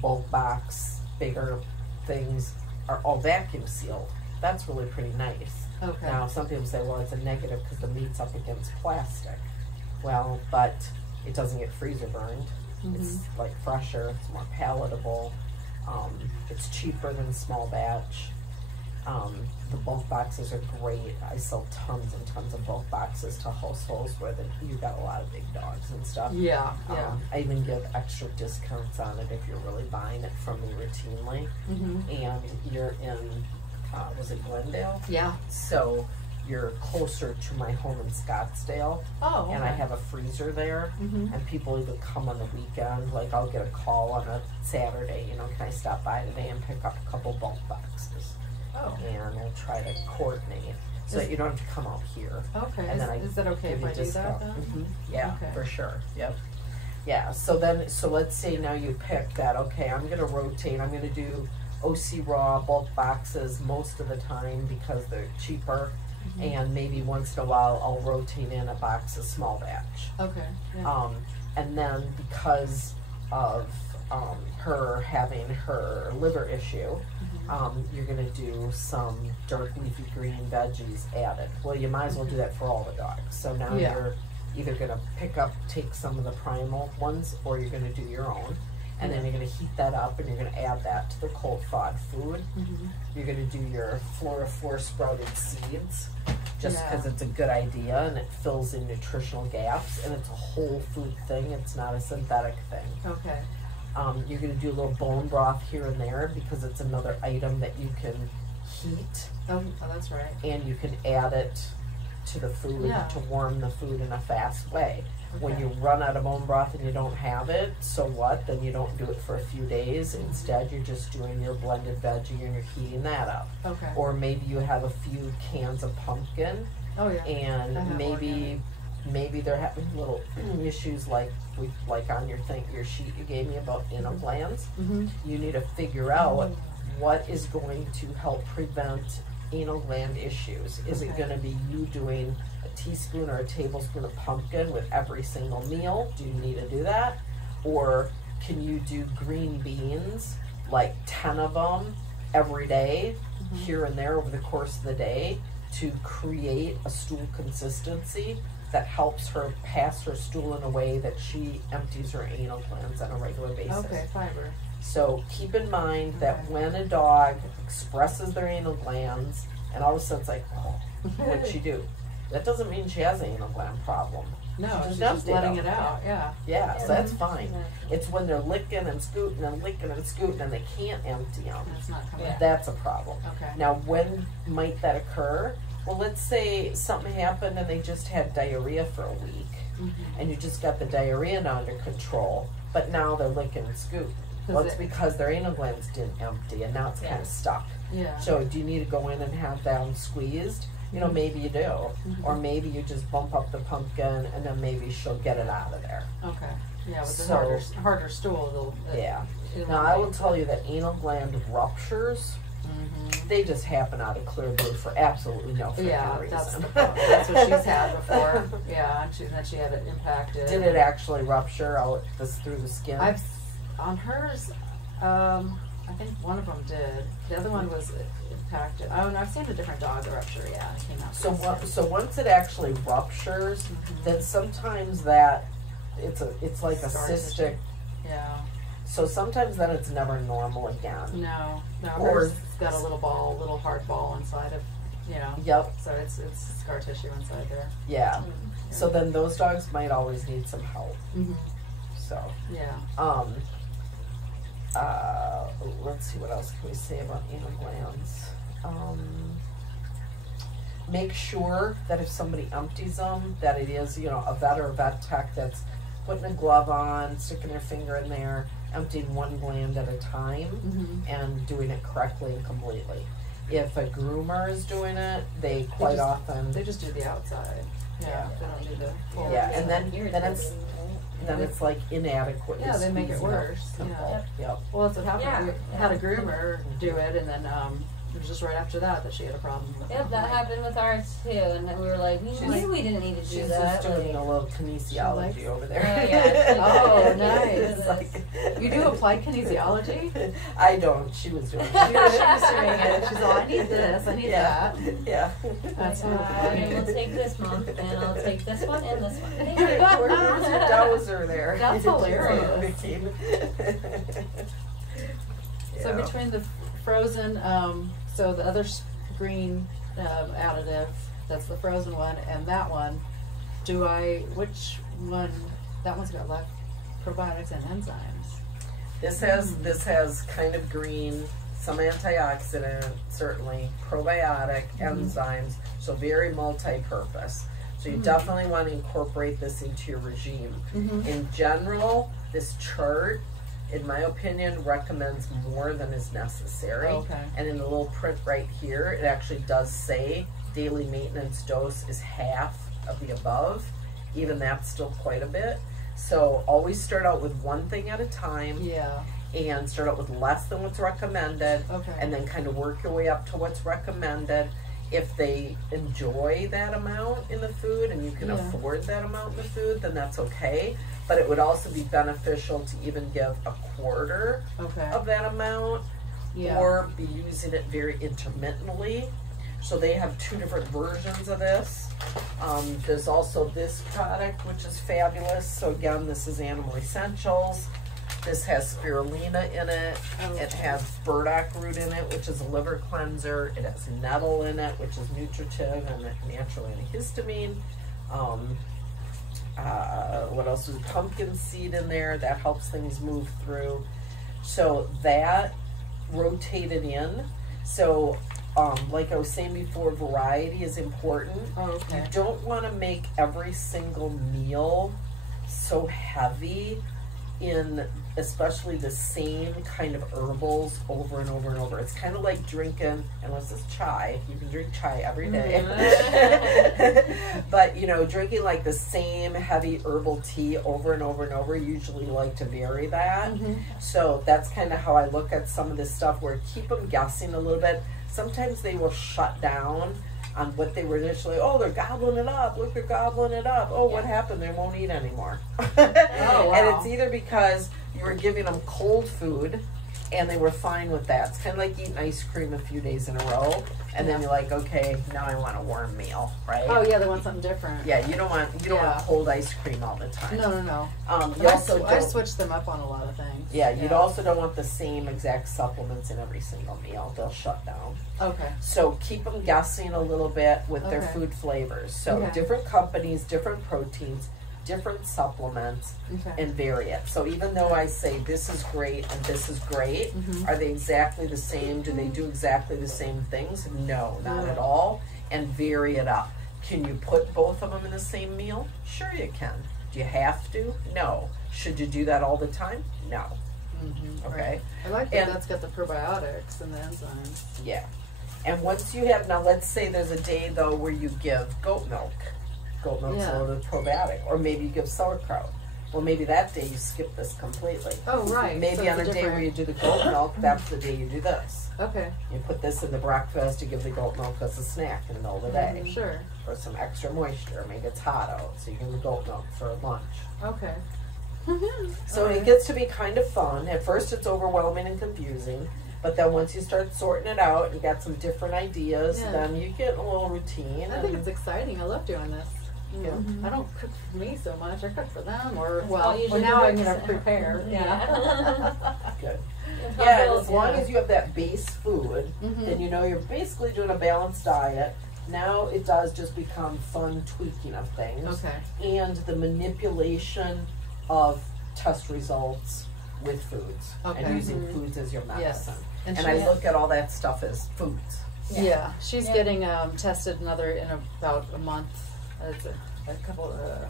bulk box, bigger things are all vacuum sealed. That's really pretty nice. Okay. Now, some people say, well, it's a negative because the meat's up against plastic. Well, but it doesn't get freezer burned. It's like fresher, it's more palatable. It's cheaper than small batch. The bulk boxes are great. I sell tons and tons of bulk boxes to households where you've got a lot of big dogs and stuff. Yeah. I even give extra discounts on it if you're really buying it from me routinely. And you're in, was it Glendale? Yeah. So you're closer to my home in Scottsdale. Oh. And I have a freezer there. And people either come on the weekend, like I'll get a call on a Saturday, can I stop by today and pick up a couple bulk boxes? Oh. And we'll try to coordinate so that you don't have to come out here. Okay. And then Is that okay give if you I do that discount. then? Yeah, Okay. for sure. Yep. Yeah. So let's say now you pick that. Okay, I'm gonna rotate. I'm gonna do OC raw bulk boxes most of the time because they're cheaper, and maybe once in a while I'll rotate in a box of small batch. Okay. Yeah. And then because of her having her liver issue, you're going to do some dark leafy green veggies added. Well, you might as well do that for all the dogs. So now you're either going to take some of the primal ones, or you're going to do your own. And then you're going to heat that up, and you're going to add that to the cold thawed food. You're going to do your Flora sprouted seeds, just because it's a good idea, and it fills in nutritional gaps, and it's a whole food thing. It's not a synthetic thing. Okay. You're going to do a little bone broth here and there because it's another item that you can heat, Oh, that's right. and you can add it to the food Yeah. to warm the food in a fast way. When Okay. you run out of bone broth and you don't have it, so what? Then you don't do it for a few days. Instead, you're just doing your blended veggie and you're heating that up. Okay. Or maybe you have a few cans of pumpkin, Oh yeah. I and have maybe they're having little issues like on your sheet you gave me about anal glands. Mm-hmm. You need to figure out what is going to help prevent anal gland issues. Is it Okay. going to be you doing a teaspoon or a tablespoon of pumpkin with every single meal? Do you need to do that? Or can you do green beans, like 10 of them every day, here and there over the course of the day, to create a stool consistency that helps her pass her stool in a way that she empties her anal glands on a regular basis? Okay, fiber. So keep in mind that Okay. when a dog expresses their anal glands, and all of a sudden it's like, oh, what'd she do? That doesn't mean she has an anal gland problem. No, She she's just just emptied letting them. it out. Yeah. Yeah, so that's fine. Exactly. It's when they're licking and scooting and licking and scooting and they can't empty them. That's not coming. Yeah. That's a problem. Okay. Now, when might that occur? Well, let's say something happened and they just had diarrhea for a week, Mm-hmm. and you just got the diarrhea now under control, but now they're licking and scooting. Well, it's because their anal glands didn't empty, and now it's kind of stuck. Yeah. So, do you need to go in and have them squeezed? You know, maybe you do. Or maybe you just bump up the pumpkin, and then maybe she'll get it out of there. Okay. Yeah, with the So- harder stool, Yeah. Now, I will tell you that anal gland ruptures, Mm-hmm. they just happen out of clear blue for absolutely no freaking Yeah, reason. that's the problem. That's what she's had before. Yeah, and then she had it impacted. Did it actually rupture out through the skin? On hers, I think one of them did. The other one was impacted. Oh, and I've seen a different dog rupture. Yeah, it came out. So once it actually ruptures, then sometimes that it's like a Scar cystic. tissue. Yeah. So sometimes then it's never normal again. No, Or- hers got a little hard ball inside of, Yep. So it's scar tissue inside there. Yeah. So then those dogs might always need some help. Mm-hmm. So Yeah. let's see, what else can we say about anal glands? Make sure that if somebody empties them, that it is, a vet or a vet tech that's putting a glove on, sticking their finger in there, emptying one gland at a time, Mm-hmm. and doing it correctly and completely. If a groomer is doing it, they quite often, They just do the outside. Yeah. They don't do the full. Yeah, and then Irritating, it's- right? then it's like inadequate. Yeah, they make it squeezing up worse. simple. Yeah. Yep. Well, that's what happened. Yeah. We had a groomer do it, and then it was just right after that she had a problem. Yep, that happened with ours too, and then we were like, we knew we didn't need to do She's that. just doing like- a little kinesiology over there. Oh, yeah. Oh, nice. It's like- You do applied kinesiology? I don't. She was doing She was doing it. She's all, I need this, I need that. Yeah. That's Like, funny. we'll take this month, and I'll take this one and this one. Thank Where's you. your dozer there? That's hilarious. Picking. So Yeah. between the frozen, so the other green additive, that's the frozen one, and that one, which one, that one's got left probiotics and enzymes. This has kind of green, some antioxidant, certainly, probiotic, enzymes, so very multi-purpose. So you definitely want to incorporate this into your regime. In general, this chart, in my opinion, recommends more than is necessary. Okay. And in the little print right here, it actually does say daily maintenance dose is half of the above. Even that's still quite a bit. So always start out with one thing at a time. Yeah. And start out with less than what's recommended, Okay. and then kind of work your way up to what's recommended. If they enjoy that amount in the food and you can afford that amount in the food, then that's okay. But it would also be beneficial to even give a quarter Okay. of that amount, Yeah. or be using it very intermittently. So they have two different versions of this. There's also this product, which is fabulous. So again, this is Animal Essentials. This has spirulina in it. It has burdock root in it, which is a liver cleanser. It has nettle in it, which is nutritive and a natural antihistamine. What else is pumpkin seed in there? That helps things move through. So that rotated in. So like I was saying before, variety is important. Oh, okay. You don't want to make every single meal so heavy in especially the same kind of herbals over and over and over. It's kind of like drinking, unless it's chai, you can drink chai every day. But, you know, drinking like the same heavy herbal tea over and over and over, usually like to vary that. So that's kind of how I look at some of this stuff, where keep them guessing a little bit. Sometimes they will shut down on what they were initially. Oh, they're gobbling it up. Look, they're gobbling it up. Oh, what happened? They won't eat anymore. Oh, wow. And it's either because you were giving them cold food and they were fine with that. It's kind of like eating ice cream a few days in a row, and then you're like, okay, now I want a warm meal, right? Oh yeah, they want something different. Yeah, you don't want cold ice cream all the time. No. You also I switched them up on a lot of things. Yeah, you'd also don't want the same exact supplements in every single meal. They'll shut down. Okay. So keep them guessing a little bit with their Okay. food flavors. So Okay. different companies, different proteins, different supplements, Okay. and vary it. So even though I say this is great and this is great, are they exactly the same? Do they do exactly the same things? No, not at all. And vary it up. Can you put both of them in the same meal? Sure you can. Do you have to? No. Should you do that all the time? No. Okay. Right. I like that that's got the probiotics and the enzymes. Yeah. And once you have, now let's say there's a day though where you give goat milk. Goat milk's Yeah. loaded with probiotic. Or maybe you give sauerkraut. Well, maybe that day you skip this completely. Oh, right. Maybe So on a it's day where you do the goat milk, that's the day you do this. Okay. You put this in the breakfast, you give the goat milk as a snack in the middle of the day. Sure. For some extra moisture. Maybe it's hot out, so you give the goat milk for lunch. Okay. So it gets to be kind of fun. At first it's overwhelming and confusing, but then once you start sorting it out and you got some different ideas, then you get a little routine. I think it's exciting. I love doing this. Yeah. I don't cook for me so much. I cook for them, or all usually now I'm works. going to prepare. Good. Yeah, and as long as you have that base food, then you know you're basically doing a balanced diet. Now it does just become fun tweaking of things. Okay. And the manipulation of test results with foods and using foods as your medicine. And And I look at all that stuff as foods. Yeah, she's getting tested in about a month. It's a couple, a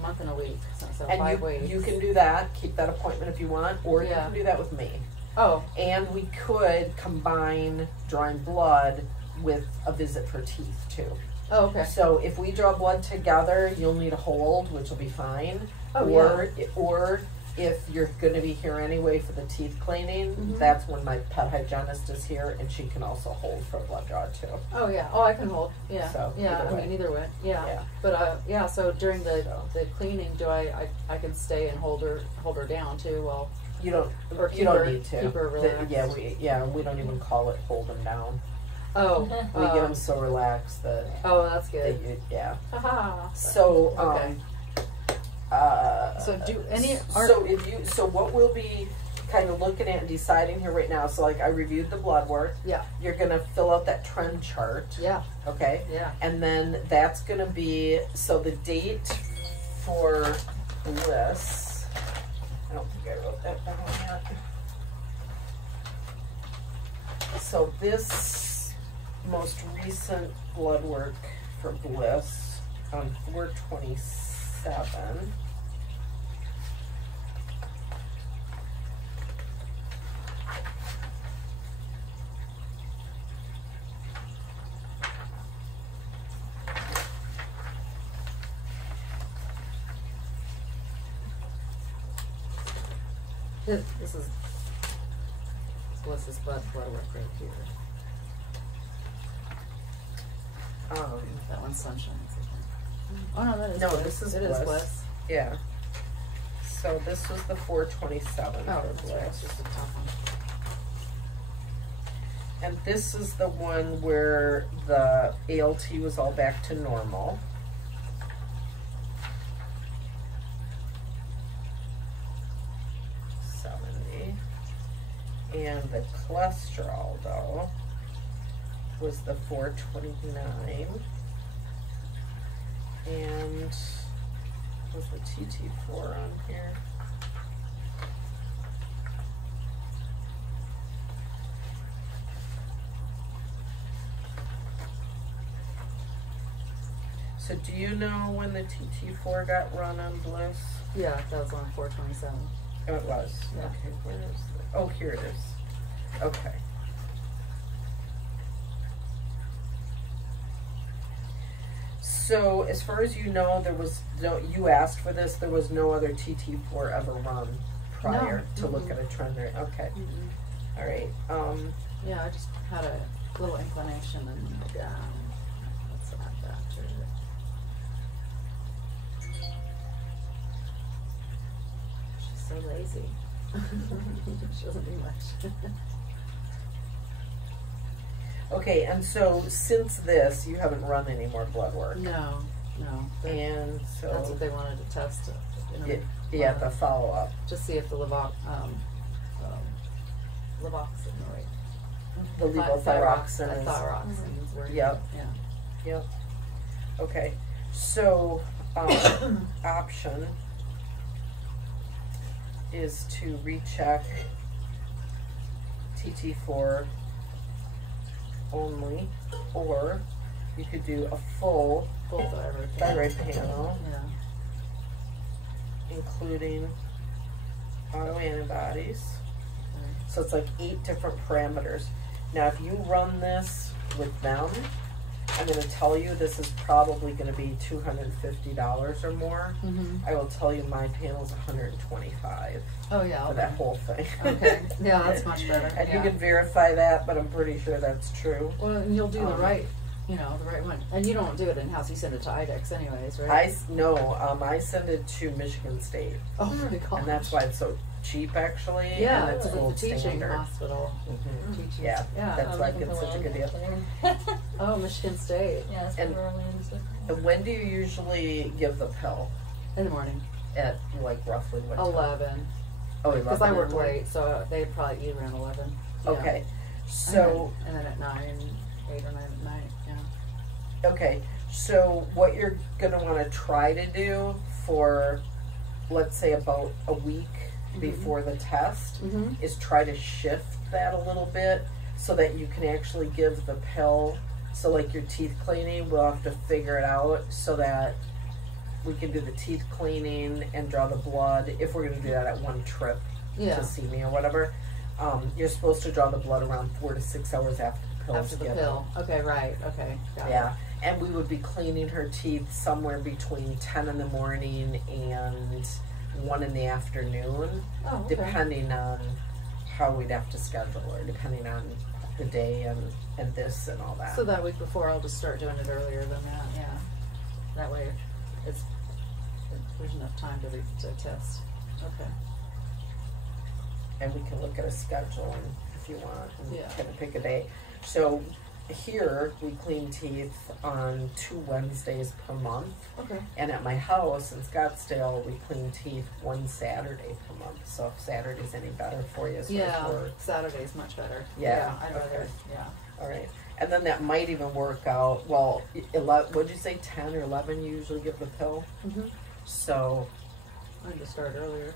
month and a week, so And 5 weeks. you can do that, keep that appointment if you want, or you can do that with me. Oh. And we could combine drawing blood with a visit for teeth too. Oh, okay. So if we draw blood together, you'll need a hold, which will be fine. Oh, Or if you're going to be here anyway for the teeth cleaning, that's when my pet hygienist is here, and she can also hold for a blood draw too. Oh yeah. Oh, I can hold. Yeah. So, yeah. either I mean, either way. Yeah. Yeah. But So during the cleaning, do I can stay and hold her down too? Well. You don't. Or You don't need to. Keep her relaxed. We don't even call it hold them down. Oh. We get them so relaxed that. Oh, that's good. Yeah. Haha. So. Okay. So do any So what we'll be kind of looking at and deciding here right now, so like I reviewed the blood work. Yeah. You're gonna fill out that trend chart. Yeah. Okay. Yeah. And then that's gonna be, so the date for Bliss, I don't think I wrote that down yet. So this most recent blood work for Bliss on 4/27. This is Bliss's blood work right here. That one's Sunshine. Oh no, that is No, Bliss. this is It Bliss. is Bliss. Yeah. So this was the 4/27 Oh, for that's Bliss. right. It's just a tough one. And this is the one where the ALT was all back to normal. And the cholesterol, though, was the 429. And was the TT4 on here? So do you know when the TT4 got run on Bliss? Yeah, that was on 4/27. Oh, it was. Yeah. Okay, where is it? Oh, here it is. Okay. So as far as you know, there was no, you asked for this, there was no other TT4 ever run prior to look at a trend rate. Okay. All right. Yeah, I just had a little inclination and let's add that to it. She's so lazy. She doesn't do much. Okay, and so since this, you haven't run any more blood work. No. And so That's what they wanted to test. yeah, the follow up. To see if the levothyroxine, The levothyroxine is. thyroxines were. Yep. Yeah. Yep. Okay. So option is to recheck TT4 only, or you could do a full thyroid panel, Yeah. including autoantibodies. So it's like 8 different parameters. Now, if you run this with them, I'm going to tell you this is probably going to be $250 or more. I will tell you my panel's $125 Oh yeah. for that whole thing. Okay. Yeah, that's much better. And yeah. you can verify that, but I'm pretty sure that's true. Well, and you'll do the right one. And you don't do it in-house, you send it to IDEX anyways, right? I send it to Michigan State. Oh my gosh. And that's why it's so cheap, actually. Yeah, and it's it's gold the teaching standard. hospital. Mm-hmm. Yeah, that's why it's such a good deal. Oh, Michigan State. Yeah, that's And- where Orlando's with. And when do you usually give the pill? In the morning. At like roughly what time? 11. Oh, 11. Because I work late, so they probably eat around 11. Yeah. Okay, so and then at 9, 8 or 9 at night. Yeah. okay, so what you're gonna want to try to do for, let's say, about a week before the test is try to shift that a little bit so that you can actually give the pill. So like your teeth cleaning, we'll have to figure it out so that we can do the teeth cleaning and draw the blood if we're going to do that at one trip to see me or whatever. You're supposed to draw the blood around 4 to 6 hours after the pill's After the given. pill. Okay, right. Okay. Got Yeah. And we would be cleaning her teeth somewhere between 10 in the morning and 1 in the afternoon, Oh, okay. depending on how we'd have to schedule her, depending on the day and this and all that. So that week before, I'll just start doing it earlier than that. Yeah. That way, there's enough time to test. Okay. And we can look at a schedule and if you want and Yeah. kind of pick a day. So here we clean teeth on 2 Wednesdays per month. Okay. And at my house in Scottsdale, we clean teeth 1 Saturday per month. So if Saturday's any better for you as far as work. Saturday's much better. Yeah, I'd rather. okay. Yeah. All right. And then that might even work out. Well, what'd you say, 10 or 11 you usually give the pill? So, I need to start earlier.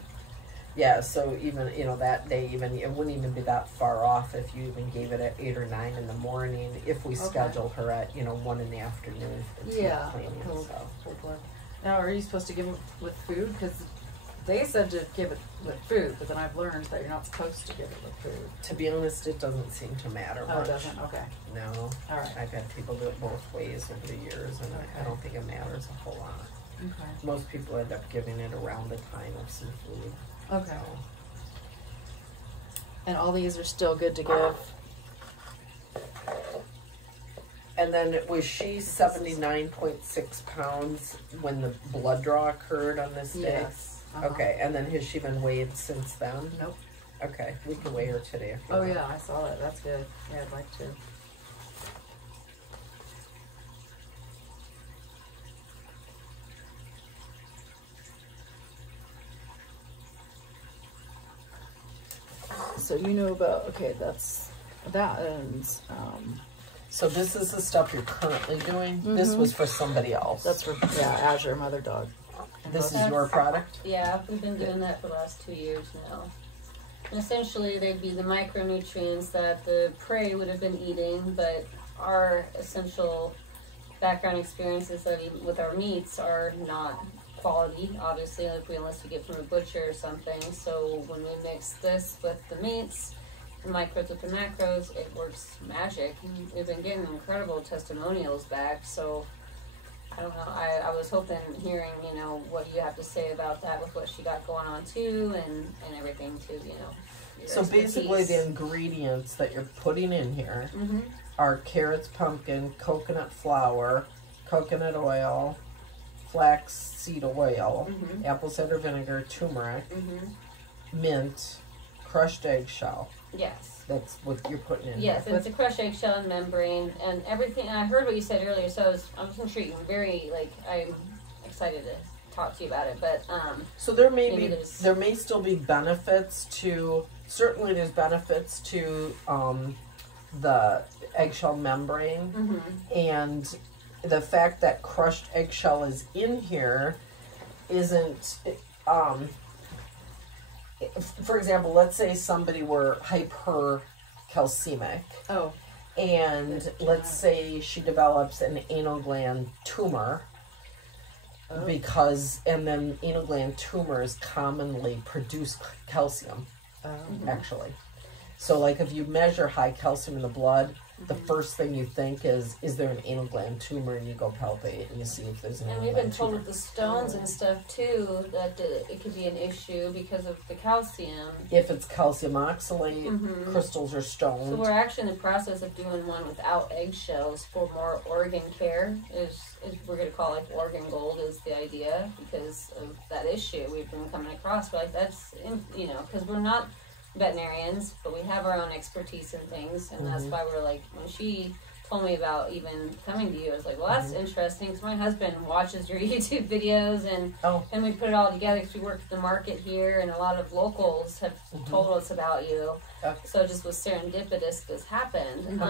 yeah, so even, that day, it wouldn't even be that far off if you even gave it at 8 or 9 in the morning if we schedule her at, 1 in the afternoon for the teeth cleaning. So. Now, are you supposed to give it with food? Because they said to give it with food, but then I've learned that you're not supposed to give it with food. To be honest, it doesn't seem to matter much. Oh, it doesn't? Okay. No. All right. I've had people do it both ways over the years, and I don't think it matters a whole lot. Okay. Most people end up giving it around the time of some food. Okay. So. And all these are still good to give? And then was she 79.6 pounds when the blood draw occurred on this day? Yes. Okay, and then has she been weighed since then? Nope. Okay, we can weigh her today if you Oh, want. yeah, I saw that. That's good. Yeah, I'd like to. So you know about, okay, that ends, So this is the stuff you're currently doing? This was for somebody else? that's for, Azure Mother Dog. This is your product? Yeah, we've been doing that for the last 2 years now. And essentially, they'd be the micronutrients that the prey would have been eating, but our essential background experiences with our meats are not quality, obviously, unless we get from a butcher or something. So when we mix this with the meats, the micros with the macros, it works magic. We've been getting incredible testimonials back, so I don't know. I was hoping, hearing, you know, what you have to say about that with what she got going on too, and everything too, you know. So basically the ingredients that you're putting in here are carrots, pumpkin, coconut flour, coconut oil, flax seed oil, apple cider vinegar, turmeric, mint, crushed eggshell. Yes. That's what you're putting in. Yes, and it's a crushed eggshell and membrane and everything. And I heard what you said earlier, so I was intrigued. I'm excited to talk to you about it. But so there may still be benefits to. Certainly, there's benefits to the eggshell membrane, and the fact that crushed eggshell is in here isn't. For example, let's say somebody were hypercalcemic. Oh. And let's say she develops an anal gland tumor. Because, and then anal gland tumors commonly produce calcium, actually. So, like, if you measure high calcium in the blood, the first thing you think is there an anal gland tumor? And you go palpate and you see if there's an anal gland tumor. And we've been told with the stones and stuff, too, that it could be an issue because of the calcium. If it's calcium oxalate, crystals or stones. So we're actually in the process of doing one without eggshells for more organ care. We're going to call it organ gold is the idea because of that issue we've been coming across. But that's, you know, because we're not veterinarians, but we have our own expertise in things, and that's why we're like, when she told me about even coming to you, I was like, well, that's interesting, because my husband watches your YouTube videos, and we put it all together because we work at the market here, and a lot of locals have told us about you, so it just was serendipitous this happened.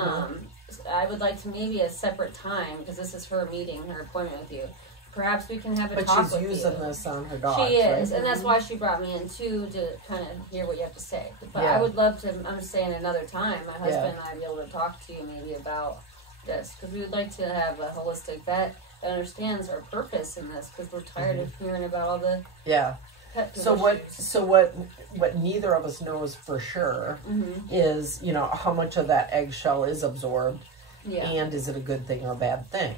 I would like to maybe a separate time, because this is her meeting, her appointment with you. Perhaps we can have a talk with you. But she's using this on her dogs, She is, right? and that's why she brought me in too, to kind of hear what you have to say. But I would love to, I'm saying another time, my husband and I be able to talk to you maybe about this, because we would like to have a holistic vet that understands our purpose in this, because we're tired of hearing about all the pet what neither of us knows for sure is, you know, how much of that eggshell is absorbed, and is it a good thing or a bad thing?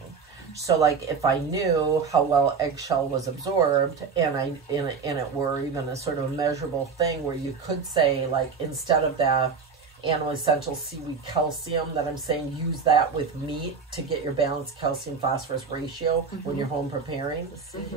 So, like, if I knew how well eggshell was absorbed, and it were even a sort of measurable thing where you could say, like, instead of the animal essential seaweed calcium that I'm saying, use that with meat to get your balanced calcium phosphorus ratio when you're home preparing.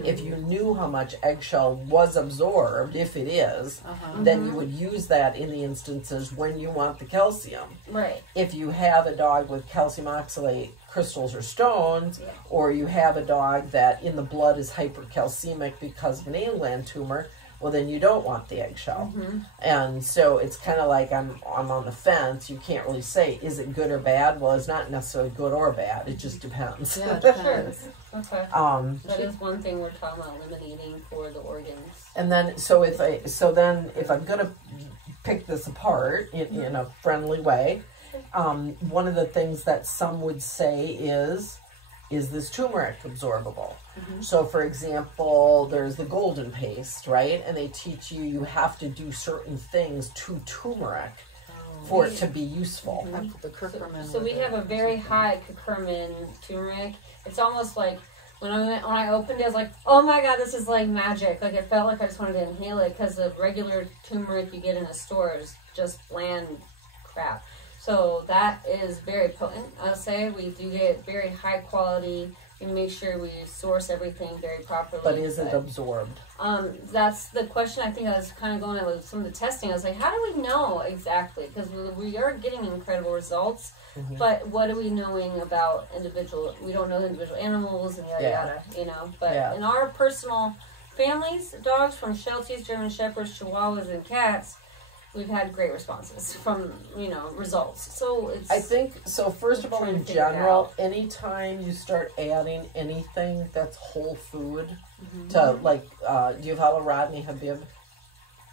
If you knew how much eggshell was absorbed, if it is, then you would use that in the instances when you want the calcium. Right. If you have a dog with calcium oxalate crystals or stones, or you have a dog that in the blood is hypercalcemic because of an anal gland tumor, well, then you don't want the eggshell. And so it's kind of like I'm on the fence. You can't really say, is it good or bad? Well, it's not necessarily good or bad. It just depends. Yeah, it depends. Okay. That is one thing we're talking about eliminating for the organs. And then, if I'm going to pick this apart in a friendly way, one of the things that some would say is this turmeric absorbable? So, for example, there's the golden paste, right? And they teach you have to do certain things to turmeric for it to be useful. The curcumin. So we have a very high curcumin turmeric. It's almost like when I opened it, I was like, oh my god, this is like magic. Like, it felt like I just wanted to inhale it, because the regular turmeric you get in a store is just bland crap. So that is very potent. I'll say we do get very high quality. We make sure we source everything very properly. But is it absorbed? That's the question. I think I was kind of going at with some of the testing. I was like, how do we know exactly? Because we are getting incredible results. But what are we knowing about individual? We don't know the individual animals and yada yada. You know. But in our personal families, dogs from Shelties, German Shepherds, Chihuahuas, and cats, we've had great responses from, results. So it's... I think, so first of all, in general, anytime you start adding anything that's whole food to, like, do you follow Rodney Habib?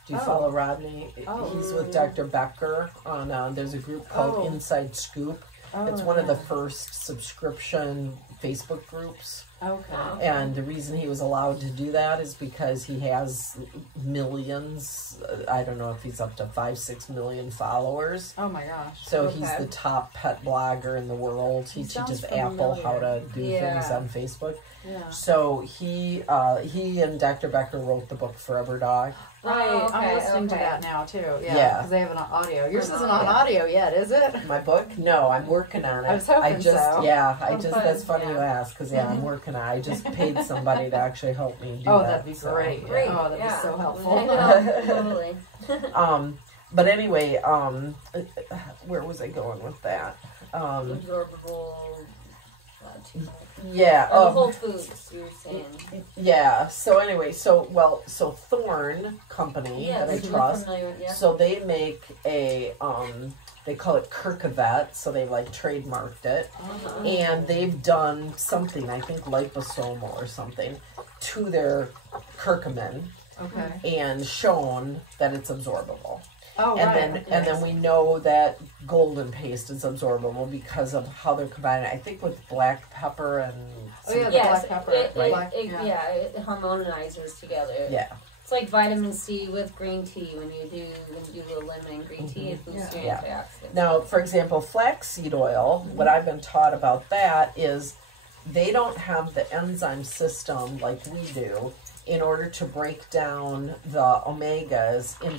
Do you follow Rodney? He's with Dr. Becker on, there's a group called Inside Scoop. It's one of the first subscription Facebook groups. Okay. And the reason he was allowed to do that is because he has millions. I don't know if he's up to 5-6 million followers. Oh my gosh. So he's the top pet blogger in the world. He teaches Apple how to do things on Facebook. Yeah. So he and Dr. Becker wrote the book Forever Dog. Right, Oh, okay, I'm listening to that now too. Yeah. Because they have an audio. Yours isn't on audio yet, is it? My book? No, I'm working on it. I was hoping so. Yeah, Oh, that's funny you ask, because I'm working on it. I just paid somebody to actually help me do that. Oh, that'd be great. Great. Oh, that'd be so helpful. Totally. But anyway, where was I going with that? Absorbable. Yeah. Whole Foods, you were saying. Yeah. So anyway, so Thorn Company that I trust. So they make a they call it Kirkavet, so they like trademarked it, and they've done something, I think liposomal or something, to their curcumin, and shown that it's absorbable. Oh, and then we know that golden paste is absorbable because of how they're combining. I think with black pepper and black pepper, it harmonizes together. Yeah, it's like vitamin C with green tea. When you do the lemon green tea, it boosts your antioxidants. Now, for example, flaxseed oil. What I've been taught about that is they don't have the enzyme system like we do in order to break down the omegas in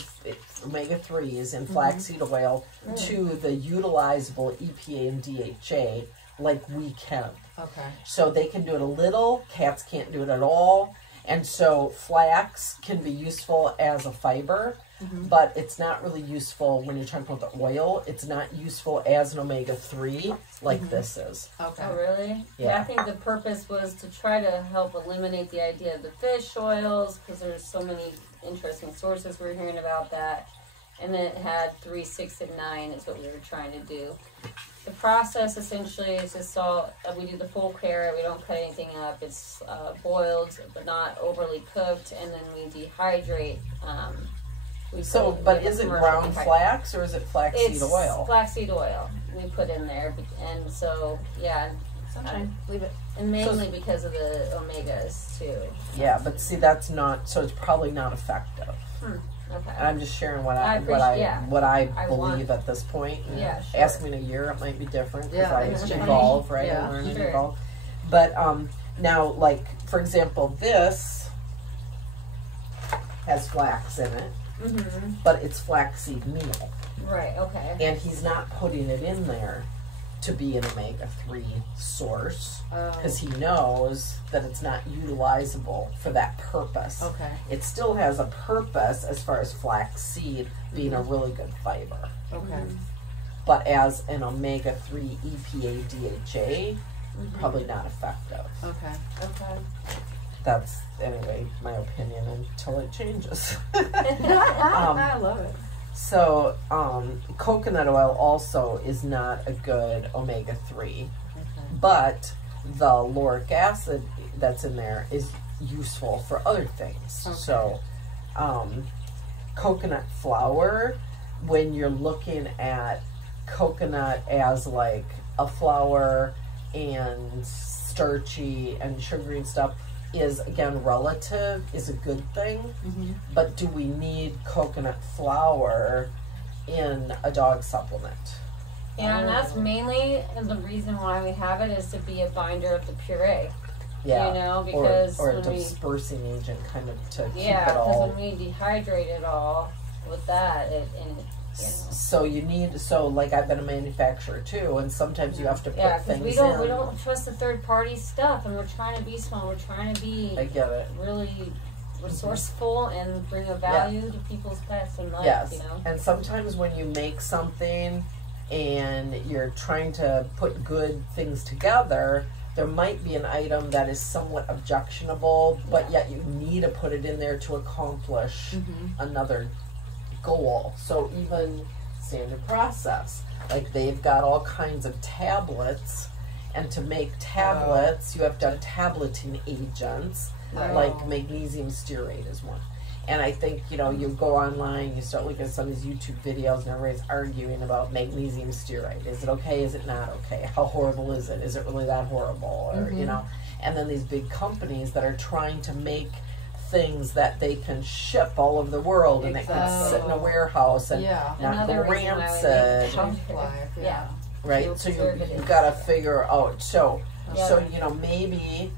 omega-3s in flaxseed oil to the utilizable EPA and DHA like we can. Okay. So they can do it a little, cats can't do it at all. And so flax can be useful as a fiber, but it's not really useful when you're talking about the oil. It's not useful as an omega-3 like this is. Okay. Oh, really? Yeah. I think the purpose was to try to help eliminate the idea of the fish oils, because there's so many interesting sources we're hearing about that. And then it had 3, 6, and 9 is what we were trying to do. The process essentially is just salt. We do the full carrot. We don't cut anything up. It's boiled, but not overly cooked, and then we dehydrate. But is it ground flax or is it flaxseed oil? It's flaxseed oil we put in there, and so Sunshine. Leave it. And mainly because of the omegas too. Yeah, but see, that's not. So it's probably not effective. Okay. And I'm just sharing what I believe at this point. Yeah, sure. Ask me in a year, it might be different because I change. evolve, right? Yeah, I learn and sure. evolve. But now, like for example, this has flax in it, but it's flaxseed meal. Right. Okay. And he's not putting it in there to be an omega-3 source because he knows that it's not utilizable for that purpose. Okay. It still has a purpose as far as flaxseed being a really good fiber. Okay. But as an omega-3 EPA DHA, probably not effective. Okay. That's, anyway, my opinion until it changes. I love it. So, coconut oil also is not a good omega-3, but the lauric acid that's in there is useful for other things. Okay. So, coconut flour, when you're looking at coconut as like a flour and starchy and sugary and stuff, is again relative, is a good thing, but do we need coconut flour in a dog supplement? Yeah, and that's mainly the reason why we have it is to be a binder of the puree. Yeah, you know, because or a dispersing agent, kind of to keep it because all. when we dehydrate it all with that, So you need, like I've been a manufacturer too, and sometimes you have to put things we don't trust the third party stuff, and we're trying to be small. We're trying to be I get it. really resourceful and bring a value to people's pets and life. Yes, You know, and sometimes when you make something and you're trying to put good things together, there might be an item that is somewhat objectionable, but yet you need to put it in there to accomplish another goal. So even standard process, like they've got all kinds of tablets, and to make tablets you have to have tableting agents, like magnesium stearate is one, And I think, you know, you go online, you start looking at some of these YouTube videos, and everybody's arguing about magnesium stearate. Is it okay? Is it not okay? How horrible is it? Is it really that horrible? Or, you know, and then these big companies that are trying to make things that they can ship all over the world, and it can sit in a warehouse and not go rancid. Yeah. Right? So you've got to figure out. So, you know, maybe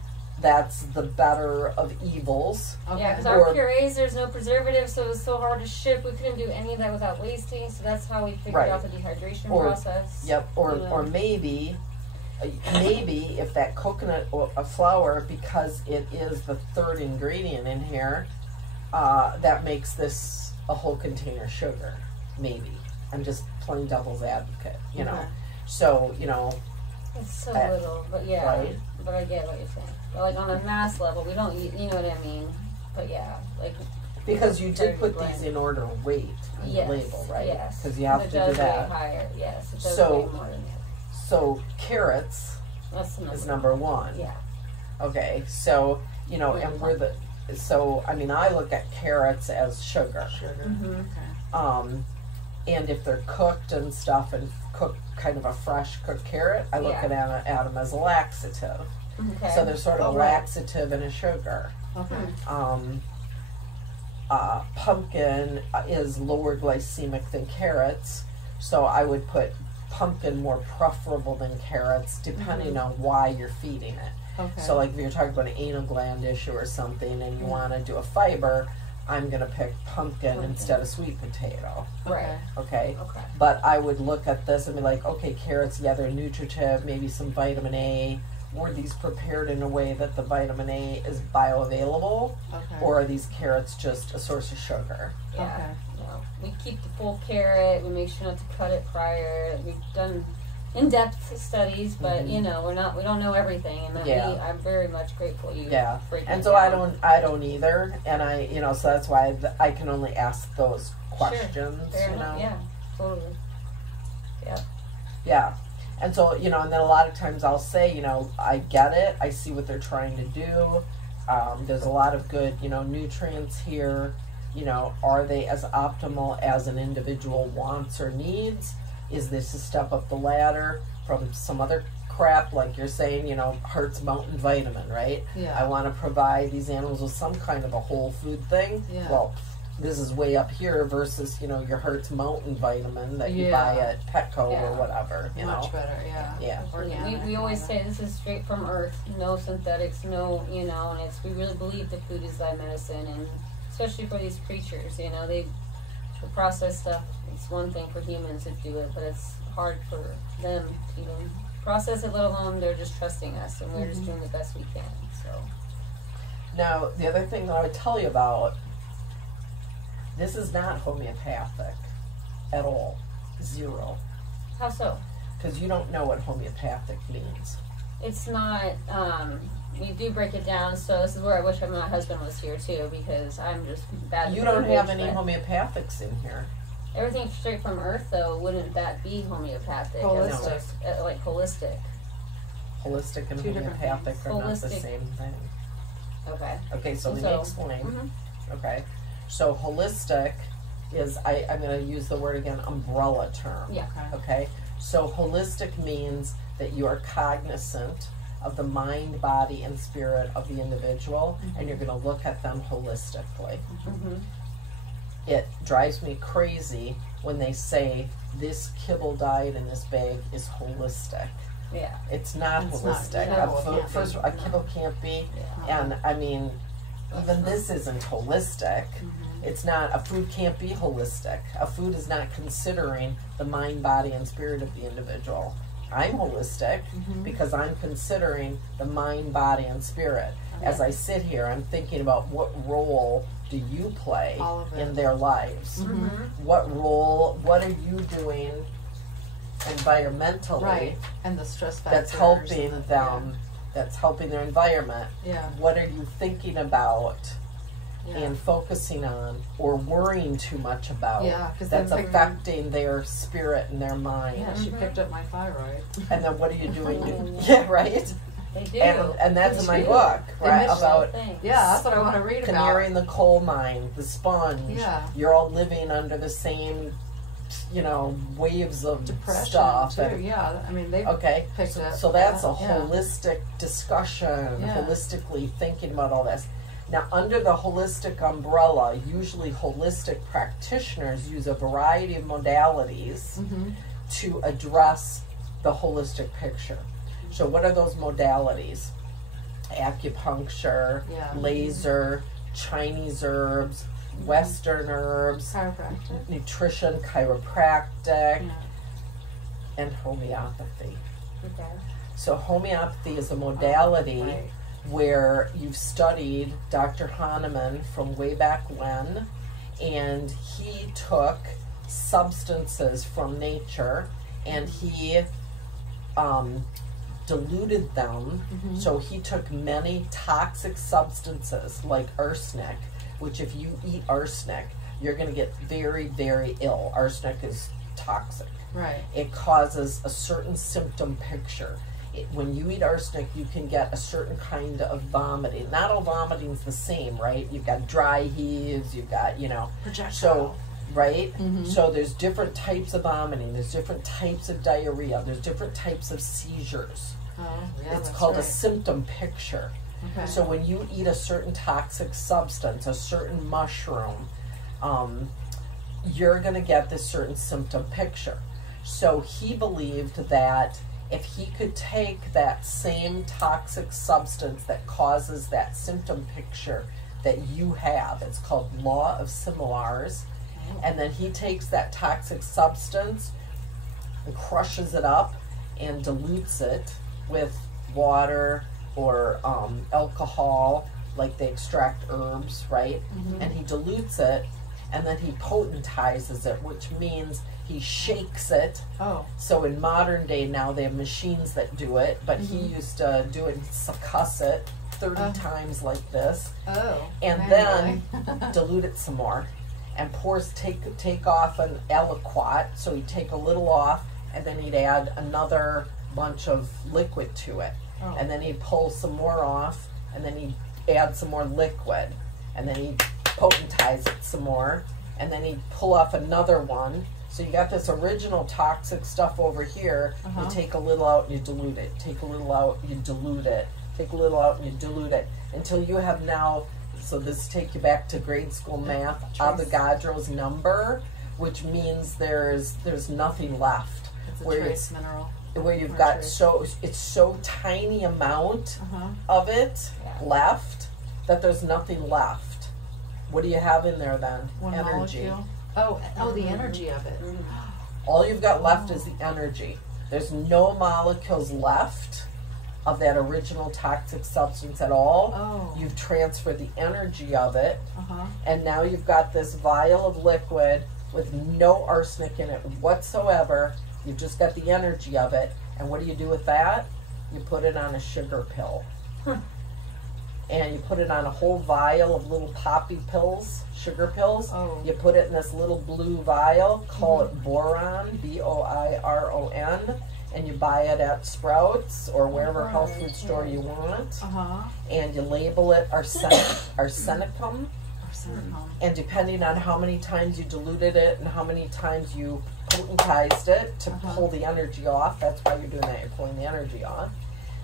that's the better of evils. Okay. Yeah, because our purees, there's no preservatives, so it was so hard to ship. We couldn't do any of that without wasting, so that's how we figured out the dehydration process. Yep, or maybe if that coconut flour, because it is the third ingredient in here, that makes this a whole container sugar. Maybe. I'm just playing devil's advocate, you know. So, you know. It's so little, but right? But I get what you're saying. But like on a mass level, we don't, you know what I mean? But yeah, like. Because you did put these in order of weight on the label, right? Yes. Because you have to do that. Higher. Yes. It does So, weigh more than that. So carrots is number one. Yeah. Okay, so, you know, and I mean, I look at carrots as sugar. And if they're cooked and stuff, and cooked kind of a fresh cooked carrot, I look at them as a laxative. Okay. So they're sort of a laxative and a sugar. Pumpkin is lower glycemic than carrots, so I would put pumpkin more preferable than carrots, depending on why you're feeding it. Okay. So like if you're talking about an anal gland issue or something, and you want to do a fiber, I'm going to pick pumpkin instead of sweet potato. Right. Okay? But I would look at this and be like, okay, carrots, yeah, they're nutritive, maybe some vitamin A. Were these prepared in a way that the vitamin A is bioavailable? Or are these carrots just a source of sugar? Yeah. No. We keep the full carrot. We make sure not to cut it prior. We've done in-depth studies, but you know, we don't know everything, and I'm very much grateful you. Yeah, and so I don't either, and you know, so that's why I can only ask those questions. Fair enough. Yeah, totally. Yeah. Yeah, and so you know, and then a lot of times I'll say, you know, I get it. I see what they're trying to do. There's a lot of good, you know, nutrients here. You know, are they as optimal as an individual wants or needs? Is this a step up the ladder from some other crap, like you're saying, you know, Heart's Mountain vitamin, right? Yeah. I want to provide these animals with some kind of a whole food thing. Yeah. Well, this is way up here versus, you know, your Heart's Mountain vitamin that you buy at Petco or whatever. You Much better, yeah. Organic, we always say this is straight from Earth, no synthetics, no, you know, and we really believe the food is thy medicine, and especially for these creatures, you know, the processed stuff, it's one thing for humans to do it, but it's hard for them to even process it, let alone they're just trusting us, and we're just doing the best we can. So now, the other thing that I would tell you about, this is not homeopathic at all. Zero. How so? Because you don't know what homeopathic means. It's not, we do break it down, so this is where I wish my husband was here too, because I'm just bad. You don't have any homeopathics in here. Everything straight from Earth, though, wouldn't that be homeopathic? Holistic. Like holistic. Holistic and homeopathic are not the same thing. Okay. Okay, so let me explain. Okay. So holistic is, I'm going to use the word again, umbrella term. Yeah. Okay. So holistic means that you are cognizant of the mind, body, and spirit of the individual, and you're going to look at them holistically. It drives me crazy when they say this kibble diet in this bag is holistic. Yeah. It's not holistic. First of all, a kibble can't be, and I mean, even this isn't holistic. It's not, a food can't be holistic. A food is not considering the mind, body, and spirit of the individual. I'm holistic because I'm considering the mind, body, and spirit. As I sit here, I'm thinking about what role do you play in their lives? What role, what are you doing environmentally and the stress factors that's helping them, that's helping their environment? What are you thinking about and focusing on or worrying too much about that's affecting their spirit and their mind? Yeah, she picked up my thyroid. And then what are you doing? Yeah, right? They do. And that's in my do. book, right? mention About Yeah, that's what I want to read about. canary in the coal mine, the sponge. Yeah. You're all living under the same, waves of Depression stuff. too. And, Yeah, I mean they okay, picked it up. so that's a Yeah. holistic discussion, Yeah. holistically thinking about all this. Now, under the holistic umbrella, usually holistic practitioners use a variety of modalities Mhm. to address the holistic picture. So what are those modalities? Acupuncture, Yeah. laser, Chinese herbs, Western herbs, Chiropractic. nutrition, chiropractic, Yeah. and homeopathy. Okay. So homeopathy is a modality Right. where you've studied Dr. Hahnemann from way back when, and he took substances from nature and he diluted them. Mhm. So he took many toxic substances like arsenic, which if you eat arsenic, you're going to get very, very ill. Arsenic is toxic. Right. It causes a certain symptom picture. When you eat arsenic, you can get a certain kind of vomiting. Not all vomiting is the same, right? You've got dry heaves, you've got, Projectile. so, right? Mhm. So there's different types of vomiting, there's different types of diarrhea, there's different types of seizures. Oh, yeah, It's that's called a right. symptom picture. Okay. So when you eat a certain toxic substance, a certain mushroom, you're going to get this certain symptom picture. So he believed that if he could take that same toxic substance that causes that symptom picture that you have, it's called law of similars, and then he takes that toxic substance and crushes it up and dilutes it with water or alcohol, like they extract herbs, right? Mhm. And he dilutes it, and then he potentizes it, which means he shakes it. Oh. So in modern day now they have machines that do it, but he Mhm. used to do it and succuss it 30 Oh. times like this, Oh. and Manually. then dilute it some more, and take off an aliquot. So he'd take a little off, and then he'd add another bunch of liquid to it, Oh. and then he'd pull some more off, and then he'd add some more liquid, and then he'd potentize it some more, and then he'd pull off another one. So you got this original toxic stuff over here. Uh-huh. You take a little out and you dilute it. Take a little out, you dilute it. Take a little out and you dilute it until you have now. So this take you back to grade school math. Avogadro's number, which means there's nothing left. It's a where trace mineral. Where you've Or got trace. it's so tiny amount Uh-huh. of it Yeah. left that there's nothing left. What do you have in there then? One Energy. molecule. Oh, the energy of it. Mhm. All you've got left is the energy. There's no molecules left of that original toxic substance at all. Oh. You've transferred the energy of it, Uh-huh. and now you've got this vial of liquid with no arsenic in it whatsoever. You've just got the energy of it, and what do you do with that? You put it on a sugar pill. And you put it on a whole vial of little poppy pills, sugar pills. Oh. You put it in this little blue vial, call it boron, Boiron, and you buy it at Sprouts or wherever health food store you want. Uh-huh. And you label it arsenicum. Arsenicum. And depending on how many times you diluted it and how many times you potentized it to Uh-huh. pull the energy off, that's why you're doing that, you're pulling the energy off.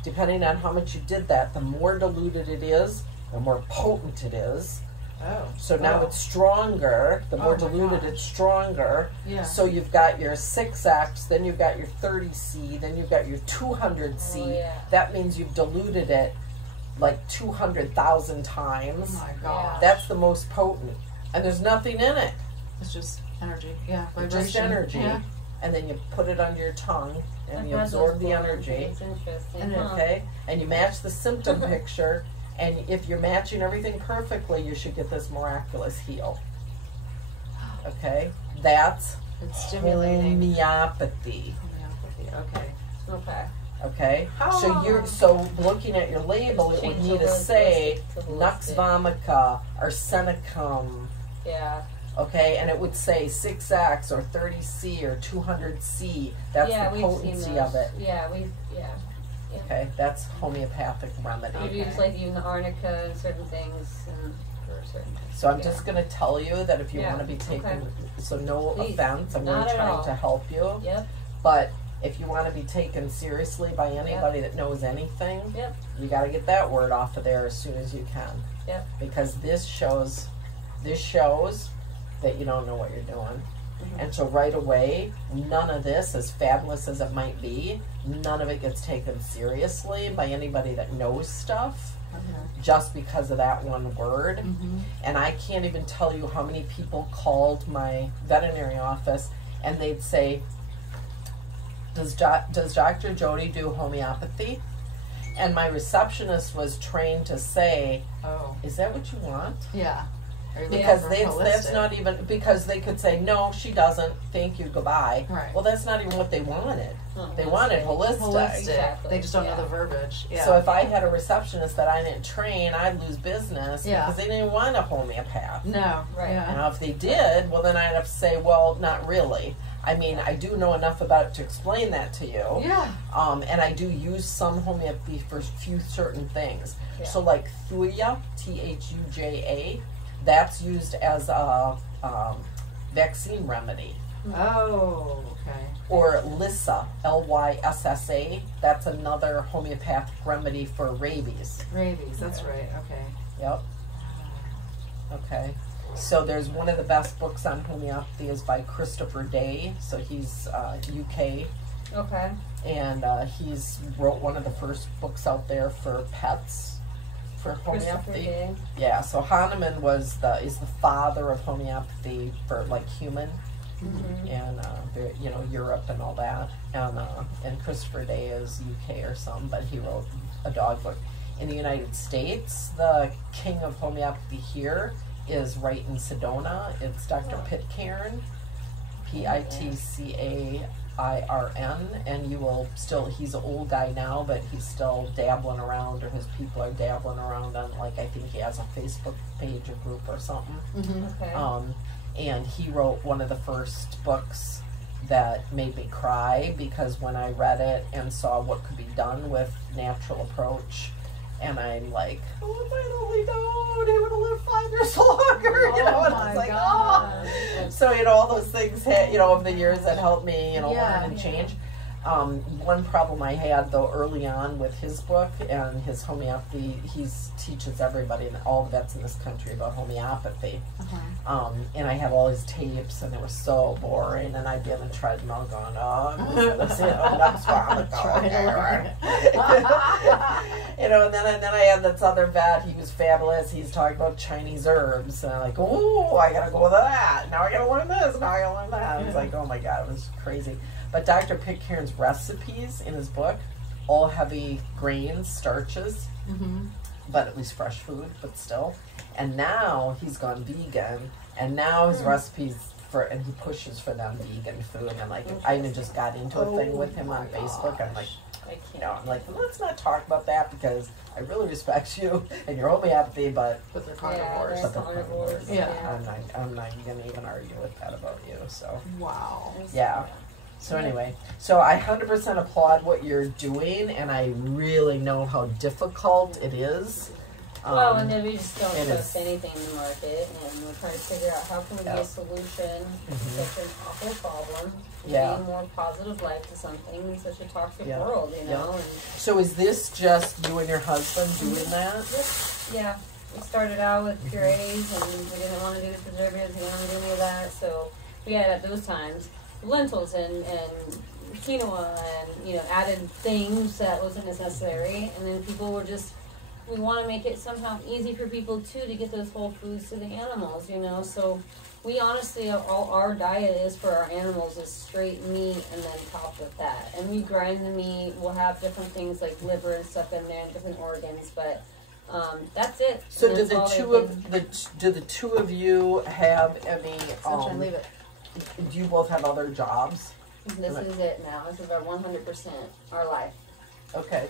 Depending on how much you did that, the more diluted it is, the more potent it is. Oh. So now Oh. it's stronger. The more Oh my diluted gosh. it's stronger. Yeah. So you've got your 6X, then you've got your 30C, then you've got your 200C. Oh, yeah. That means you've diluted it like 200,000 Oh times. my gosh. That's the most potent. And there's nothing in it. It's just energy. Yeah. It's Vibration. just energy. Yeah. And then you put it under your tongue and I've you had absorb those the before. energy. It's interesting. And huh? Okay? And you match the symptom picture. And if you're matching everything perfectly, you should get this miraculous heal. Okay? That's It's stimulating. homeopathy. Homeopathy. Okay. Okay. Okay? How So long? you're looking at your label, it would Change need the to say holistic to Nux holistic. vomica, arsenicum, Yeah. okay? And it would say 6X or 30C or 200C. That's Yeah, the we've seen potency those. of it. Yeah, Okay, that's homeopathic remedy. You use like even the arnica and certain things and for certain things. So I'm just going to tell you that if you want to be taken, so no Please. offense, I'm Not really at trying all. to help you. Yep. But if you want to be taken seriously by anybody that knows anything, you got to get that word off of there as soon as you can. Yep. Because this shows that you don't know what you're doing. Mm-hmm. And so right away, none of this, as fabulous as it might be, none of it gets taken seriously by anybody that knows stuff. Just because of that one word. And I can't even tell you how many people called my veterinary office and they'd say, does Dr. Jodie do homeopathy? And my receptionist was trained to say, oh, is that what you want? Yeah. Because that's not even, because they could say, no, she doesn't, thank you, goodbye. Right. Well, that's not even what they wanted. They wanted holistic. Exactly. They just don't know the verbiage. Yeah. So if I had a receptionist that I didn't train, I'd lose business because they didn't want a homeopath. No. Right. Yeah. Now, if they did, well, then I'd have to say, well, not really. I mean, I do know enough about it to explain that to you. Yeah. And I do use some homeopathy for a few certain things. Yeah. So like Thuja, Thuja, that's used as a vaccine remedy. Oh, okay. Or Lyssa, Lyssa, that's another homeopathic remedy for rabies. Rabies, that's right, okay. Yep. Okay. So there's one of the best books on homeopathy is by Christopher Day. So he's UK. Okay. And he's wrote one of the first books out there for pets. For homeopathy. Yeah, so Hahnemann is the father of homeopathy for like human and Europe and all that. And Christopher Day is UK or something, but he wrote a dog book. In the United States, the king of homeopathy here is right in Sedona. It's Dr. Pitcairn, Pitcairn, and you will still, he's an old guy now, but he's still dabbling around, or his people are dabbling around on, like, I think he has a Facebook page or group or something. Okay. And he wrote one of the first books that made me cry, because when I read it and saw what could be done with natural approach, and I'm like, oh, if I'd only known, he would have lived 5 years longer, and I was like, God. oh. So, all those things, over the years that helped me, learn and change. One problem I had, though, early on with his book and his homeopathy, he teaches everybody, all the vets in this country, about homeopathy. And I have all his tapes, and they were so boring, and I'd be on the treadmill going, next one, and then I had this other vet, he was fabulous, he's talking about Chinese herbs, and I'm like, oh, I gotta go to that, now I gotta learn this, now I gotta learn that. It's like, oh my God, it was crazy. But Dr. Pitcairn's recipes in his book, all heavy grains, starches, but at least fresh food, but still. And now he's gone vegan, and now his recipes and he pushes for them vegan food. And like, I even just got into a thing with him on Facebook. I'm like, I'm like, let's not talk about that, because I really respect you and your homeopathy, but they're carnivores. Yeah, they're carnivores. Yeah. I'm not gonna even argue with that about you. So wow. Yeah. So anyway, so I 100% applaud what you're doing, and I really know how difficult it is. Well, and then we just don't trust anything in the market, and we're trying to figure out how can we be a solution to such an awful problem, bring more positive life to something in such a toxic world, And so is this just you and your husband doing that? Yeah. We started out with purees, and we didn't want to do the preservatives, we didn't want to do any of that, so we had at those times lentils and quinoa and added things that wasn't as necessary, and then people were just, we want to make it somehow easy for people too to get those whole foods to the animals, so we honestly, all our diet is for our animals is straight meat and then topped with that, and we grind the meat. We'll have different things like liver and stuff in there and different organs, but that's it. So do the two of you have any leave it. Do you both have other jobs? This is it now. This is our 100% our life. Okay.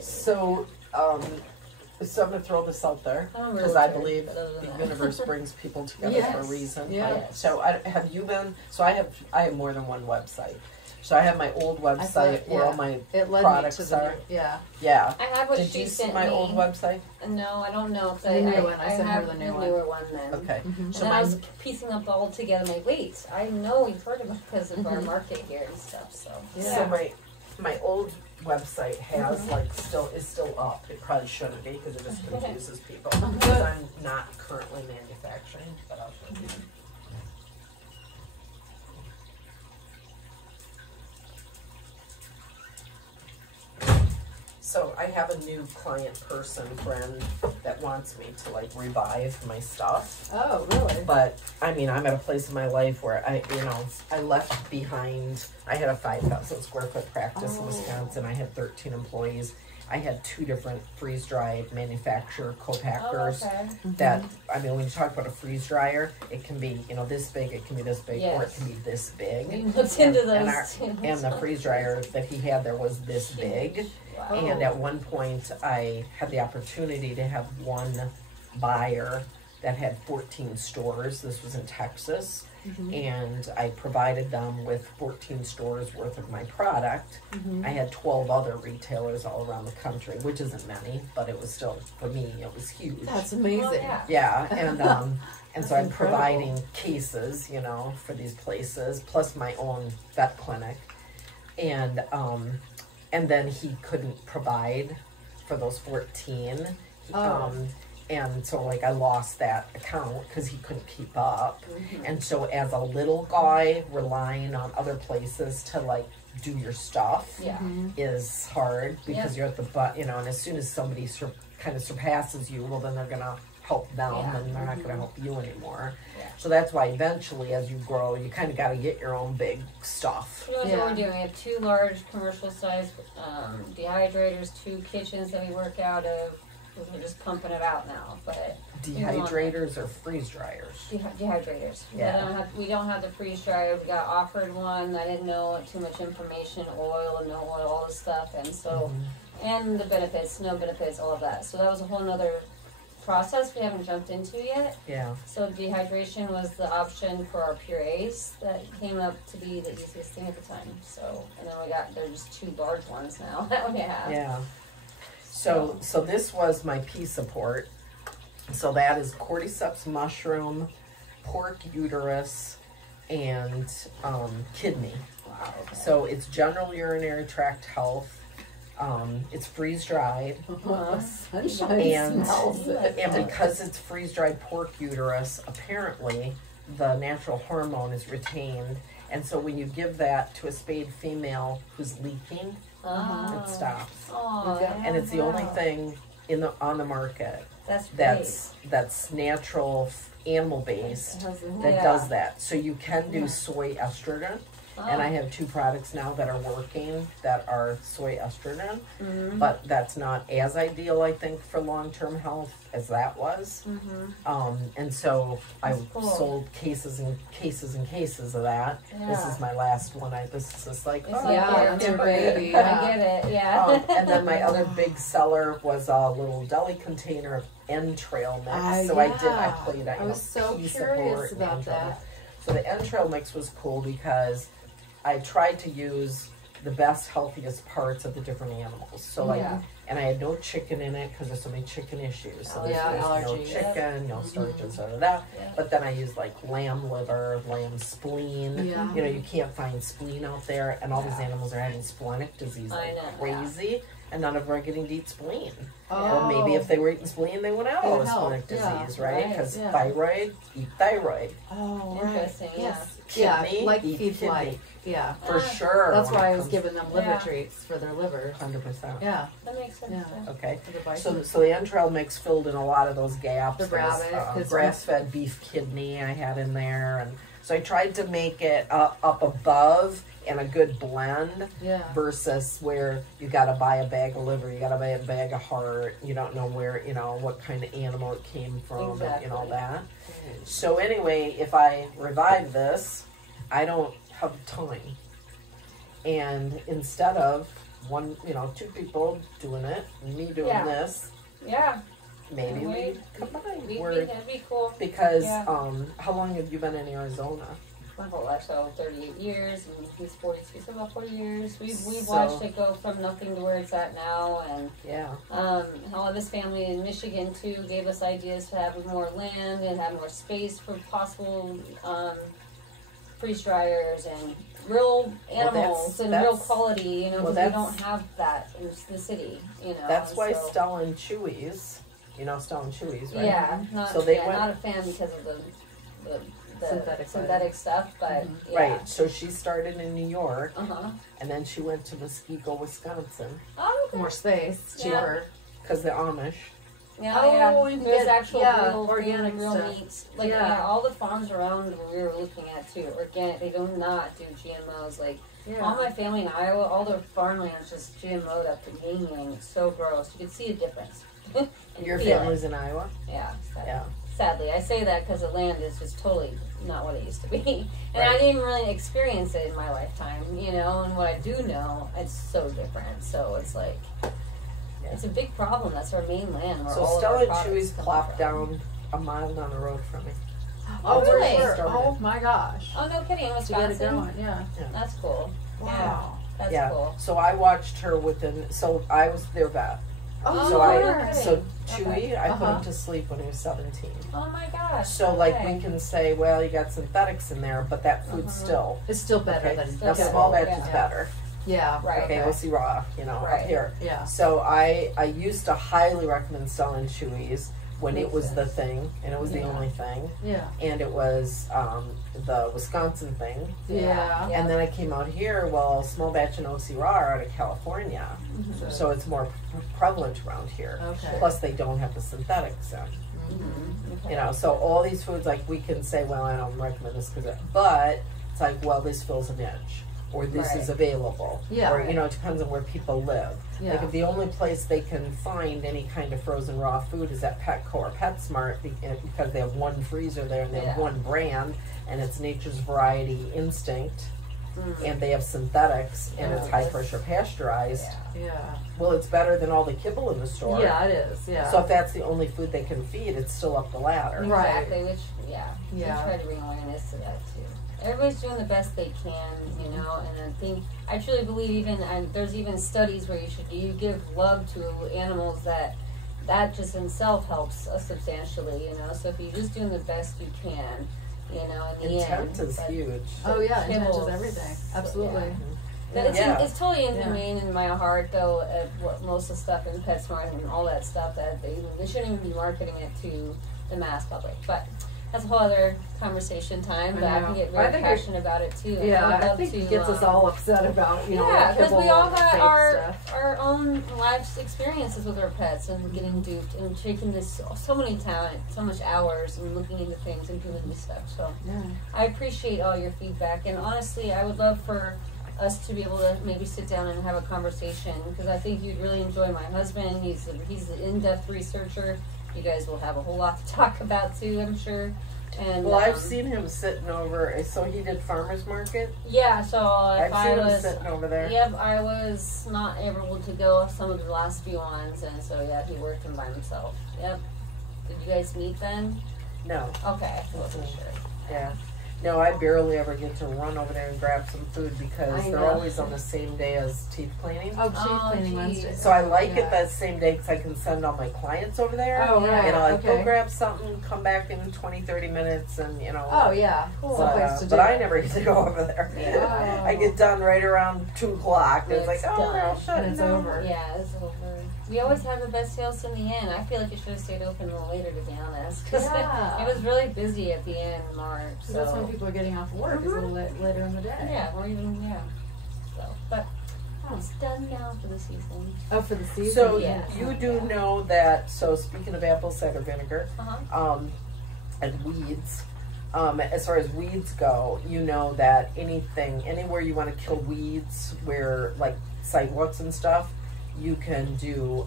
So, I'm going to throw this out there, because I believe the universe brings people together for a reason. Yes. So have you been? So I have more than one website. So I have my old website where all my it led products me to the are. Yeah. Yeah. I have what Did she you see sent my me. old website? No, I don't know. The new one. I sent her have the new one. newer one then. Okay. And So then I was mine, piecing up all together. I'm like, wait, I know we've heard of it because of our market here and stuff. So so my old website has is still up. It probably shouldn't be because it just confuses people. Because I'm not currently manufacturing, but I'll show you. So I have a new client friend that wants me to like revive my stuff. Oh, really? But I mean, I'm at a place in my life where I left behind. I had a 5,000 square foot practice in Wisconsin. I had 13 employees. I had 2 different freeze dry manufacturer co-packers. That, I mean, when you talk about a freeze dryer, it can be this big, it can be this big, or it can be this big. we looked into those. And the freeze dryer that he had there was this big. Wow. And at one point, I had the opportunity to have one buyer that had 14 stores. This was in Texas. And I provided them with 14 stores worth of my product. I had 12 other retailers all around the country, which isn't many, but it was still, for me, it was huge. That's amazing. Well, Yeah, and so I'm incredible. providing cases, for these places, plus my own vet clinic. And then he couldn't provide for those 14. And so I lost that account because he couldn't keep up. And so as a little guy relying on other places to do your stuff is hard because you're at the butt, and as soon as somebody kind of surpasses you, well then they're gonna help them and they're not gonna help you anymore. So that's why eventually as you grow, you kind of got to get your own big stuff. What we're doing. We have 2 large commercial size dehydrators, 2 kitchens that we work out of. We're just pumping it out now, but Dehydrators or freeze dryers? Dehydrators. Yeah. We don't have the freeze dryer. We got offered one. I didn't know too much information, oil and no oil, all this stuff, and so and the benefits, no benefits, all of that. So that was a whole nother process we haven't jumped into yet. Yeah. So dehydration was the option for our purees that came up to be the easiest thing at the time. So and then there's just 2 large ones now that we have. Yeah. So this was my pea support. So that is cordyceps mushroom, pork uterus, and kidney. Wow. Okay. So it's general urinary tract health. It's freeze dried. Sunshine And, smells it. and because it's freeze dried pork uterus, apparently the natural hormone is retained. And so when you give that to a spayed female who's leaking, it stops. Oh, And it's the only thing on the market that's natural animal based that does that. So you can do soy estrogen. And I have 2 products now that are working that are soy estrogen, but that's not as ideal, I think, for long-term health as that was. And so I sold cases and cases and cases of that. This is my last one. This is just like, that's your baby. I get it, and then my other big seller was a little deli container of entrail mix. So I played I was so curious about that. So the entrail mix was cool because I tried to use the best, healthiest parts of the different animals. So and I had no chicken in it because there's so many chicken issues. So there's no chicken, no starch, and so that. But then I used lamb liver, lamb spleen. You can't find spleen out there, and all these animals are having splenic disease like crazy. And none of them are getting to eat spleen. Or maybe if they were eating spleen, they wouldn't have all the splenic disease, right? Because thyroid, eat thyroid. Oh, interesting. Kidney, like eat feed kidney. like, For sure. That's why I was giving them liver treats for their liver. 100%. Yeah. That makes sense. Yeah. Okay. So So the entrail mix filled in a lot of those gaps. The rabbit, grass-fed beef kidney I had in there, and so I tried to make it up above and a good blend. Versus where you got to buy a bag of liver, you got to buy a bag of heart. You don't know where, what kind of animal it came from, and all that. So anyway, if I revive this, I don't have time. And instead of 2 people doing it, me doing this, maybe we combine. That'd be cool. Because how long have you been in Arizona? my whole life, so 38 years, and he's 42, so about 40 years. We've So- watched it go from nothing to where it's at now, and Yeah. all of his family in Michigan too gave us ideas to have more land and have more space for possible freeze dryers and real animals and real quality, you know, because we don't have that in the city, you know. That's why so, Stella and Chewy's, you know Stella and Chewy's, right? Yeah, not, So they yeah, went- not a fan because of the synthetic stuff, but yeah. Right. So she started in New York, Uh-huh. and then she went to Muskego, Wisconsin, Oh, okay. More space, Yeah. cheaper. because the Amish. Yeah, Oh, yeah. you can There's get- actual yeah, real organic real stuff. meats. Like Yeah. all the farms around where we were looking at too, organic. They do not do GMOs. Like all my family in Iowa, all their farmland's just GMO'd up to yin. It's so gross. You can see a difference. And Your feel family's it. in Iowa? Yeah. Yeah. Sadly, I say that because the land is just totally not what it used to be, and I Right. didn't really experience it in my lifetime, you know. And what I do know, it's so different. So it's like, it's a big problem. That's our main land. Where So all Stella of and our Chewy's products come plopped from. down a mile down the road from me. Oh, That's for where she sure. started. Oh my gosh. Oh, no kidding, in To get it Wisconsin. going, yeah. That's cool. Wow. That's Yeah. cool. So I watched her within. So I was their vet. Oh, So no I kidding. so Chewy, Okay. I put Uh-huh. him to sleep when he was 17. Oh my gosh. So like okay. we can say, well, you got synthetics in there, but that food's still It's still better okay. than Still A better. small batch Yeah. is better. Yeah. Right. Okay, OC raw, you know, Right. up here. Yeah. So I used to highly recommend Stella and Chewy's when it Makes was the sense. thing, and it was the Yeah. only thing, Yeah. and it was the Wisconsin thing. Yeah. And then I came out here, well, small batch and OC raw are out of California, so it's more prevalent around here. Okay. Plus, they don't have the synthetics in. Mm-hmm. You know, so all these foods, like we can say, well, I don't recommend this because, but it's like, well, this fills a niche, or this Right. is available, Yeah. or you know, it depends on where people live. Yeah. Like if the only place they can find any kind of frozen raw food is at Petco or PetSmart because they have one freezer there and they have Yeah. one brand, and it's Nature's Variety Instinct, Mm-hmm. and they have synthetics and it's Oh, high yes. pressure pasteurized. Yeah. Yeah. Well, it's better than all the kibble in the store. Yeah, it is. Yeah. So if that's the only food they can feed, it's still up the ladder. Right. Exactly. Which, yeah. Yeah. We try to bring awareness to that too. Everybody's doing the best they can, you know. And I truly believe even, and there's even studies where you give love to animals that just in itself helps us substantially, you know. So if you're just doing the best you can, you know, in the Intent end. is but- huge. Oh yeah, intent is Kibbles. everything. So, Absolutely. yeah. But it's totally Yeah. inhumane in my heart, though. What most of the stuff in PetSmart and all that stuff that they shouldn't even be marketing it to the mass public. But that's a whole other conversation time. But I know. can get I very think passionate about it too. and Yeah, would I love think to, it gets us all upset about yeah, because we all got fake our stuff. own life's experiences with our pets and getting duped and taking this so many time, so much hours and looking into things and doing this stuff. So Yeah. I appreciate all your feedback, and honestly, I would love for us to be able to maybe sit down and have a conversation because I think you'd really enjoy my husband. He's an in-depth researcher. You guys will have a whole lot to talk about too, I'm sure. And Well, I've seen him sitting over. So he did farmers market. yeah. So I've if I seen him was, sitting over there. yep, I was not able to go some of the last few ones, and so yeah, he worked them by himself. Yep. Did you guys meet then? No. Okay, I wasn't Mhm. sure. Yeah. No, I barely ever get to run over there and grab some food because I they're know. always on the same day as teeth cleaning. Oh, teeth Oh, cleaning geez. Wednesday. So I like Yeah. it that same day because I can send all my clients over there. Oh, right. You know, like Okay. go grab something, come back in 20, 30 minutes, and you know. Oh yeah. Cool. Someplace to But do I it. never get to go over there. Yeah. I get done right around 2 o'clock. It's like, It's oh, they're all done. shut And it's down. over. Yeah, it's over. We always have the best sales in the end. I feel like it should have stayed open a little later, to be honest, because Yeah. it was really busy at the end of March. So So that's when people are getting off work. Is a little later in the day. yeah, or even So, but Huh. it's done now for the season. Oh, for the season. So Yeah. you do know that. So speaking of apple cider vinegar, and weeds, as far as weeds go, you know that anywhere you want to kill weeds, where like sidewalks and stuff, you can do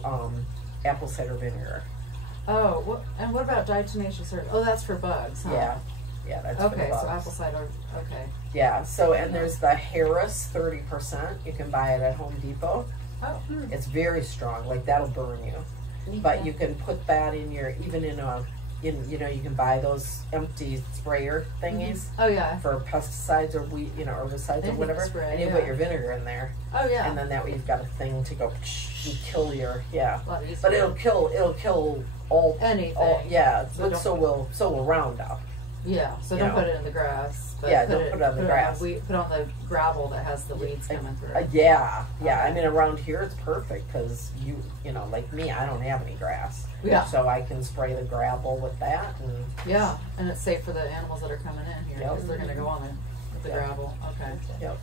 apple cider vinegar. Oh, what about diatomaceous earth? Oh, that's for bugs, huh? Yeah, that's for the Okay, bugs. so apple cider. Okay. Yeah, so and there's the Harris 30%. You can buy it at Home Depot. Oh. It's very strong. Like that'll burn you. But you can put that in even in a you know, you can buy those empty sprayer thingies Oh yeah. for pesticides or herbicides or Anything to whatever, spray, and you yeah. put your vinegar in there, Oh yeah. and then that way you've got a thing to go and kill your a lot easier. But it'll kill all anything. but so will Roundup. Yeah. So You don't know. put it in the grass. But Yeah, don't put it on the grass. Put on the gravel that has the weeds coming through. Yeah. I mean, around here it's perfect because you know, like me, I don't have any grass. Yeah. So I can spray the gravel with that, and Yeah, and it's safe for the animals that are coming in here Yep. because they're going to go on it with the Yep. gravel. Okay. yep.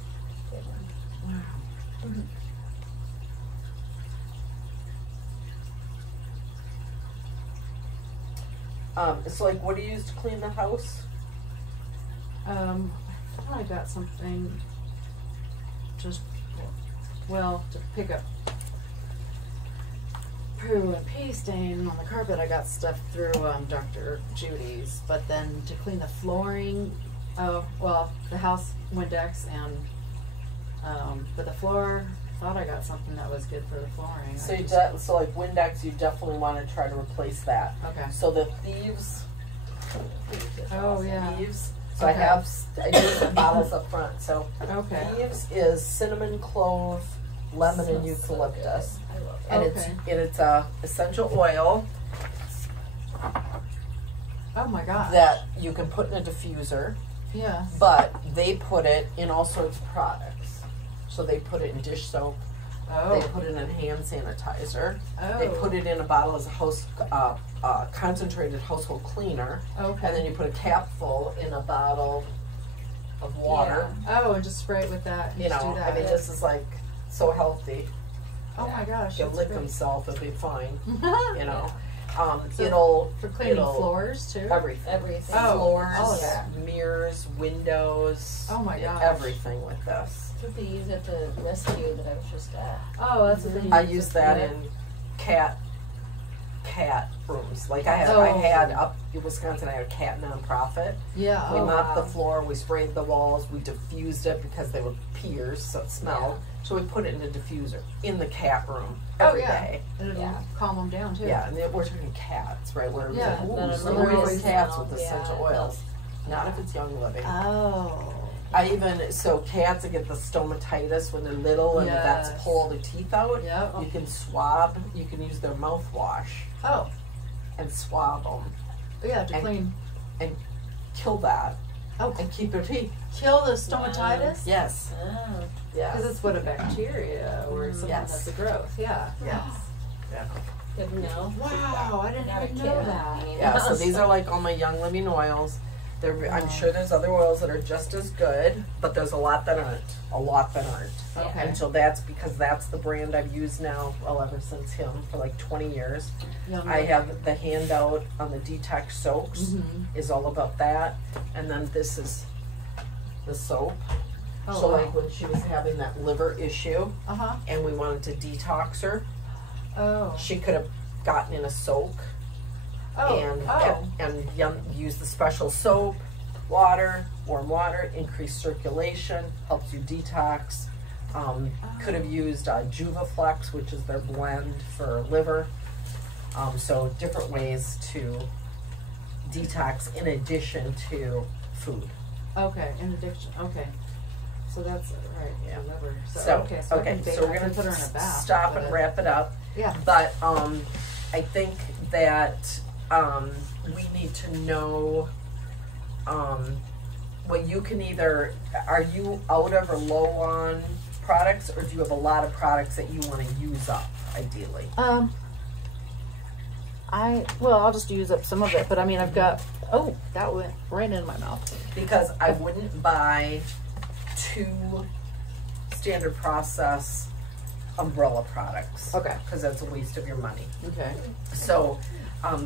So like, what do you use to clean the house? I thought I got something just, well, to pick up poo and pee stain on the carpet. I got stuff through Dr. Jody's, but then to clean the flooring, the house Windex and but the floor, I thought I got something that was good for the flooring. So so like Windex, you definitely want to try to replace that. Okay. So the thieves. Oh yeah. Thieves. So Okay. I use the bottles up front. So Okay. Thieves is cinnamon, clove, lemon, and eucalyptus, I love it. and Okay. it's a essential oil Oh my gosh. that you can put in a diffuser, Yeah. but they put it in all sorts of products. So they put it in dish soap. Oh. They put it in hand sanitizer. Oh. They put it in a bottle as a concentrated household cleaner, Okay. and then you put a capful in a bottle of water. Oh, and just spray it with that. And You just know, do that. I mean, this is like so healthy. Oh my gosh. He'll that's lick great. himself, it'll be fine. You know, So it'll for cleaning it'll- floors too. everything. Everything. Oh, Floors, all of that. mirrors, windows. Oh my gosh. Everything with this. That's what they use at the rescue that I was just at. Oh, that's what they use. I use that Yeah. in cat rooms. Like I had Oh. up in Wisconsin, I had a cat nonprofit. Yeah. We Oh, mopped wow. the floor, we sprayed the walls, we diffused it because they were peers, so it smelled. So we put it in a diffuser in the cat room every Oh, yeah. day. And it'll Yeah. calm them down too. Yeah, and then we're talking cats, right? Where Yeah. we're None like, of ooh, them spray always cats smell. with Yeah, essential it oils. does. Not if it's young living. Oh. So cats that get the stomatitis when they're little and the vets Yes. pull their teeth out, Yep. you can swab, you can use their mouthwash Oh. and swab them, Yeah, to And- clean. kill that, Oh, and keep their teeth. kill the stomatitis? Yes. Oh. Yes. Because it's what a bacteria or something Yes. that's a growth. Yeah. Yes. Yeah. Good to know. Wow, I didn't Got a even kid know on that. me. Yeah, so these are like all my young living oils. I'm sure there's other oils that are just as good, but there's a lot that aren't. Okay. And so that's because that's the brand I've used now, well, ever since him for like 20 years. Young I have the handout on the detox soaps Mhm. is all about that. And then this is the soap. Oh, So wow. like when she was having that liver issue Uh-huh. and we wanted to detox her, Oh. she could have gotten in a soak Oh. and use the special soap, water, warm water, increase circulation, helps you detox. Could have used Juvaflex, which is their blend for liver. So different ways to detox in addition to food. Okay. In addiction. Okay. So that's right. Yeah. The liver. So, So okay. So I can so we're I can gonna put her in a bath. stop with and it. wrap it up. Yeah. But I think that we need to know what you can either, are you out of or low on products, or do you have a lot of products that you want to use up ideally? I'll just use up some of it, but I mean, I've got, oh, that went right in my mouth. Because I wouldn't buy 2 standard process umbrella products. Okay. Because that's a waste of your money. Okay. So,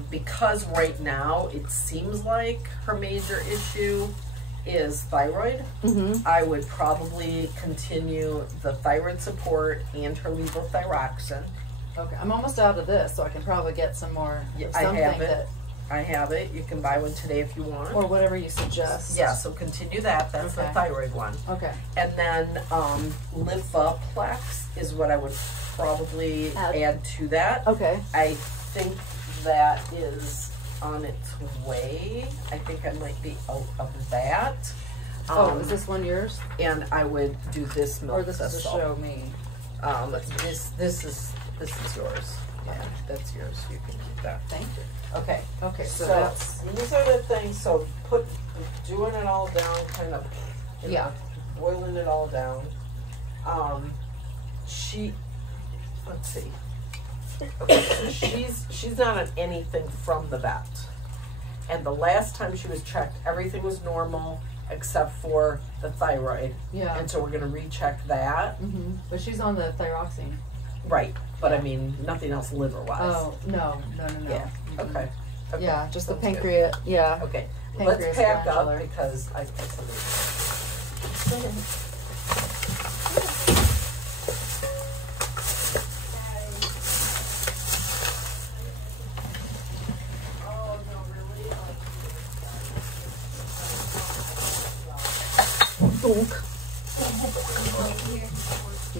because right now it seems like her major issue is thyroid, Mm-hmm. I would probably continue the thyroid support and her levothyroxine. Okay. I'm almost out of this, so I can probably get some more. Yeah, of I something have it. that, I have it. You can buy one today if you want. or whatever you suggest. Yeah, so continue that. That's the Okay. thyroid one. Okay. And then Lifaplex is what I would probably Add. add to that. Okay. I think that is on its way. I think I might be out of that. Is this one yours? And I would do this milk Or this is to thistle. show me? This is yours. Yeah, that's yours. You can keep that. Thank you. Okay. Okay, so So that's, these are the things. So doing it all down, kind of, yeah. boiling it all down. Let's see. She's not on anything from the vet, and the last time she was checked, everything was normal except for the thyroid. Yeah. And so we're gonna recheck that. Mm-hmm. But she's on the thyroxine. Right. But I mean, nothing else liver wise. Oh, no. Yeah. Mm-mm. Okay. Yeah, just the Sounds good. pancreas. Yeah. Okay. Pancreas Let's pack glandular. up because I put something.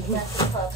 That's the pup,